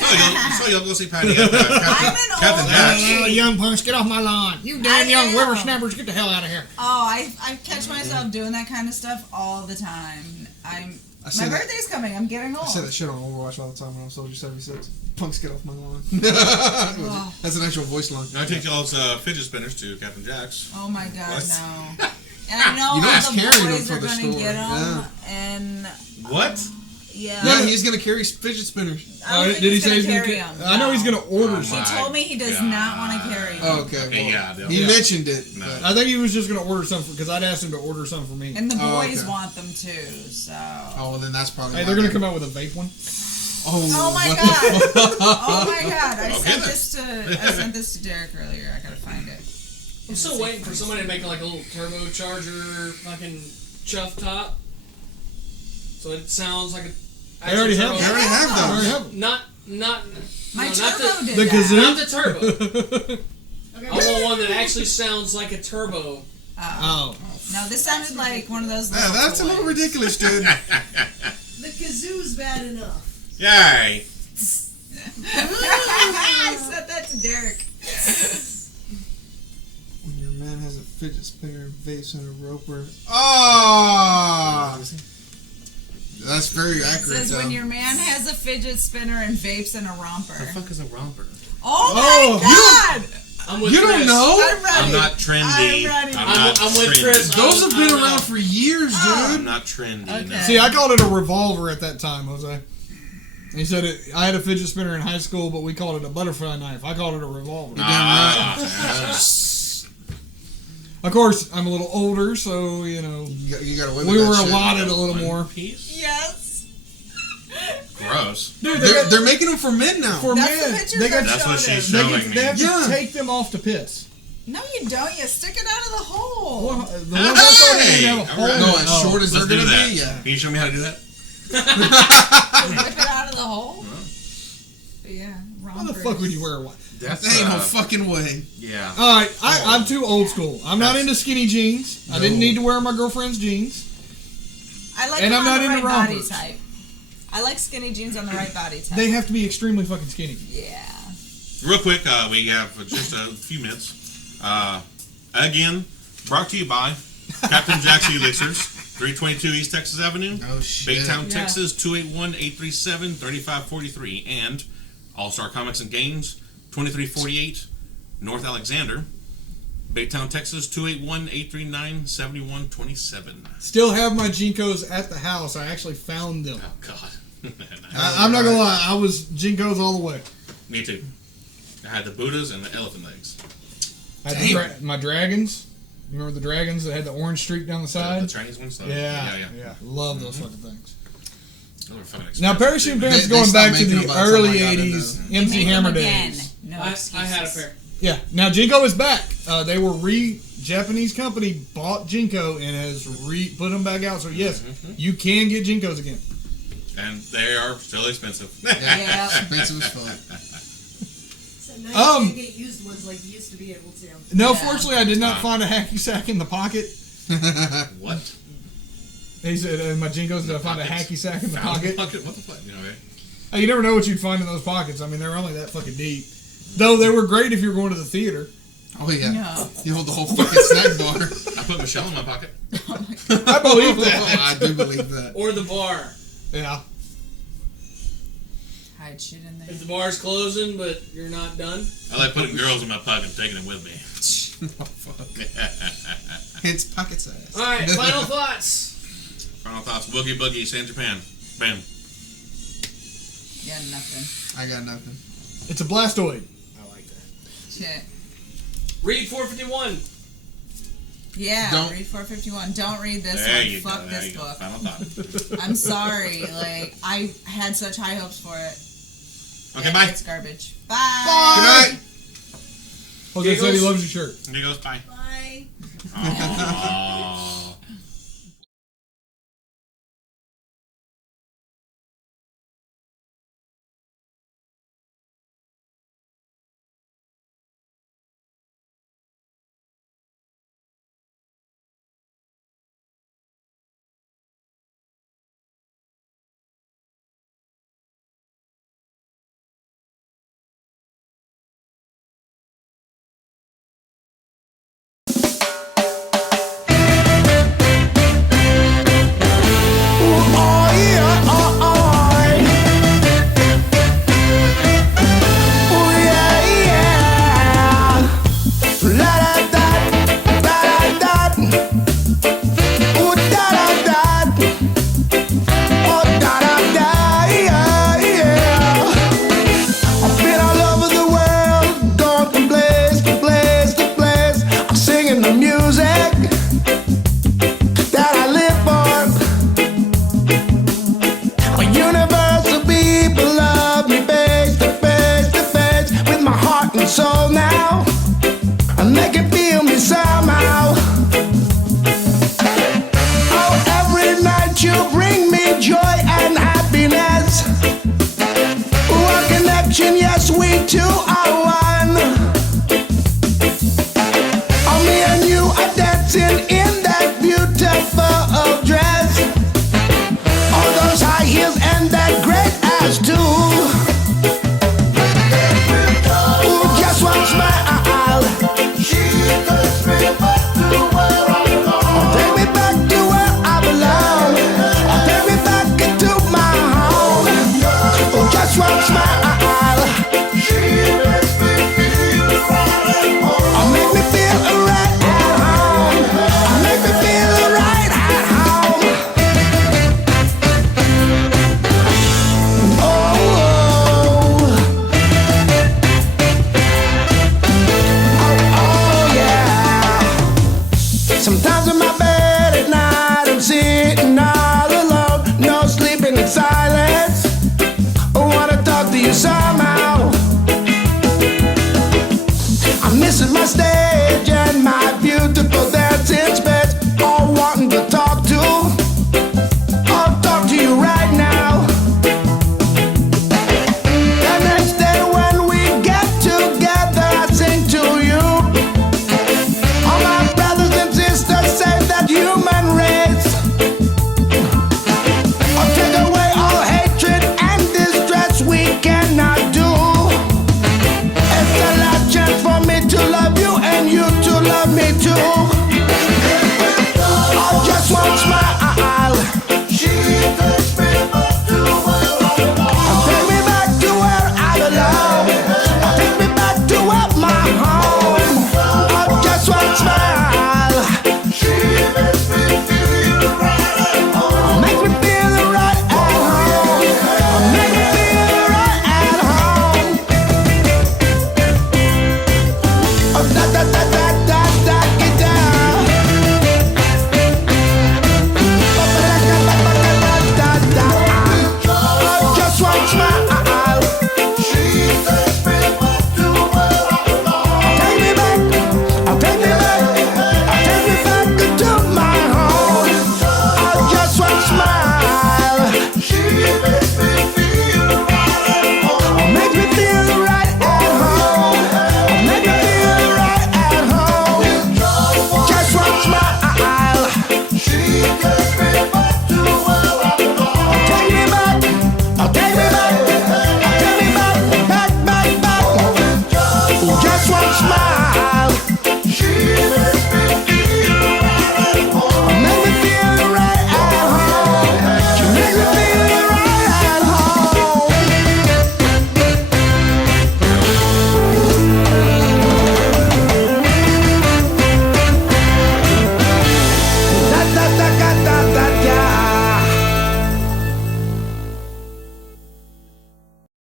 So you'll go see Patty. I'm an Captain old Jack. lady. Young punks, get off my lawn! You damn I young am. whippersnappers, get the hell out of here! Oh, I catch myself doing that kind of stuff all the time. My say that- birthday's coming. I'm getting old. I say that shit on Overwatch all the time when I'm Soldier 76. Punks, get off my lawn. That's an actual voice line. I take y'all's fidget spinners to Captain Jack's. Oh my god, What? no. And I know, You know how he's the carrying them boys for are the gonna store. get them, Yeah. and What? Yeah, he's gonna carry fidget spinners. I don't think Did he he's say gonna he's carry gonna? them. I know he's no. gonna order Oh, some. He told me he does not want to carry them. Oh, okay. Okay, Well, yeah. he Yeah. mentioned it. No. But, I think he was just gonna order some because I'd asked him to order some for me. And the Oh, boys okay. want them too, so. oh, well, then that's probably. Hey, why they're gonna then. come out with a vape one. Oh my what god! the fuck? Oh my god! I Okay, sent this to Derek earlier. I gotta find it. I'm still waiting for somebody to make like a little turbocharger fucking chuff top, so it sounds like a. They already have. They already have They those. already have them. Not. My no, turbo not did The that. kazoo. Not the turbo. Okay. I want one that actually sounds like a turbo. Oh, No, this sounded like one of those. Yeah, little that's a little toys. ridiculous, dude. The kazoo's bad enough. Yay! I said that to Derek. When your man has a fidget spinner, vase, and a roper. Ah, that's very It accurate. says though. when your man has a fidget spinner and vapes in a romper. The fuck is a romper? Oh Oh, my god! I'm with You don't Chris. know? I'm ready. I'm not trendy. I'm ready. I'm with trendy. Chris. Those have been I know. around for years, I'm dude. not trendy. Okay. No. see, I called it a revolver at that time, Jose. He said I had a fidget spinner in high school, but we called it a butterfly knife. I called it a revolver. Ah, Of course, I'm a little older, so you know You got away with we that were shit. allotted a little One more. piece? Yes. Gross. Dude, They're making them for men now. for That's the men. pictures They got I That's what showed she's him. showing me. they have to Yeah. take them off to piss. No, you don't. You stick it out of the hole. Well, the ones I saw they didn't have a hole. Alright. No, as Oh. short as Let's they're do gonna that. be. Yeah. Can you show me how to do that? Whip it out of the hole. But yeah, How the fuck would you wear one? That's There ain't no fucking way. Yeah. All right, I'm too old school. I'm not into skinny jeans. I didn't need to wear my girlfriend's jeans. I like And them I'm on not the into right body rompers. type. I like skinny jeans on the right body type. They have to be extremely fucking skinny. Yeah. Real quick, we have just a few minutes. Again, brought to you by Captain Jack's Elixirs, 322 East Texas Avenue, Oh shit. Baytown, Yeah. Texas, 281-837-3543, and All-Star Comics and Games, 2348 North Alexander, Baytown, Texas, 281-839-7127. Still have my Jinkos at the house. I actually found them. Oh, God. I'm not gonna lie. I was Jinkos all the way. Me too. I had the Buddhas and the elephant legs. I had the my dragons. Remember the dragons that had the orange streak down the The side? Chinese ones? though? Yeah. Love those fucking things. Those are fucking Now, expensive, parachute dude. pants They going stopped back to making the them by the time early I got into '80s them. MC Make Hammer them again. days. No I excuses. had a pair. Yeah. Now Jinko is back. They were Japanese company bought Jinko and has put them back out. So yes, you can get Jinkos again. And they are still expensive. Yeah. Expensive as fuck. So now you Um, can't get used ones like you used to be able to. No, Yeah. fortunately, I did not find a hacky sack in the pocket. What? He said, my Jinkos, did I find a Pockets? hacky sack in the Found pocket? What the fuck? You know, right? Hey, you never know what you'd find in those pockets. I mean, they're only that fucking deep. Though they were great if you were going to the theater. Oh yeah. No. You hold the whole fucking snack bar. I put Michelle in my pocket. I believe that. I do believe that. Or the bar. Yeah. Hide shit in there. If the bar's closing, but you're not done. I like putting girls in my pocket and taking them with me. Oh fuck. It's pocket size. All right, final thoughts. Final thoughts: Boogie Boogie, San Japan. Bam. Yeah, nothing. I got nothing. It's a Blastoid. I like that. Shit. Read 451. Yeah, Don't- read 451. Don't read this There one. you Fuck go. There this you go. book. Final thought. I'm sorry. Like, I had such high hopes for it. Okay, Yeah, bye. It's garbage. Bye. Good night. Jose said he Giggles. loves your shirt. There goes. Bye. Bye. Aww. in the music that I live for. A universe of people love me face to face to face with my heart and soul now, and they can feel me somehow. Oh, every night you bring me joy and happiness. One connection, yes, we two are one. Oh, me and you are dancing in that beautiful dress. All those high heels and that great ass too. Ooh, just one smile. Take me back to where I belong. Take me back into my home. Oh, just one smile. Make me feel right at home. Make me feel right at home. Oh, yeah. Sometimes in my bed at night I'm sitting all alone, no sleeping in silence. I wanna talk to you somehow. I'm missing my stage and my beautiful dancing space. All wanting to talk to. I'll talk to you right now. The next day when we get together, I sing to you. All my brothers and sisters save that human race. I'll take away all hatred and distress we cannot do. It's the last chance for me to love you and you to love me